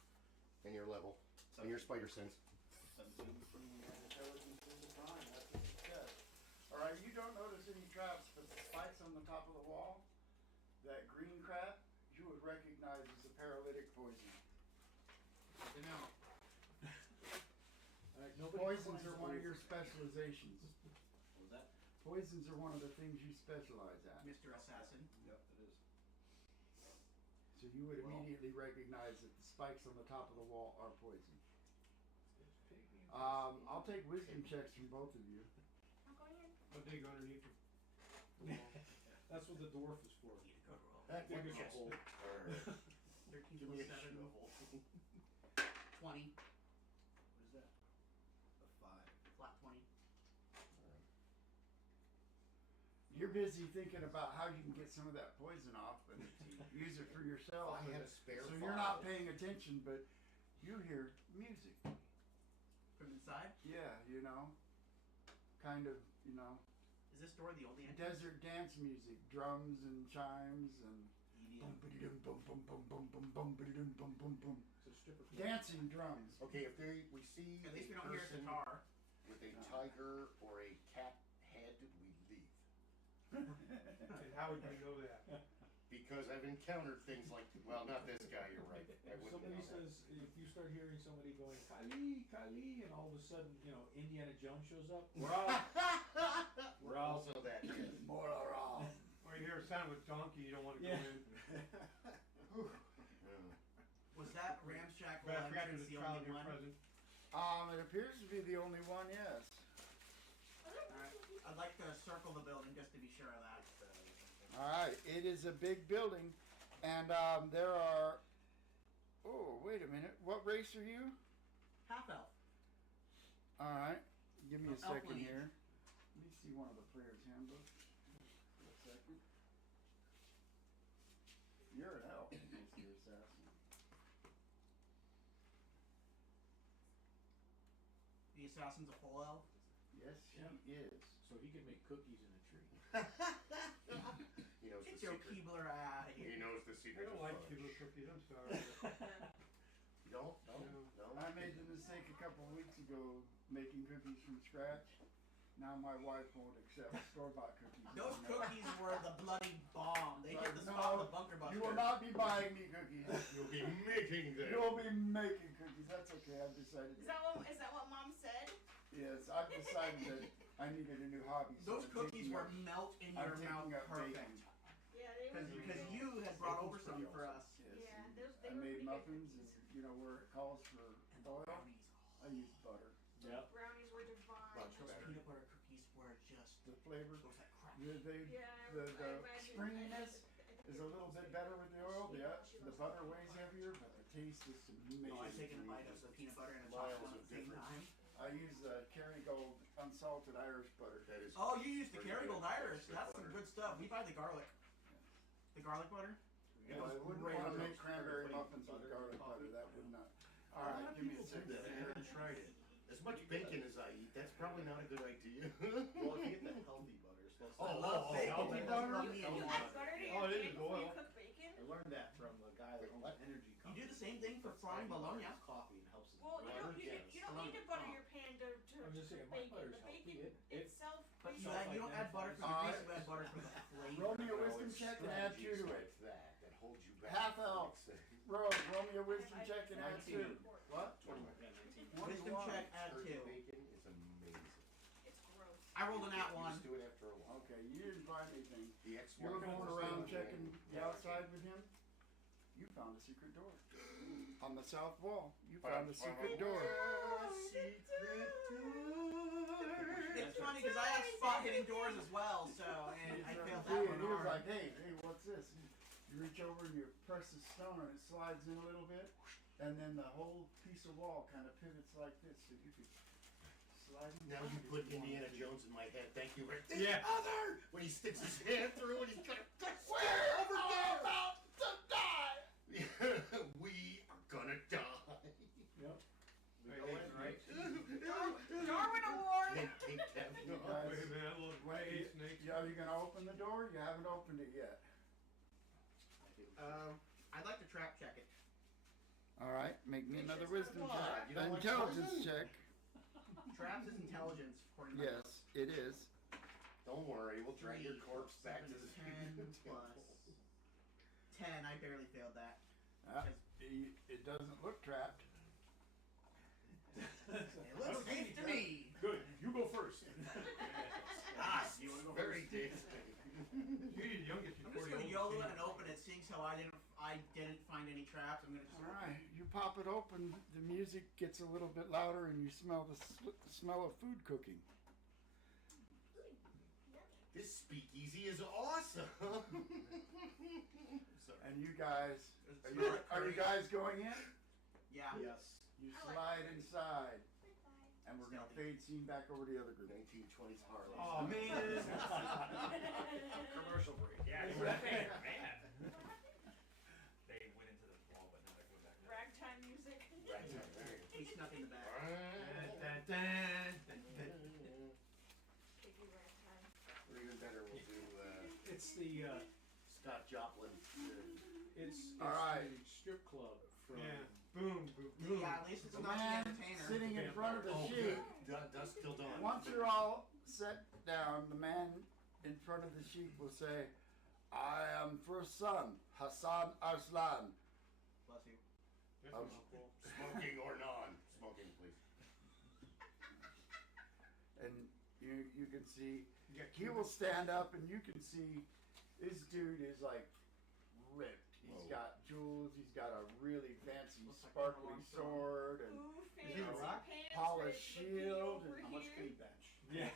And your level. And your spider sense. 17. Intelligence is a prime. That's a success. All right, you don't notice any traps, but the spikes on the top of the wall, that green crap, you would recognize as a paralytic poison. Good to know. All right, nobody Poisons are finds one of over. your specializations. What was that? Poisons are one of the things you specialize at. Mr. Assassin. Yep, it is. So you would Well- immediately recognize that the spikes on the top of the wall are poison. It's piggy. I'll take wisdom checks from both of you. I'm going in. I'll dig underneath him. That's what the dwarf is for. Need a good roll. Dig us a hole. 13 Give me plus a 7. shovel. 20. What is that? A 5. Flat 20. You're busy thinking about how you can get some of that poison off and use it for yourself. I had a spare So you're not 5. paying attention, but you hear music. From inside? Yeah, you know, kind of, you know, Is this door the only entrance? desert dance music, drums and chimes and EDM. boom, boom, boom, boom, boom, boom, boom, boom, boom, boom, boom. It's a stripper. Dancing drums. Okay, if we see At least we a don't hear a person guitar. with a tiger or a cat head, we leave. And how would you know that? Because I've encountered things like, well, not this guy, you're right. I If wouldn't somebody know that. says, if you start hearing somebody going, Kali, Kali, and all of a sudden, you know, Indiana Jones shows up, we're out. We're out. Also that, yes. More around. Or you hear a sound of a donkey, you don't want to go Yeah. in. Was that ramshackle But I forgot entrance to the child only your one? present. It appears to be the only one, yes. Alright. I'd like to circle the building just to be sure of that. All right, it is a big building, and there are. Oh, wait a minute. What race are you? Half elf. All right, give me a Elf second lineage. here. Let me see see one of the player's handbooks for a second. You're an elf, Mr. Assassin. The assassin's a full elf. Yes, she is. So he can make cookies in a tree. He knows Get the your secret. Keebler out of He here. knows the I secret. don't of like fudge. Keebler cookies, I'm sorry. You don't? No? I made the mistake a couple of weeks ago making cookies from scratch. Now my wife won't accept store-bought cookies. Those anymore. cookies were the bloody bomb. They hit the No, spot with the bunker buster. You will not be buying me cookies. You'll be making them. You'll be making cookies. That's okay. I've decided. Is that what Mom said? Yes, I've decided that I needed a new hobby. so Those I'm cookies taking were up- melt in I'm your mouth taking up perfect. baking. Yeah, they were. Because you had brought over something for us. Yes, Yeah, and they I were made pretty good muffins, and cookies. you know where it calls for And the oil. brownies. I use butter. Yep. Brownies were divine. Much Those better. peanut butter cookies were just. The flavor, What was that crap? Yeah, the I imagine- springiness I think is it a little was bit better with the oil. She The loves butter the weighs heavier, but the taste is amazing. No, I've taken a bite of the peanut butter and a chocolate one at the same time. I use Kerrygold unsalted Irish butter. That is. Oh, you used the pretty Kerrygold good. Irish. That's some good stuff. We buy the garlic. The garlic butter? Well, I wouldn't great want to butter. make cranberry muffins with garlic butter. That would not. All A lot right, of give me a people do second. that. I haven't tried it. As much bacon as I eat, that's probably not a good idea. Well, if you get the healthy butter, it's supposed to. Oh, I love oh, bacon. healthy It doesn't butter? love me You anymore. add butter to your Oh, it is cake before you oil. cook bacon? I learned that from a guy that owns an energy You company. do the same thing for frying bologna. Coffee and helps. Well, you don't need to butter your pan to I'm just saying, my bacon. butter's The healthy. bacon It- itself. But you, Self-identified you don't add butter for the All grease, right. you add butter for the flavor. Roll me a No, wisdom it's check and add 2 strategies to it. like that hold you back. Half from elf. exceeding. Roll me a wisdom check and add 2. 19. What? 19. Wisdom 21. check, add Turkey 2. bacon is amazing. It's gross. I rolled an at You one. just do it after a while. Okay, you didn't find anything. The You ex-wife were going was around doing checking it. the outside with him. You found a secret door. On the south wall, you found a secret door. It's funny because I have spot hitting doors as well, so and I failed that And one he was hard. like, hey, what's this? You reach over and you press the stone and it slides in a little bit, and then the whole piece of wall kind of pivots like this, so you could slide in. Now you put Indiana Jones in my head. Thank you, Rick. Yeah. Other! When he sticks his hand through and he's gonna. We're about to die! We are gonna die. Yep. We go in, right? Darwin Award! Can't take that You off. guys- Wait a minute, look, Wait, snakes. are you gonna open the door? You haven't opened it yet. I'd like to trap check it. All right, make me another It's just wisdom not a check. lot. You don't like Intelligence poison? check. Traps is intelligence, according to my Yes, it is. Don't worry, we'll drag your 3, corpse back to 7, the 10 plus 10. I barely failed that. It doesn't look trapped. It looks safe to me. Good. You go first. Ah, you wanna go Very first? tasty. You're the youngest I'm before just gonna you YOLO it and open it, seeing how I didn't find any traps. I'm gonna just All right, you pop it open. The music gets a little bit louder, and you smell the smell of food cooking. This speakeasy is awesome. Sorry. And you guys, Does it smell like are you curry? guys going in? Yeah. Yes. You I like slide curry. inside, Goodbye. and we're gonna fade scene back over to the other group. 1920s Harley. Oh, man. Commercial break. Yeah, Is you that- man. They went into the wall, but now they're going back. Ragtime music. He snuck in the back. Piggy ragtime. Or even better, we'll do It's the Scott Joplin. it's All right. the strip club from Yeah. Boom, boom, boom. Yeah, at least it's The not the man entertainer. sitting in front of the Oh, sheik. good. Dusk till dawn. Once you're all set down, the man in front of the sheik will say, "I am first son, Hassan Arslan." Bless you. That's Oh. a mouthful. Smoking or non-smoking, please. And you can see, You got he will stand up and you can see this dude is like ripped. He's Whoa. got jewels, he's got a really fancy Looks like sparkly Armstrong. sword, and Ooh, he fancy a rock? pants, Polished ready to look shield, over and How much here. can he bench? yeah.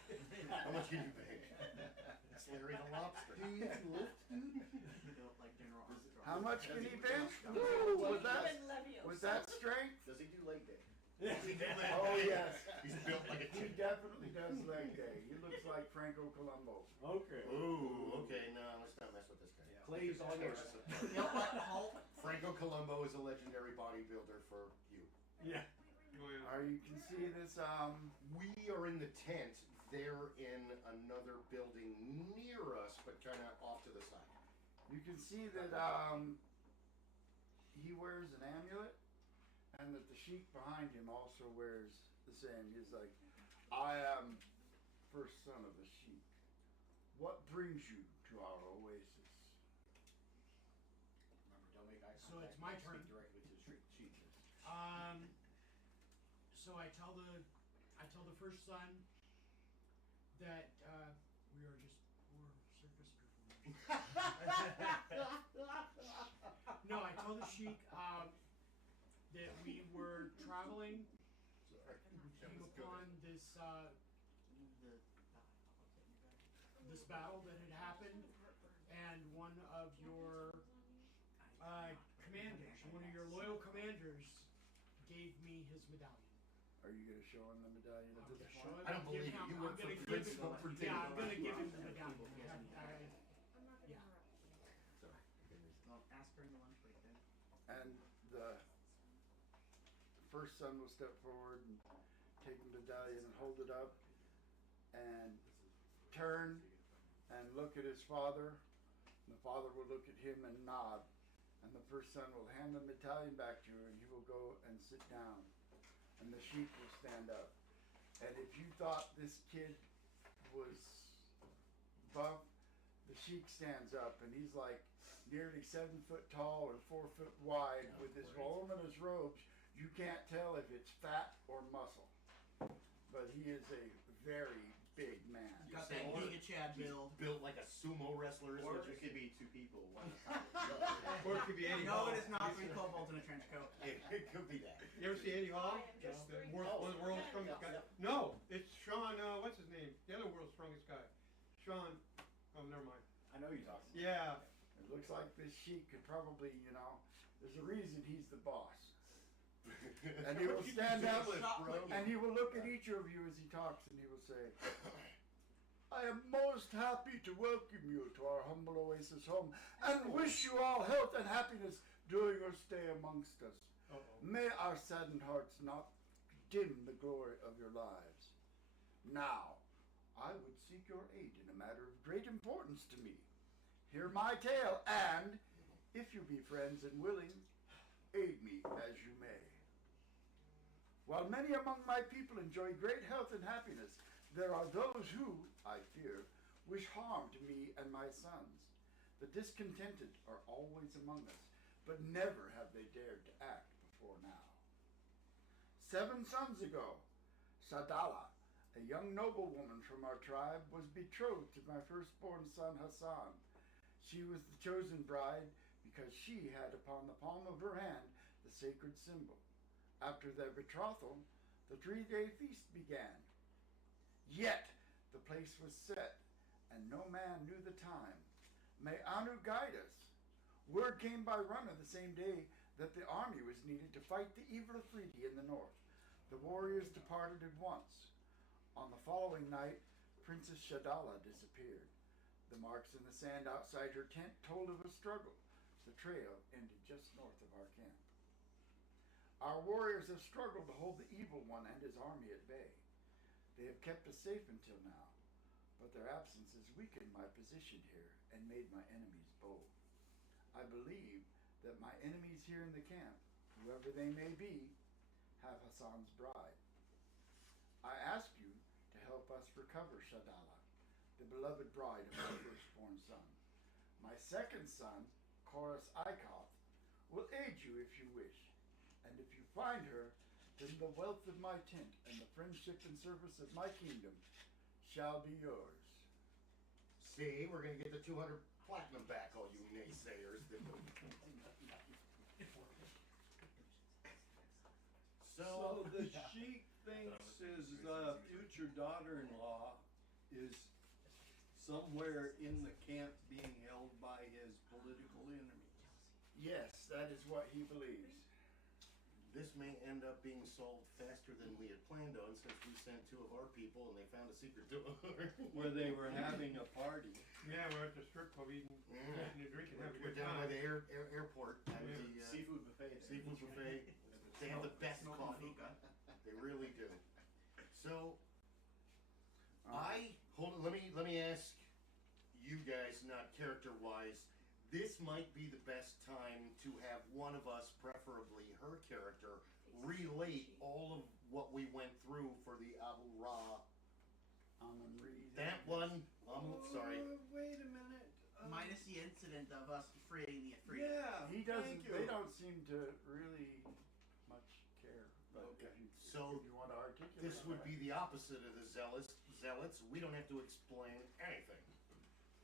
How much can you pay? It's Larry the Lobster. Built like General Armstrong. how much can he bench? Don't Woo, even was that Leviosa. strength? Does he do leg day? Oh, yes. He's built like a He chick. definitely does leg day. He looks like Franco Colombo. Okay. Ooh, okay, no, let's not mess with this guy. Plays all yours. You know what, Hulk? Franco Colombo is a legendary bodybuilder for you. Yeah. Oh, yeah. You can see this, We are in the tent. They're in another building near us, but kind of off to the side. you can see that, he wears an amulet, and that the sheik behind him also wears the same. He's like, I am first son of the sheik. What brings you to our oasis? Remember, don't make eye So contact. it's my Speak turn. directly to the sheep. So I tell the first son that we are just poor circus performers. No, I told the sheik that we were traveling, came upon this this battle that had happened, and one of your commanders, one of your loyal commanders, gave me his medallion. Are you going to show him the medallion at I'm this gonna show point? him. I don't believe give it. him- You I'm work for gonna give principal him- for Yeah, I'm gonna Jingo. give him the medallion. Yeah. Well, ask during the lunch break then. And the first son will step forward and take the medallion and hold it up and turn and look at his father. And the father will look at him and nod. And the first son will hand the medallion back to you, and he will go and sit down. And the sheik will stand up. And if you thought this kid was buff, the sheik stands up, and he's like nearly 7 foot tall and 4 foot wide with his voluminous robes. You can't tell if it's fat or muscle, but he is a very big man. Got that Giga Chad build. Built like a sumo wrestler. is Or what it you could be two people. One Or it could be Eddie No, Hall. it is not three kobolds in a trench coat. It could be that. You ever see Eddie Hall? I am just The three one of the world's kobolds. strongest guy. No, it's Sean, what's his name? The other world's strongest guy. Sean, oh, never mind. I know you're talking. Yeah. It looks like this sheik could probably, there's a reason he's the boss. And he will stand up and he will look at each of you as he talks and he will say, I am most happy to welcome you to our humble oasis home and wish you all health and happiness during your stay amongst us. May our saddened hearts not dim the glory of your lives. Now, I would seek your aid in a matter of great importance to me. Hear my tale, and, if you be friends and willing, aid me as you may. While many among my people enjoy great health and happiness, there are those who, I fear, wish harm to me and my sons. The discontented are always among us, but never have they dared to act before now. 7 suns ago, Sadala, a young noblewoman from our tribe, was betrothed to my firstborn son Hassan. She was the chosen bride because she had upon the palm of her hand the sacred symbol. After their betrothal, the 3-day feast began. Yet the place was set, and no man knew the time. May Anu guide us. Word came by runner the same day that the army was needed to fight the evil Afridi in the north. The warriors departed at once. On the following night, Princess Shadala disappeared. The marks in the sand outside her tent told of a struggle. The trail ended just north of our camp. Our warriors have struggled to hold the evil one and his army at bay. They have kept us safe until now, but their absence has weakened my position here and made my enemies bold. I believe that my enemies here in the camp, whoever they may be, have Hassan's bride. I ask you to help us recover Shadala, the beloved bride of my firstborn son. My second son, Chorus Ikoth, will aid you if you wish, and if you find her, then the wealth of my tent and the friendship and service of my kingdom shall be yours. See, we're gonna get the 200 platinum back, all you naysayers. So the sheik thinks his future daughter-in-law is somewhere in the camp being held by his political enemies. Yes, that is what he believes. this may end up being solved faster than we had planned on, since we sent 2 of our people and they found a secret door. Where they were having a party. Yeah, we're at the strip club eating, eating and drinking, having a We're good down by time. the airport. At Yeah. the, Seafood buffet. there. seafood buffet. They have the best Smoking coffee. hookah. They really do. So, let me ask you guys, not character-wise, this might be the best time to have one of us, preferably her character, relate all of what we went through for the Abu Ra. That one, sorry. Wait a minute. Minus the incident of us freeing the Afrika. Yeah. He doesn't. Thank you. They don't seem to really much care. But Okay. if you want to articulate, This would be the opposite of the zealots. We don't have to explain anything.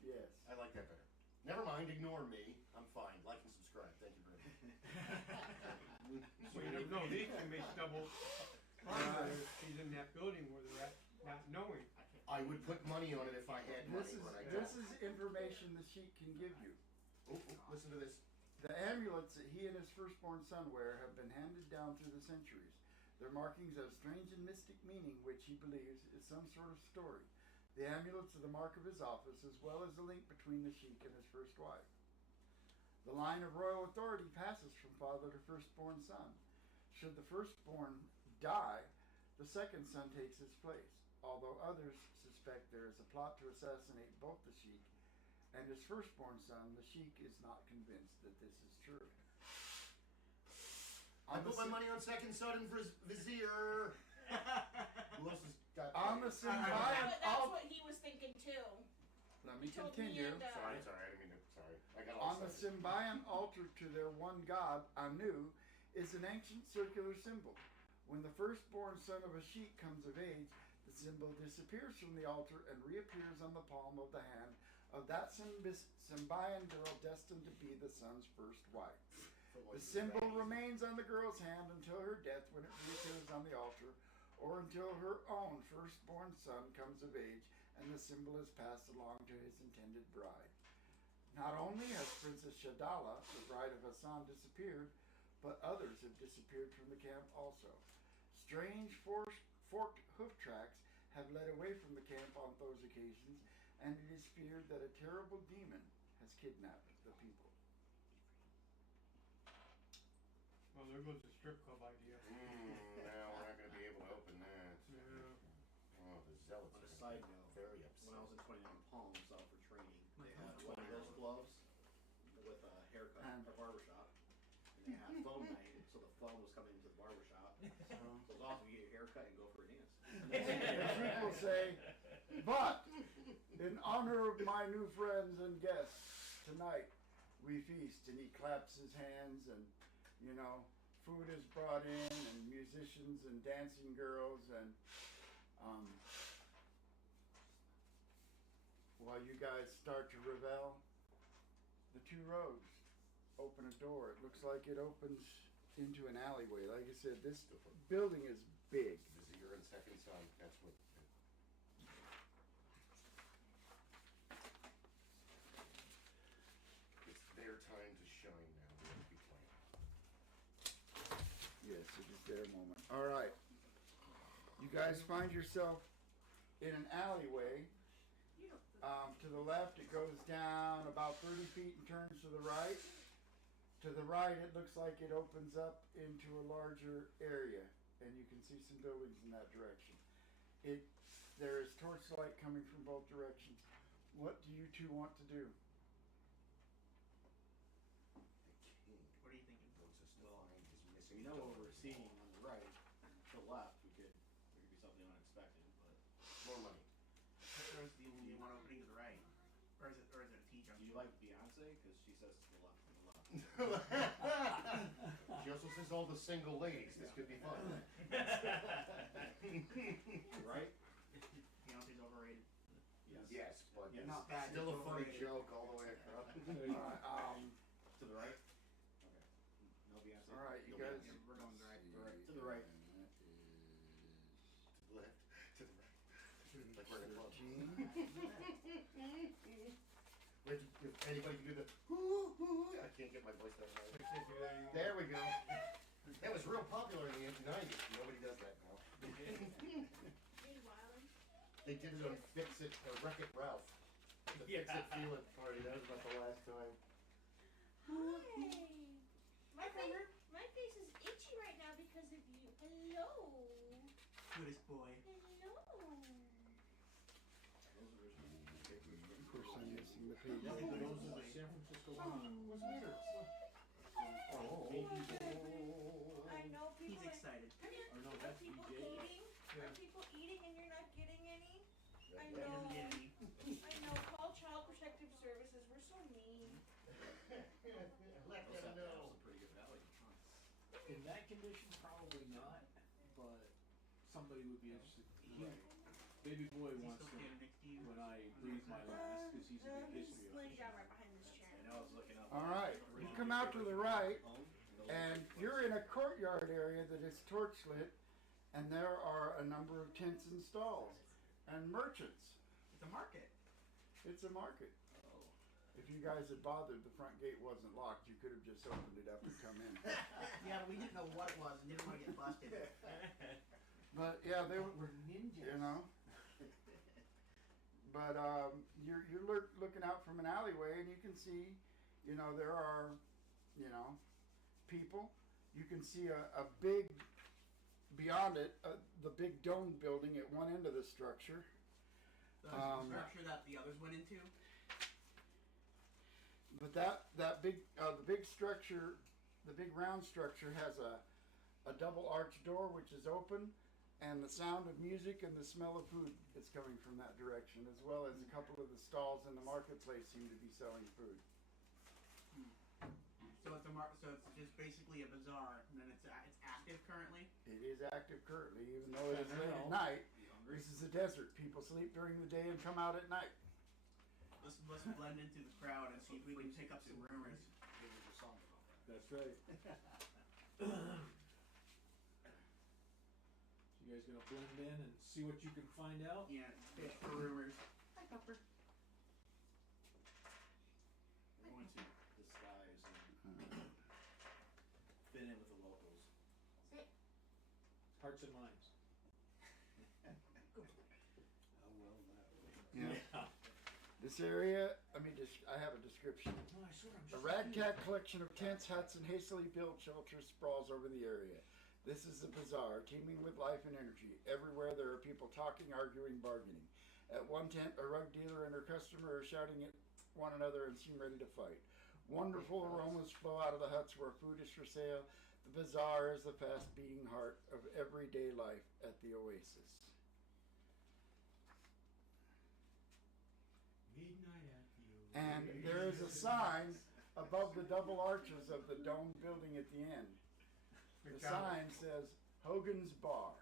yes. I like that better. Never mind, ignore me. I'm fine. Like and subscribe. Thank you very much. So you don't know, these two may stumble upon whether she's in that building where they're at, not knowing. I would put money on it if I had money, This is but I this don't. is information the sheik can give you. Oh, listen to this. The amulets that he and his firstborn son wear have been handed down through the centuries. Their markings have strange and mystic meaning, which he believes is some sort of story. The amulets are the mark of his office, as well as the link between the sheik and his first wife. The line of royal authority passes from father to firstborn son. Should the firstborn die, the second son takes his place, although others suspect there is a plot to assassinate both the sheik and his firstborn son. The sheik is not convinced that this is true. I put my money on second son and vizier. Who else has got? On the symbiote That's what he was thinking too. Let me Told me continue. and, Sorry, I didn't mean to. Sorry, I got all On the excited. symbiont altar to their one god, Anu, is an ancient circular symbol. When the firstborn son of a sheik comes of age, the symbol disappears from the altar and reappears on the palm of the hand of that symbiont girl destined to be the son's first wife. The symbol remains on the girl's hand until her death, when it reappears on the altar, or until her own firstborn son comes of age and the symbol is passed along to his intended bride. Not only has Princess Shadala, the bride of Hassan, disappeared, but others have disappeared from the camp also. Strange forked hoof tracks have led away from the camp on those occasions, and it is feared that a terrible demon has kidnapped the people. Well, there goes the strip club idea. Now we're not going to be able to open that. Yeah. Oh, the zealots. On a are side gonna be note, very when I upset. was in 29 Palms out for training, they had one of those gloves with a haircut, a barbershop, and they had phone night, so the phone was coming into the barbershop. So it was awesome, you get your haircut and go for a dance. The sheik will say, "But in honor of my new friends and guests, tonight we feast." And he claps his hands, and food is brought in, and musicians and dancing girls, and while you guys start to revel, the 2 rogues open a door. It looks like it opens into an alleyway. Like I said, this building is big. Vizier and second son. That's what. It's their time to shine now. We have to be playing. Yes, it is their moment. All right. You guys find yourself in an alleyway. To the left, it goes down about 30 feet and turns to the right. To the right, it looks like it opens up into a larger area, and you can see some buildings in that direction. There is torchlight coming from both directions. What do you 2 want to do? The king What are you thinking? wants us to find his missing We know what daughter. we're seeing on the right, to the left, there could be something unexpected, but More money. Do you want opening to the right? Or is it a T do junction? you like Beyonce? Because she says to the left, She also says all the single ladies. This could be fun. right? Beyonce's overrated. Yes, but Yes. Not bad. still a just funny overrated. joke all the way across. To the right? Okay. No Beyonce? All right, you You'll be guys. on We're going to the right. To the right. To the left, to the right. Like we're in a club. Wait, if anybody can do the hoo hoo. I can't get my voice that right. There we go. That was real popular in the 90s. Nobody does that now. Meanwhile, They did it on Fix It or Wreck It Ralph. The Fix It Feel It party. That was about the last time. hi. My face is itchy right now because of you. Hello. Cutest boy. Hello. Of course, I'm missing the page. Those are the San Francisco one. What's meters? I know He's people. excited. Or no, Are that's people BJ. eating? Yeah. Are people eating and you're not getting any? I He doesn't know. get any. I know. Call Child Protective Services. We're so mean. Let Those them have to have know. some pretty good value. In that condition, probably not, but somebody would be interested. Baby boy Is he wants still to, standing next to you? when I breathe my last, because he's a big He's history of laying it. down right behind this chair. I know I was looking up. All right, you come out to the right, and you're in a courtyard area that is torch lit, and there are a number of tents and stalls and merchants. It's a market. It's a market. If you guys had bothered, the front gate wasn't locked. You could have just opened it up and come in. Yeah, but we didn't know what it was and didn't want to get busted. But yeah, they were, We're ninjas. you know. But you're looking out from an alleyway, and you can see, you know, there are, you know, people. You can see a big, beyond it, the big dome building at one end of the structure. The structure that the others went into. But that big, the big structure, the big round structure has a double arched door which is open, and the sound of music and the smell of food is coming from that direction, as well as a couple of the stalls in the marketplace seem to be selling food. So it's so it's just basically a bazaar, and then it's active currently. It is active currently, even though it is late at night. This is a desert. People sleep during the day and come out at night. Let's blend into the crowd and see if we can pick up some rumors. There was a song about that. That's right. You guys gonna blend in and see what you can find out? Yeah, fish for rumors. Hi, Pupper. We're going to disguise and fit in with the locals. Hearts and minds. How well that works. Yeah. This area, I have a description. No, I swear I'm A just ragtag collection of tents, huts, and hastily built shelters sprawls over the area. This is a bazaar, teeming with life and energy. Everywhere there are people talking, arguing, bargaining. At one tent, a rug dealer and her customer are shouting at one another and seem ready to fight. Wonderful aromas flow out of the huts where food is for sale. The bazaar is the fast-beating heart of everyday life at the oasis. Midnight at the And there is a sign above the double arches of the dome building at the end. The sign says Hogan's Bar.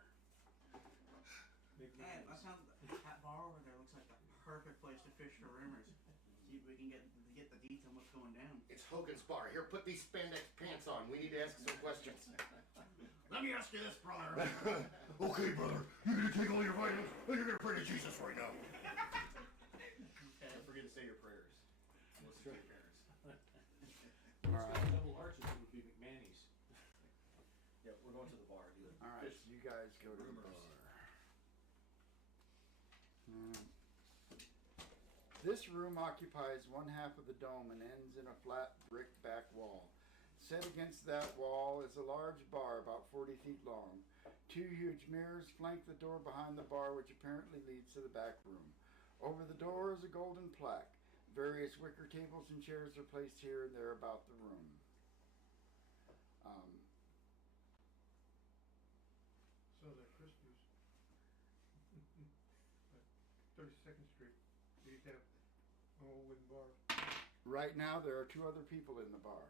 Man, that bar over there looks like the perfect place to fish for rumors. See if we can get the deets on what's going down. It's Hogan's Bar. Here, put these spandex pants on. We need to ask some questions. Let me ask you this, brother. Okay, brother. You're gonna take all your vitamins and you're gonna pray to Jesus right now. Don't forget to say your prayers. Listen to your parents. It's got double arches. It would be McManny's. Yeah, we're going to the bar, dude. All right, so you guys go to the bar. This room occupies one half of the dome and ends in a flat brick back wall. Set against that wall is a large bar about 40 feet long. Two huge mirrors flank the door behind the bar, which apparently leads to the back room. Over the door is a golden plaque. Various wicker tables and chairs are placed here and there about the room. So the Christmas. 32nd Street. They used to have an old wooden bar. Right now, there are two other people in the bar.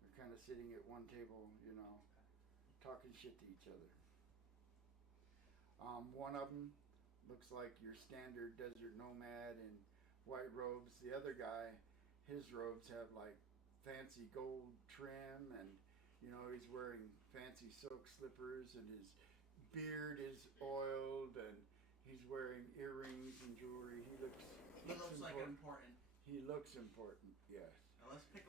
They're kind of sitting at one table, you know, talking shit to each other. One of them looks like your standard desert nomad in white robes. The other guy, his robes have like fancy gold trim, and you know, he's wearing fancy silk slippers, and his beard is oiled, and he's wearing earrings and jewelry. He looks like important. He looks important, yes. Let's pick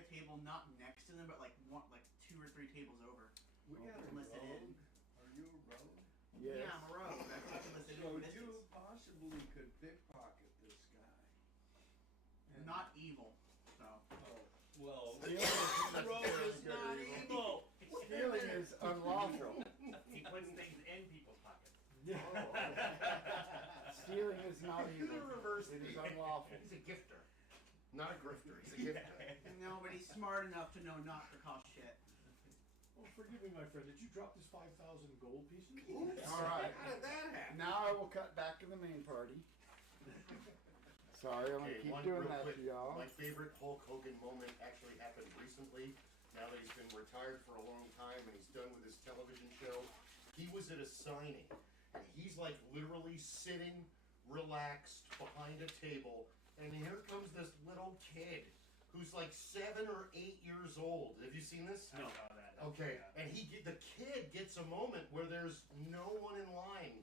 a table not next to them, but like 2 or 3 tables over. We got a List it in. rogue. Are you a rogue? Yes. Yeah, I'm a rogue. That's what you listed So in for you distance. possibly could pickpocket this guy. And- Not evil. So. Oh, well, Stealing is rogue is not evil. Stealing is unlawful. He puts things in people's pockets. Stealing is not He's evil. a reverse It is thief. unlawful. He's a gifter. Not a grifter, he's a gifter. No, but he's smart enough to know not to cost shit. Oh, forgive me, my friend. Did you drop this 5,000 gold pieces? All right. How did that happen? Now I will cut back to the main party. Sorry, I'm gonna keep one doing real that quick. to y'all. My favorite Hulk Hogan moment actually happened recently. Now that he's been retired for a long time and he's done with his television show, he was at a signing and he's like literally sitting relaxed behind a table, and here comes this little kid who's like 7 or 8 years old. Have you seen this? I don't know that. Okay, Yeah. and the kid gets a moment where there's no one in line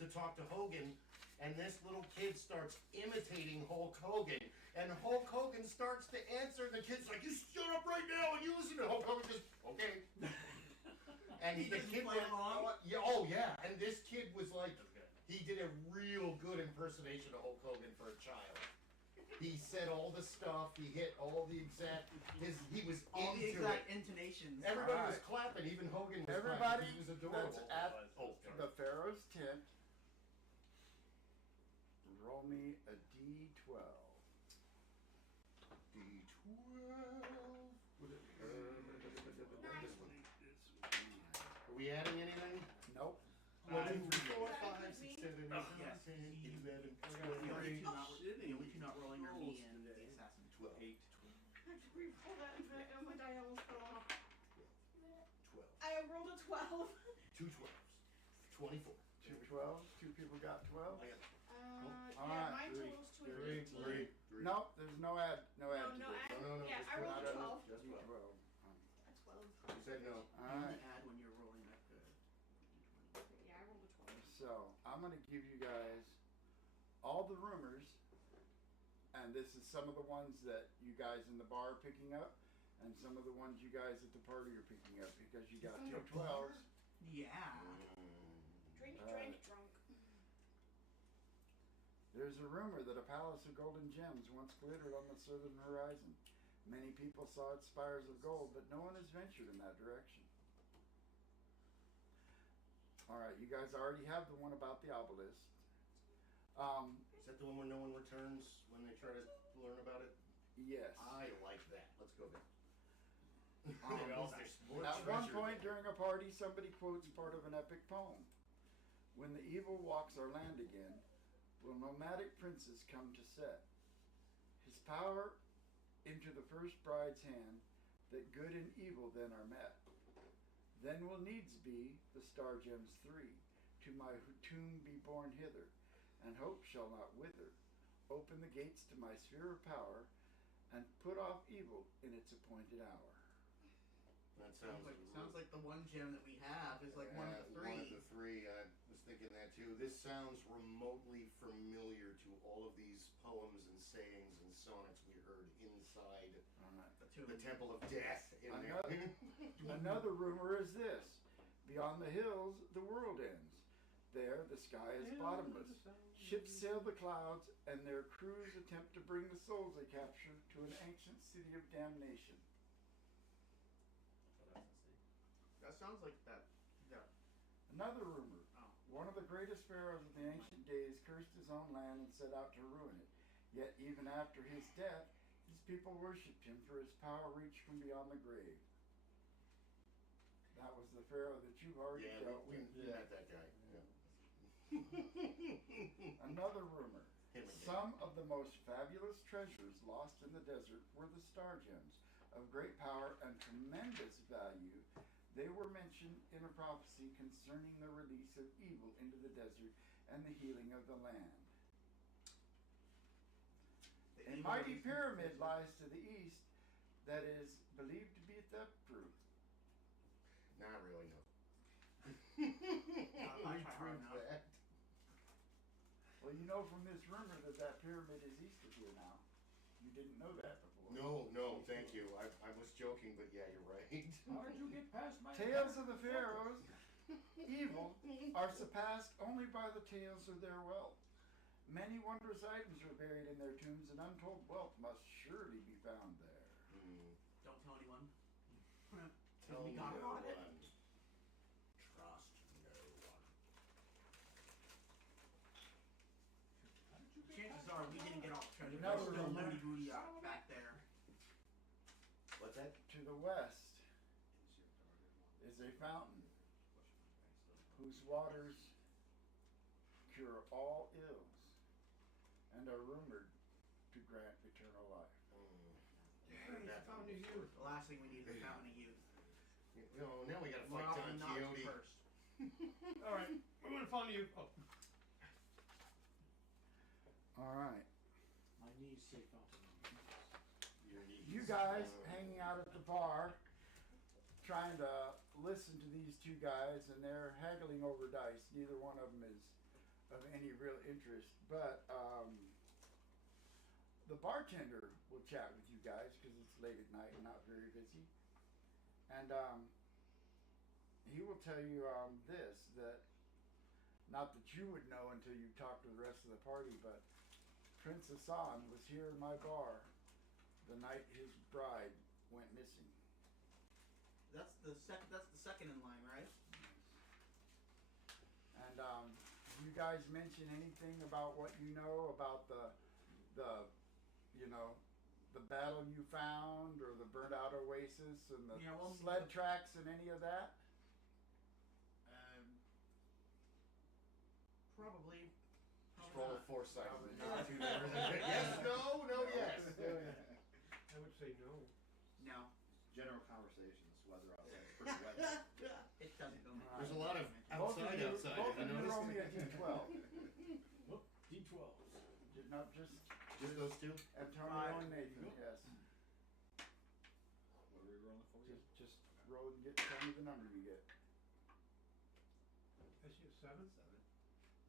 to talk to Hogan, and this little kid starts imitating Hulk Hogan, and Hulk Hogan starts to answer, and the kid's like, "You shut up right now and you listen to Hulk Hogan." Just okay. And He the just kid played went, along? yeah, oh yeah, and this kid was like, That's good. he did a real good impersonation of Hulk Hogan for a child. He said all the stuff. He hit all the exact. He was All the into exact it. intonations. Everybody was Alright. clapping. Even Hogan was Everybody clapping. He was that's adorable. at Oh, the Pharaoh's tent, roll me a D12. Are we adding anything? Nope. 1, 2, 3, 4, Is that 5, 6, 7, 8, 9, Yes. 10, 11, The 12, only 13, two not, the only two not rolling are me and the assassin. 12. 8. I have to re-roll that and my die almost fell off. 12. I rolled a 12. 2 12s. 24. 2 12s. 2 people got 12. I got Yeah, Alright. mine totals to a 3, 15. 3. Nope, there's no add. No add to No, this. add. No, Yeah, just I rolled a 12. Just 12. D12. A 12. You said no. You Alright. only add when you're rolling that good. Yeah, I rolled a 12. So I'm gonna give you guys all the rumors, and this is some of the ones that you guys in the bar are picking up, and some of the ones you guys at the party are picking up because you got 2 12s. Yeah. Drink, Alright. drunk. There's a rumor that a palace of golden gems once glittered on the southern horizon. Many people saw its spires of gold, but no one has ventured in that direction. Alright, you guys already have the one about the obelisk. Is that the one where no one returns when they try to learn about it? Yes. I like that. Let's go there. At one point during a party, somebody quotes part of an epic poem. When the evil walks our land again, will nomadic princes come to set his power into the first bride's hand, that good and evil then are met. Then will needs be the star gems 3, to my tomb be born hither, and hope shall not wither. Open the gates to my sphere of power, and put off evil in its appointed hour. That Sounds like the one gem that we have is like one of the 3. One of the 3. I was thinking that too. This sounds remotely familiar to all of these poems and sayings and sonnets we heard inside the Temple of Death in there. Another rumor is this: beyond the hills, the world ends. There, the sky is bottomless. Ships sail the clouds, and their crews attempt to bring the souls they capture to an ancient city of damnation. That sounds like that. Yeah. Another rumor. Oh. One of the greatest pharaohs of the ancient days cursed his own land and set out to ruin it. Yet even after his death, his people worshipped him, for his power reached from beyond the grave. That was the pharaoh that you've already dealt with. We met that guy. Yeah. Another rumor. Him again. Some of the most fabulous treasures lost in the desert were the star gems, of great power and tremendous value. They were mentioned in a prophecy concerning the release of evil into the desert and the healing of the land. A mighty pyramid lies to the east that is believed to be theft-proof. Not really, no. I We proved that. Well, you know from this rumor that that pyramid is east of here now. You didn't know that before. No, thank you. I was joking, but yeah, you're right. How did you get past my Tales of the Pharaohs, evil, are surpassed only by the tales of their wealth. Many wondrous items are buried in their tombs, and untold wealth must surely be found there. Don't tell anyone. Tell we no got one. on it. Trust no one. Chances are we didn't get all the treasure. No, There's still no. loony goony back there. What's that? To the west is a fountain whose waters cure all ills and are rumored to grant eternal life. Fountain of Youth. The last thing we need is a fountain of youth. Now we gotta More fight often Don than not, Quixote. first. All right, we're going to Fountain of Youth. Oh. All right. My knees say fountain. Your knees. You guys hanging out at the bar, trying to listen to these two guys, and they're haggling over dice. Neither one of them is of any real interest, but the bartender will chat with you guys because it's late at night and not very busy, and he will tell you that not that you would know until you talk to the rest of the party, but Prince Hassan was here in my bar the night his bride went missing. That's the second in line, right? And you guys mention anything about what you know about the battle you found, or the burnt out oasis, and the sled tracks, and any of that? Probably. Roll of foresight. Probably Not not. too yes, no, yes. I would say no. No. General conversations, weather outside is pretty wet. It doesn't go much. There's a lot of Both of outside. you Have you noticed? roll me a d12. Look, D12. Not just Just those two? Antonio and Nathan, yes. What are we rolling for? Just roll and tell me the number you get. That's your 7?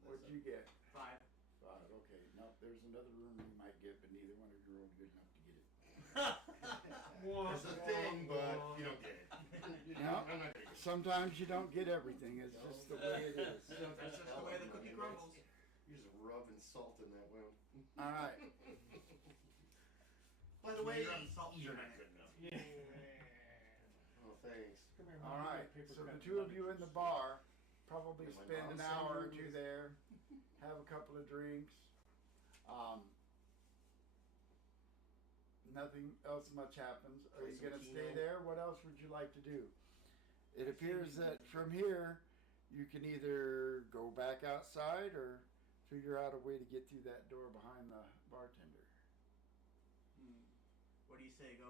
What'd you get? 5. 5, okay. Now, there's another room you might get, but neither one of you rolled good enough to get it. There's a thing, but you don't get it. No, I'm not gonna get it. sometimes you don't get everything. It's just the way it is. That's just the way the cookie crumbles. You're just rubbing salt in that wound. All right. By the way, you're not good enough. Oh, thanks. All right. So the two of you in the bar probably Did my spend mom an send hour or you two this? there, have a couple of drinks. Nothing else much happens. Are Play you some going to stay Keno? there? What else would you like to do? It appears that from here, you can either go back outside or figure out a way to get through that door behind the bartender. What do you say? Go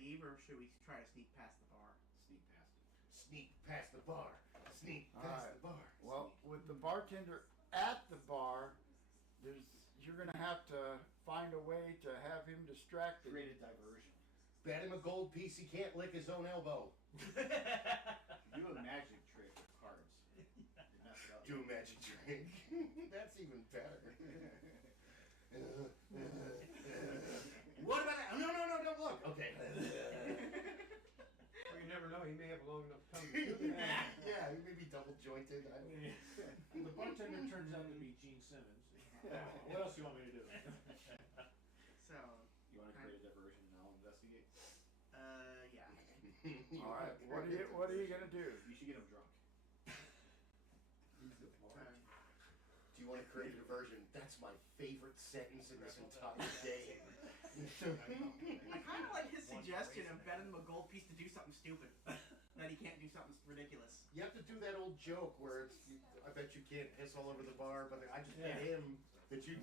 leave, or should we try to sneak past the bar? Sneak past it. Sneak past the bar. Sneak All past right. the bar. Well, with the bartender at the bar, you're going to have to find a way to have him distracted. Create a diversion. Bet him a gold piece he can't lick his own elbow. Do a magic trick with cards. You mess it up. Do a magic trick. That's even better. What about that? No, don't look. Okay. Well, you never know. He may have a long enough tongue to do that. Yeah, he may be double jointed. The bartender turns out to be Gene Simmons. What else do you want me to do? So. You want to create a diversion and I'll investigate? Yeah. All right. What are you going to do? You should get him drunk. Do you want to create a diversion? That's my favorite sentence in this entire game. I kind of like his suggestion of betting him a gold piece to do something stupid. That he can't do something ridiculous. You have to do that old joke where it's, I bet you can't piss all over the bar, but I just bet him that you'd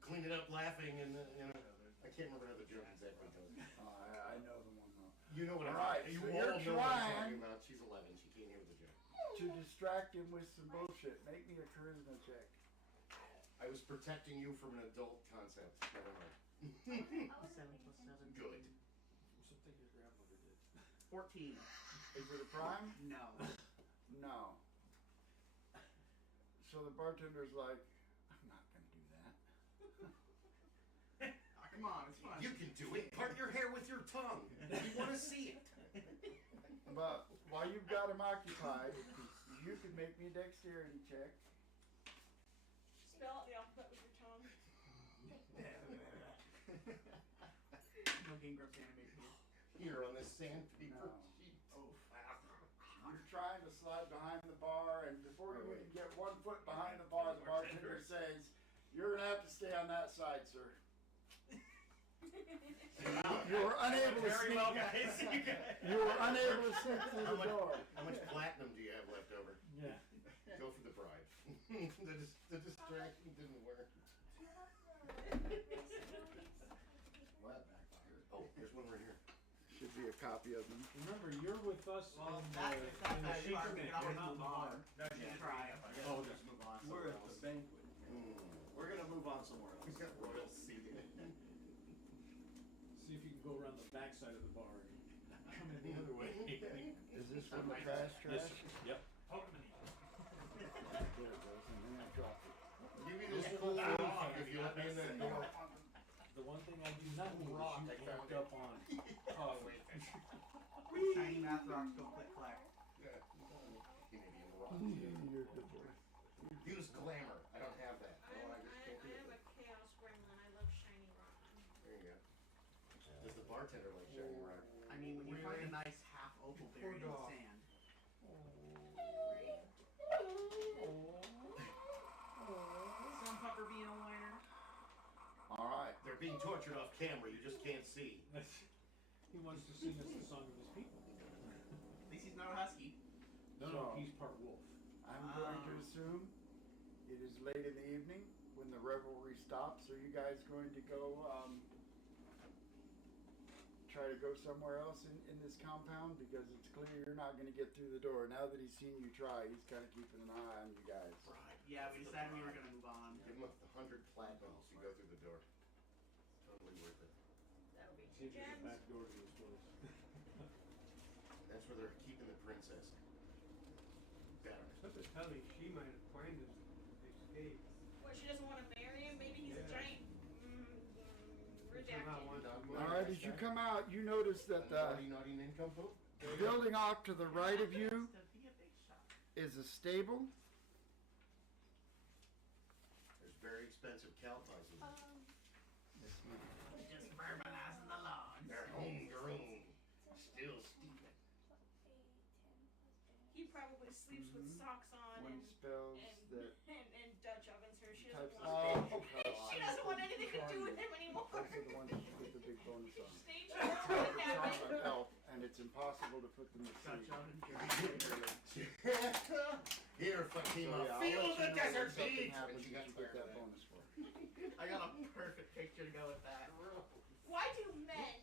clean it up laughing, and I can't remember how the joke exactly goes. I know the one though. You know what All I'm right, You so all you're know what I'm trying talking about. She's 11. She can't hear the joke. to distract him with some bullshit. Make me a charisma check. I was protecting you from an adult concept. Never mind. 7 plus 7. Good. Something your grandmother did. 14. Is it a prime? No. No. So the bartender's like, I'm not going to do that. Come Come on, it's fun. You can do it. Part your hair with your tongue. You want to see it. But while you've got him occupied, you can make me a dexterity check. Spell out the alphabet with your tongue. No Game Grumps animated here. Here on this sandpaper No. sheet. Oh, You're trying to slide behind the bar, and before you even get 1 foot behind the bar, the bartender says, "You're gonna have to stay on that side, sir." You were unable to Very sneak. well, guys. You were unable to sneak through the door. How much platinum do you have left over? Yeah. Go for the bribe. the distraction didn't work. Do you have the race abilities? Well, that backfired. Oh, there's one right here. Should be a copy of them. Remember, you're with us Well, in that, the, if that's in the how you are, we secret can always out in move the on. bar. Try. Oh, just move on We're somewhere at the else. banquet. We're gonna move on somewhere else. We've got royal seating. See if you can go around the back side of the bar and come in the other way. Is this from the trash? Yes, yep. There it goes, and then I dropped it. Give me this full if you let me in that door. The one thing I do not need is you amped up on coffee. Tiny math rocks go click clack. Yeah. He may be in the rock. You're a good boy. Use glamour. I don't have that. I am a chaos gremlin. I love shiny rock. There you go. Does the bartender like shiny rock? I mean, when you find a nice half opal buried in the dog. sand. Some pupper being a whiner. Alright. They're being tortured off camera. You just can't see. He wants to sing us the song of his people. At least he's not a husky. No, he's part wolf. I'm going to assume it is late in the evening when the revelry stops. Are you guys going to go try to go somewhere else in this compound? Because it's clear you're not going to get through the door. Now that he's seen you try, he's kind of keeping an eye on you guys. Yeah, we decided we were gonna move on. Give him 100 platinums. You go through the door. Totally worth it. That'll be See 2 if there's a gems. back door to this place. That's where they're keeping the princess. Better. Such a telly, she might have planned this escape. What, she doesn't want to marry him? Maybe he's a Yeah. giant. Somehow Redacted. wants to Alright, as you come out, you notice that the Naughty nincompoop. building off to the right of you To be a big shot. is a stable. There's very expensive cow pies in there. Just verminizing the lawn. They're homegrown. Still steaming. He probably sleeps with socks on One and, spells that and Dutch ovens her. She types doesn't of want she doesn't want anything to do with him anymore. Those are the ones that you get the big bonus on. Stage door with Charm that. of elf, and it's impossible to put them to Dutch sleep. oven. Here, Fatima, So, yeah, I'll feel let you the know desert when something heat. happens What you that got you get for that that? bonus for. I got a perfect picture to go with that. Why do men?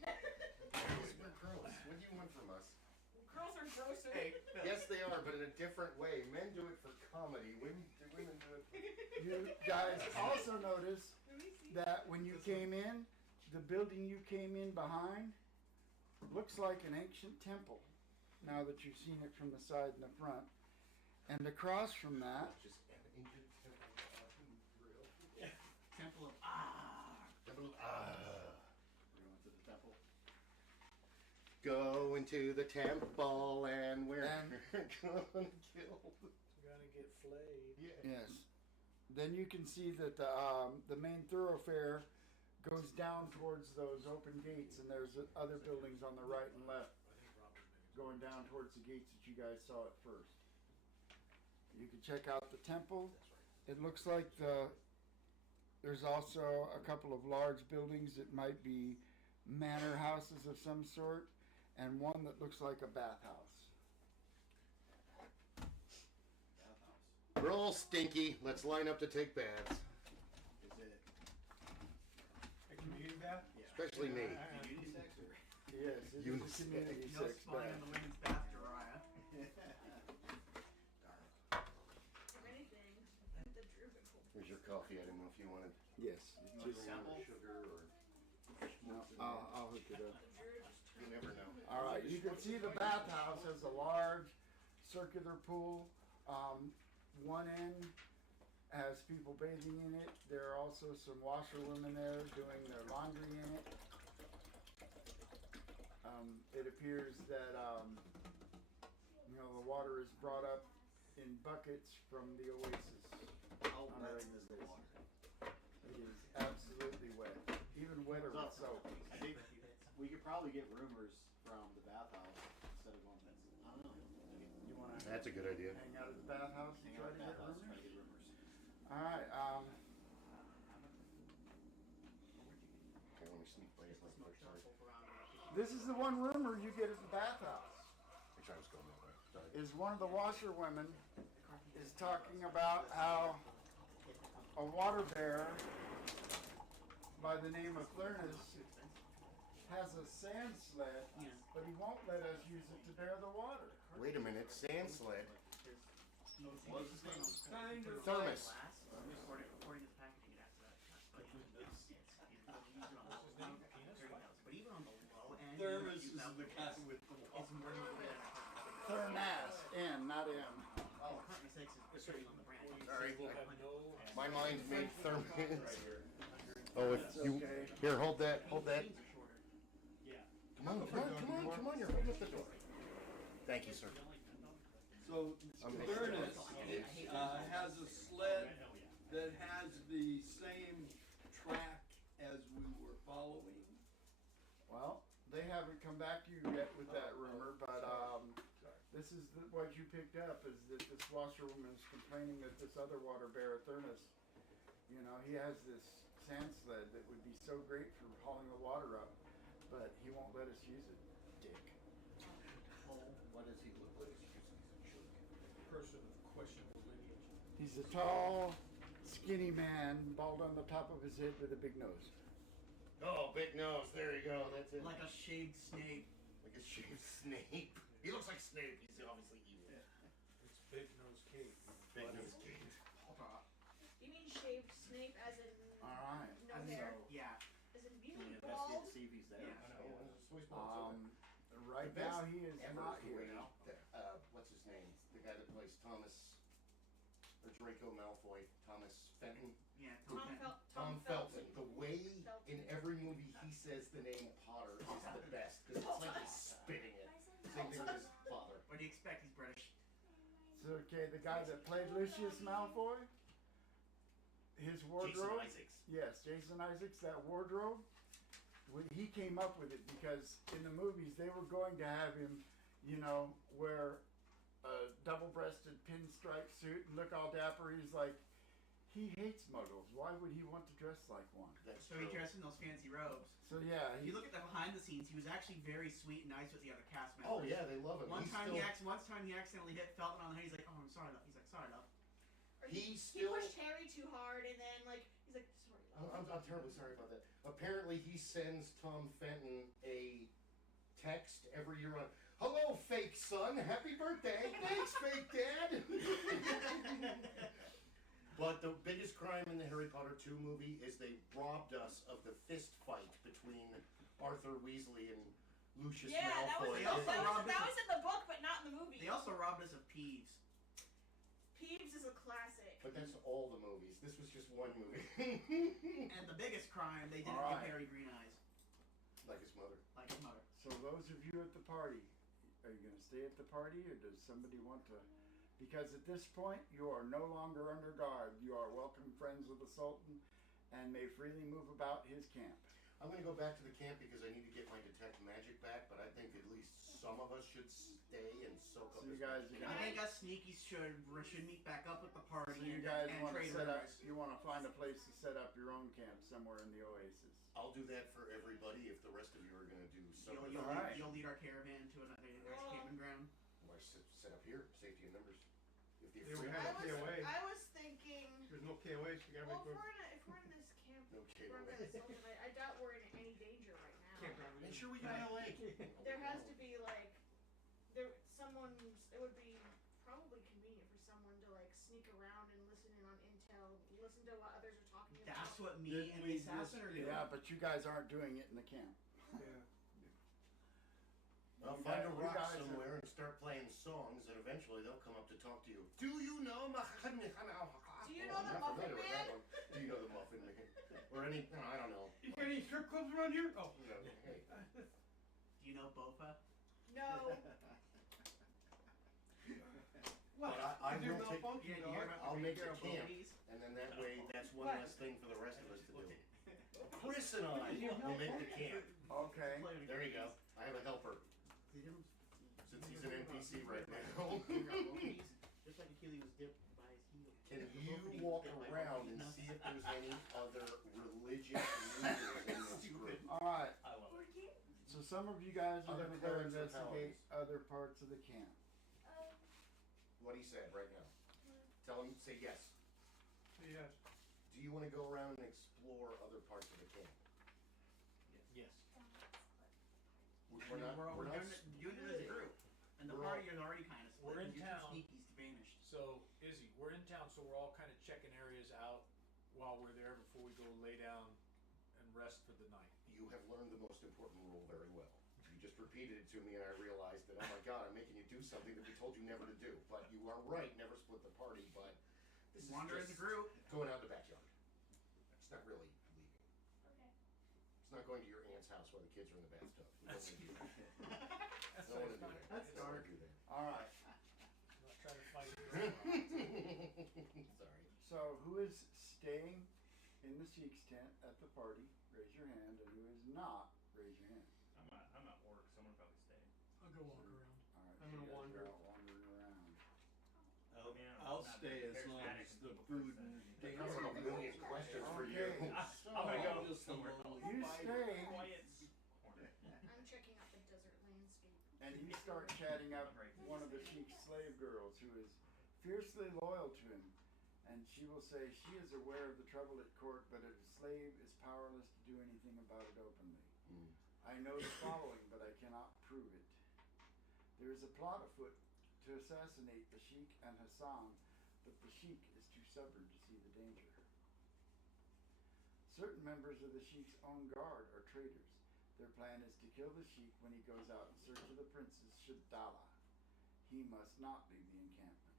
We're girls. What do you want from us? Girls are grosser. Hey, Phil. Yes, they are, but in a different way. Men do it for comedy. Women do it for... You guys also notice that when you came in, the building you came in behind looks like an ancient temple, now that you've seen it from the side and the front. And across from that, Just an ancient temple. Temple of Temple. We're going to the temple. Go into the temple and we're And- gonna kill. Gotta get flayed. yes, then you can see that the main thoroughfare goes down towards those open gates, and there's other buildings on the right and left going down towards the gates that you guys saw at first. You can check out the temple. It looks like there's also a couple of large buildings that might be manor houses of some sort, and one that looks like a bathhouse. Bathhouse. We're all stinky. Let's line up to take baths. Is it A community bath? Especially me. community sex or? Yes, it is a Unisex. community no sex spawning bath. in the women's bath, Jariah. If anything, the druid will. Here's your coffee. I didn't know if you wanted Yes, it's just, creamer or sugar or... no, I'll hook it up. You never know. All right, you can see the bathhouse has a large circular pool. One end has people bathing in it. There are also some washerwomen there doing their laundry in it. It appears that the water is brought up in buckets from the oasis. How on a wet regular is the basis. water? It is absolutely wet, even wetter with soap. I think we could probably get rumors from the bathhouse instead of going to, I don't know. You want to That's a good idea. hang out at the bathhouse and Hang try out to at the get bathhouse, rumors? try to get rumors. All right. Okay, let me sneak by his like first side. This is the one rumor you get at the bathhouse. Which I was going that way. Sorry. Is one of the washerwomen is talking about how a water bearer by the name of Furness has a sand sled, but he won't let us use it to bear the water. Wait a minute, sand sled. Wasn't it kind of Thermos. According to the packaging, it has that. But even on the low end, Thermos is the guy with the it's more than Thermas, N, not M. Oh, currently six is sitting on the brand. Sorry. We'll have no. My mind made thermos. Oh, if you here, hold that. Yeah. Come on, you're holding up the door. Thank you, sir. So Furnace has a sled that has the same track as we were following. Well, they haven't come back to you yet with that rumor, but this is what you picked up is that this washerwoman is complaining that this other water bearer, Furnace, he has this sand sled that would be so great for hauling the water up, but he won't let us use it. Dick. What does he look like? Person of questionable lineage. He's a tall, skinny man, bald on the top of his head with a big nose. Oh, big nose. There you go. That's it. Like a shaved Snape. Like a shaved Snape. He looks like Snape. He's obviously evil. It's Big Nose Kate. Big nose kid. You mean shaved Snape as in All right. no hair? Yeah. As in Can we beauty investigate bald? to see if he's there? Right The best now he is ever not is the here. way what's his name? The guy that plays Thomas, or Draco Malfoy, Thomas Fenton. Yeah, Tom Felton. The way Felton. in every movie he says the name Potter is the best because it's like he's spitting it. Same thing with his father. What do you expect? He's British. So, okay, the guy that played Lucius Malfoy, his wardrobe. Jason Isaacs. Yes, Jason Isaacs, that wardrobe. He came up with it because in the movies they were going to have him, wear a double-breasted pinstripe suit and look all dapper. He's like, he hates muggles. Why would he want to dress like one? That's So he dressed in those fancy robes. So yeah, If you look at the behind the scenes, he was actually very sweet and nice with the other cast members. Oh yeah, they love him. One He's time still, he accidentally hit Felton on the head. He's like, "Oh, I'm sorry, love." He's like, "Sorry, love." Or He he still- pushed Harry too hard, and then he's like, sorry. I'm terribly sorry about that. Apparently, he sends Tom Fenton a text every year on, "Hello, fake son. Happy birthday. Thanks, fake dad." But the biggest crime in the Harry Potter 2 movie is they robbed us of the fist fight between Arthur Weasley and Lucius Yeah, Malfoy. that was in the book, but not in the movie. They also robbed us of Peeves. Peeves is a classic. But that's all the movies. This was just one movie. And the biggest crime, they didn't All give right. Harry green eyes, Like his mother. like his mother. So those of you at the party, are you going to stay at the party or does somebody want to? Because at this point, you are no longer under guard. You are welcome friends of the Sultan and may freely move about his camp. I'm going to go back to the camp because I need to get my detect magic back, but I think at least some of us should stay and soak up So you this guys magic. are I think us sneakies should meet back up at the party So you and, guys and want to trade set up, rumors. you want to find a place to set up your own camp somewhere in the oasis. I'll do that for everybody if the rest of you are going to do so. You'll lead our caravan to another nice camping ground. Why set up here? Safety in numbers. If the Yeah, we have a KOA. I was thinking. There's no KOAs, you gotta Well, make if we're in this camp, No we're KOA. in this Sultan, I doubt we're in any danger right now. Make sure we got LA. There has to be it would be probably convenient for someone to sneak around and listen in on intel, listen to what others are talking about. That's what me and the assassin are doing. Yeah, but you guys aren't doing it in the camp. I'll find a rock somewhere and start playing songs, and eventually they'll come up to talk to you. Do you know? Do you you know the I'm not Muffin familiar with Man? that one. Do you know the Muffin Man? Or any, I don't know. You got any strip clubs around here? Oh. You know, hey. Do you know Bofa? No. What? But I Is there will take, malfunction, Yeah, do you hear dog? about I'll the make Hero the camp, Bofies? and then that way, that's one What? less thing for the rest of us to do. Chris and I will make the camp. Okay. There you go. I have a helper, Did you since he's an NPC right now. Just like Achilles was dipped by his heel. Can you walk around and see if there's any other religious leaders in this group? Alright, I love it. Okay. so some of you guys are Other gonna go clerics or investigate other parts of the camp. What he said right now. Tell him, say yes. Yes. Do you wanna go around and explore other parts of the camp? Yes. We're not, we're not, doing it as a group. And the we're party is already kind of split. We're in and you town. two sneakies vanished. So, Izzy, we're in town, so we're all kind of checking areas out while we're there before we go lay down and rest for the night. you have learned the most important rule very well. You just repeated it to me and I realized that, oh my God, I'm making you do something that we told you never to do. But you are right, never split the party, but this is Wander in just the group. going out the backyard. It's not really leaving. Okay. It's not going to your aunt's house while the kids are in the bathtub. We don't wanna do that. That's Don't wanna do that. That's Don't wanna dark. do that. Alright, I'm not trying to fight your grandma. Sorry. so who is staying in the Sheik's tent at the party? Raise your hand, and who is not? Raise your hand. I'm at work, so I'm gonna probably stay. I'll go walk around. Alright, I'm so gonna you guys wander. are out wandering around. I'll stay as long as the food and They come from a million questions for you. Okay. I'm gonna go Just a somewhere lonely You fighter. stay, quiet corner. I'm checking out the desert landscape. and you start chatting up one of the Sheik's slave girls who is fiercely loyal to him. And she will say she is aware of the trouble at court, but a slave is powerless to do anything about it openly. Mm. I know the following, but I cannot prove it. There is a plot afoot to assassinate the Sheik and Hassan, but the Sheik is too stubborn to see the danger. Certain members of the Sheik's own guard are traitors. Their plan is to kill the Sheik when he goes out in search of the Princess Shadala. He must not leave the encampment.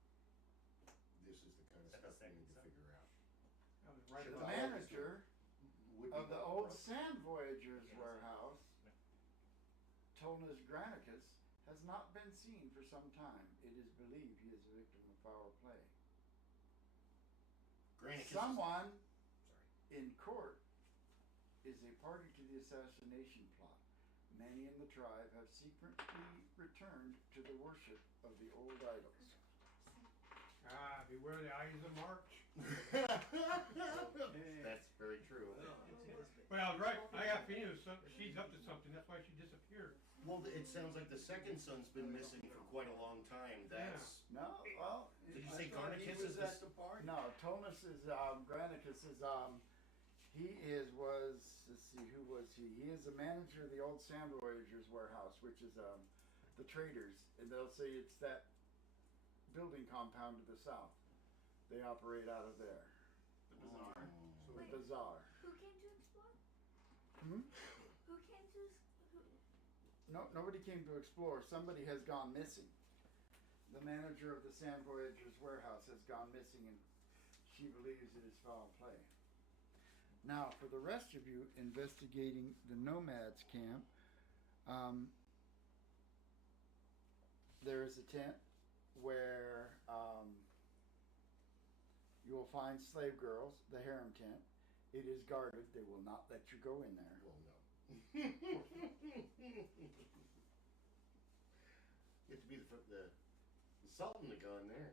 This is the kind of That's stuff we the need to second figure out. I was right The Shadala about is manager Would of be the the old brother. Sand Voyagers Yeah. warehouse, Tolna's Granicus, has not been seen for some time. It is believed he is a victim of foul play. Granicus is- Someone Sorry. in court is a party to the assassination plot. Many in the tribe have secretly returned to the worship of the old idols. Ah, beware the eyes of March. That's very true. But I was right. I got a feeling she's up to something. That's why she disappeared. Well, it sounds like the second son's been missing for quite a long time. That's. No, well, Did you I say thought Garnicus he was is at this? the party? No, Tonus is Granicus is let's see, who was he? He is the manager of the old Sand Voyagers warehouse, which is the traders, and they'll say it's that building compound to the south. They operate out of there. The bazaar. The Wait. bazaar. Who came to explore? Hmm? Who came to who? No, nobody came to explore. Somebody has gone missing. The manager of the Sand Voyagers warehouse has gone missing, and she believes it is foul play. Now, for the rest of you investigating the nomads camp, there is a tent where you will find slave girls, the harem tent. It is guarded. They will not let you go in there. Well, no. You have to be the Sultan to go in there.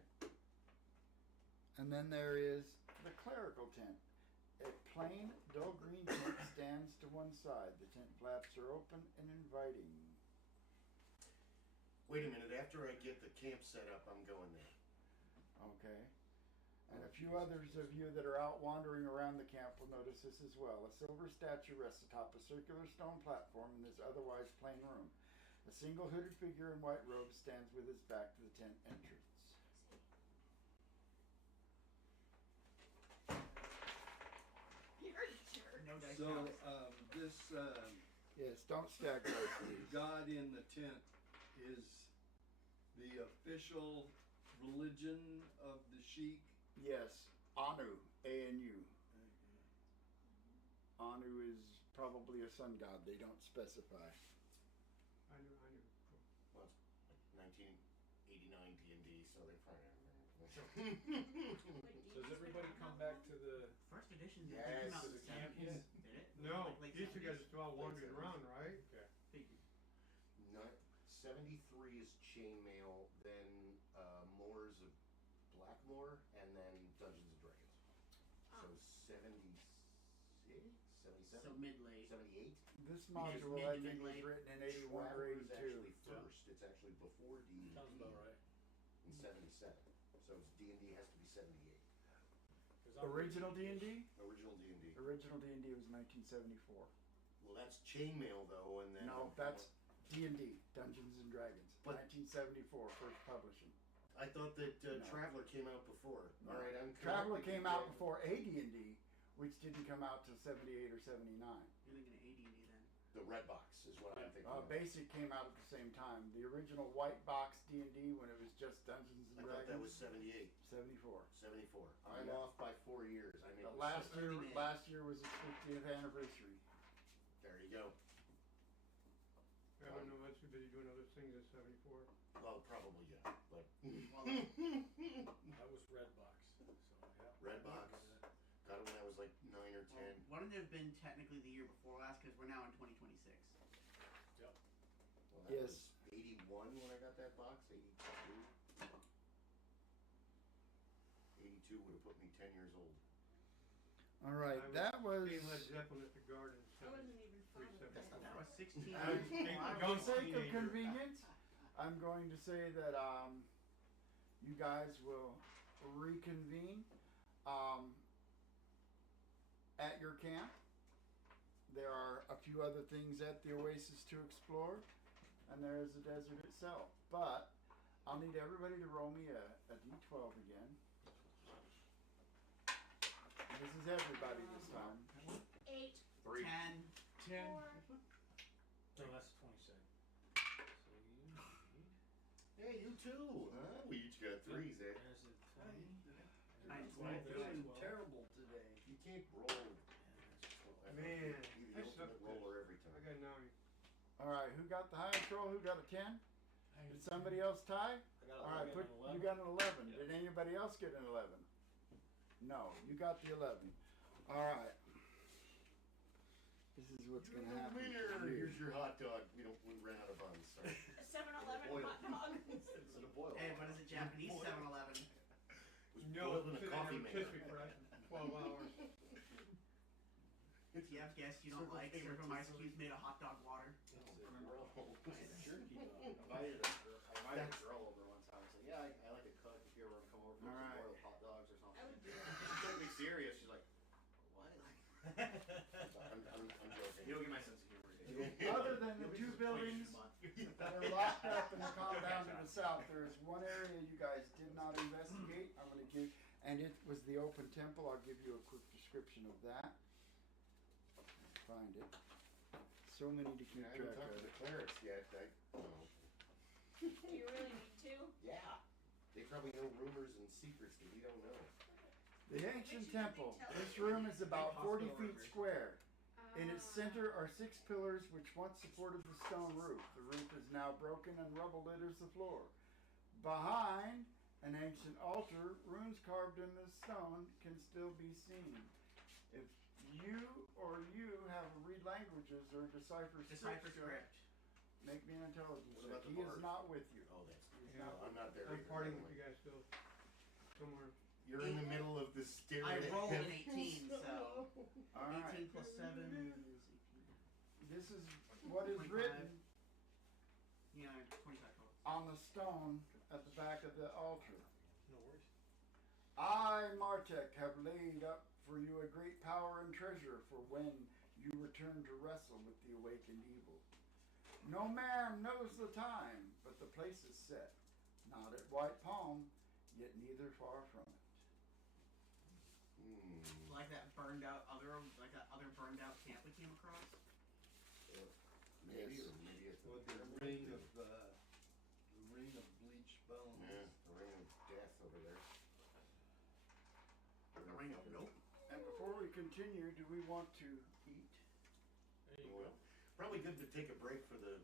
And then there is the clerical tent. A plain, dull green tent stands to one side. The tent flaps are open and inviting. Wait a minute. After I get the camp set up, I'm going there. Okay. And a few others of you that are out wandering around the camp will notice this as well. A silver statue rests atop a circular stone platform in this otherwise plain room. A single hooded figure in white robes stands with his back to the tent entrance. You're a jerk. No dice So, count. this, Yes, don't stack those, please. God in the tent is the official religion of the Sheik. Yes. Anu, A-N-U. Anu is probably a sun god. They don't specify. I knew. Well, it's 1989 D&D, so they're probably. Does everybody come back to the? First edition Yes. came out To in the the camp 70s. yet? Did it? No, Like late these two guys 70s? are still out wandering around, right? Okay. Figured. 73 is chainmail, then Moore's of Blackmore, and then Dungeons and Dragons. So 76, 77, So mid-late. 78. This Mid- module, mid I to think, was mid-late. written in 81 or Traveler is 82. actually first. It's actually before D&D. Sounds about right. In 77. So it's D&D has to be 78. 'Cause I'm Original reading- D&D? Original D&D. Original D&D was 1974. Well, that's chainmail though, and then No, that's D&D, Dungeons and Dragons. But- 1974, first publishing. I thought that No. Traveler came out before. No. All right, I'm Traveler correcting came you out again. before AD&D, which didn't come out till 78 or 79. You're thinking of AD&D then. The red box is what I'm thinking. of. Basic came out at the same time. The original white box D&D, when it was just Dungeons I and thought that was Dragons, 78, 74. 74. I'm Yeah. off by 4 years. I made But a last mistake. year, Early May. last year was its 50th anniversary. There you go. I don't know, I was too busy doing other things at 74. Well, probably yeah, but Well, I was Redbox, so yeah. Red box. Got it when I was like 9 or 10. wouldn't it have been technically the year before last because we're now in 2026. Yep. Well, that Yes. was 81 when I got that box. 82. 82 would have put me 10 years old. All right, that was. Being Led Zeppelin at the Garden. I wasn't even fond of That it. was 16 Uh, years. For the sake of convenience, I'm going to say that you guys will reconvene at your camp. There are a few other things at the oasis to explore, and there's the desert itself. But I'll need everybody to roll me a d12 again. And this is everybody this time. 8. 3. 10. 4. No, that's 27. So you need. Hey, you too, huh? We each got 3s there. There's a 20. Nice. Well, there's Feeling 12. terrible today. You can't roll. Man, You're I the suck ultimate this. roller every I time. got 9. All right, who got the highest roll? Who got a 10? Did somebody else tie? I got All right, an you 11. got an 11. Yeah. Did anybody else get an 11? No, you got the 11. All right. This is what's going to happen. Here's your hot dog. We ran out of buns. Sorry. A 7-Eleven Boiled. hot dog. Instead of boiled. Hey, what is it? Japanese 7-Eleven. It was No, boiled in a sit coffee there and maker. kiss me for 12 hours. If you have guests you don't Circle like, serve them ice cubes made of hot dog water. Jerky dog. I invited a girl over one time. I said, yeah, I like to cook. If you ever want to come over for some Alright. boiled hot dogs or something. I would do She took me serious. She's like, what? I'm joking. You don't get my sense of humor. do you? Other than the two buildings that are locked up in the compound to the south, there is one area you guys did not investigate. I'm going to give, and it was the open temple. I'll give you a quick description of that. Find it. So many to keep I track haven't talked to of. the clerics yet. Do you really need to? Yeah. They probably know rumors and secrets that we don't know. The ancient temple. This room is about 40 feet square. In its center are 6 pillars which once supported the stone roof. The roof is now broken and rubble litters the floor. Behind an ancient altar, runes carved in the stone can still be seen. If you have to read languages or decipher Decipher script, script. make me an intelligence What check. about the He is bard? not with you. Oh, that's. Yeah. I'm not there. I'm either, partying by with the you way. guys still. Somewhere. You're in the middle of this I stereotype. rolled an 18, so All right. 18 plus 7 is 18. This is what is 25. written Yeah, 25 total. on the stone at the back of the altar. No worries. I, Martek, have laid up for you a great power and treasure for when you return to wrestle with the awakened evil. No man knows the time, but the place is set. Not at White Palm, yet neither far from it. Like that burned out burned out camp we came across. Maybe, Yes. or maybe it's With the ring of bleached bones. Yeah, the ring of death over there. I know. Nope. And before we continue, do we want to eat? Well, probably good to take a break for the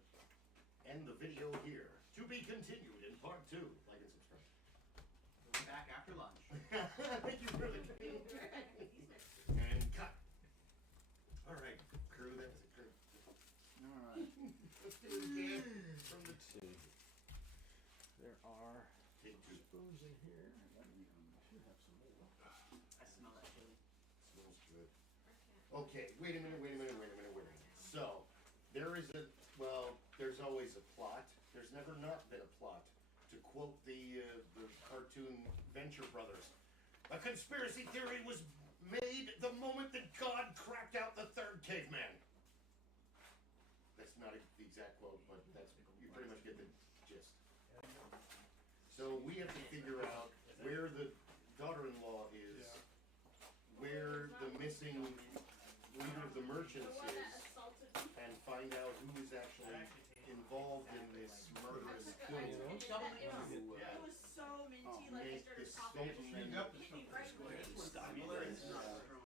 end the video here. To be continued in part 2. Like and subscribe. We'll be back after lunch. Thank you for the and cut. All right, crew. That was a crew. All right. Let's do it again from the There are take 2. spoons in here. Should have some more. I smell that chili. Smells good. Okay, wait a minute. So, there is there's always a plot. There's never not been a plot. To quote the cartoon Venture Brothers, a conspiracy theory was made the moment that God cracked out the third caveman. That's not the exact quote, but you pretty much get the gist. So we have to figure out where the daughter-in-law is, where the missing leader of the merchants is, and find out who is actually involved in this murderous coup. It was so minty, like I Make started this talking. statement.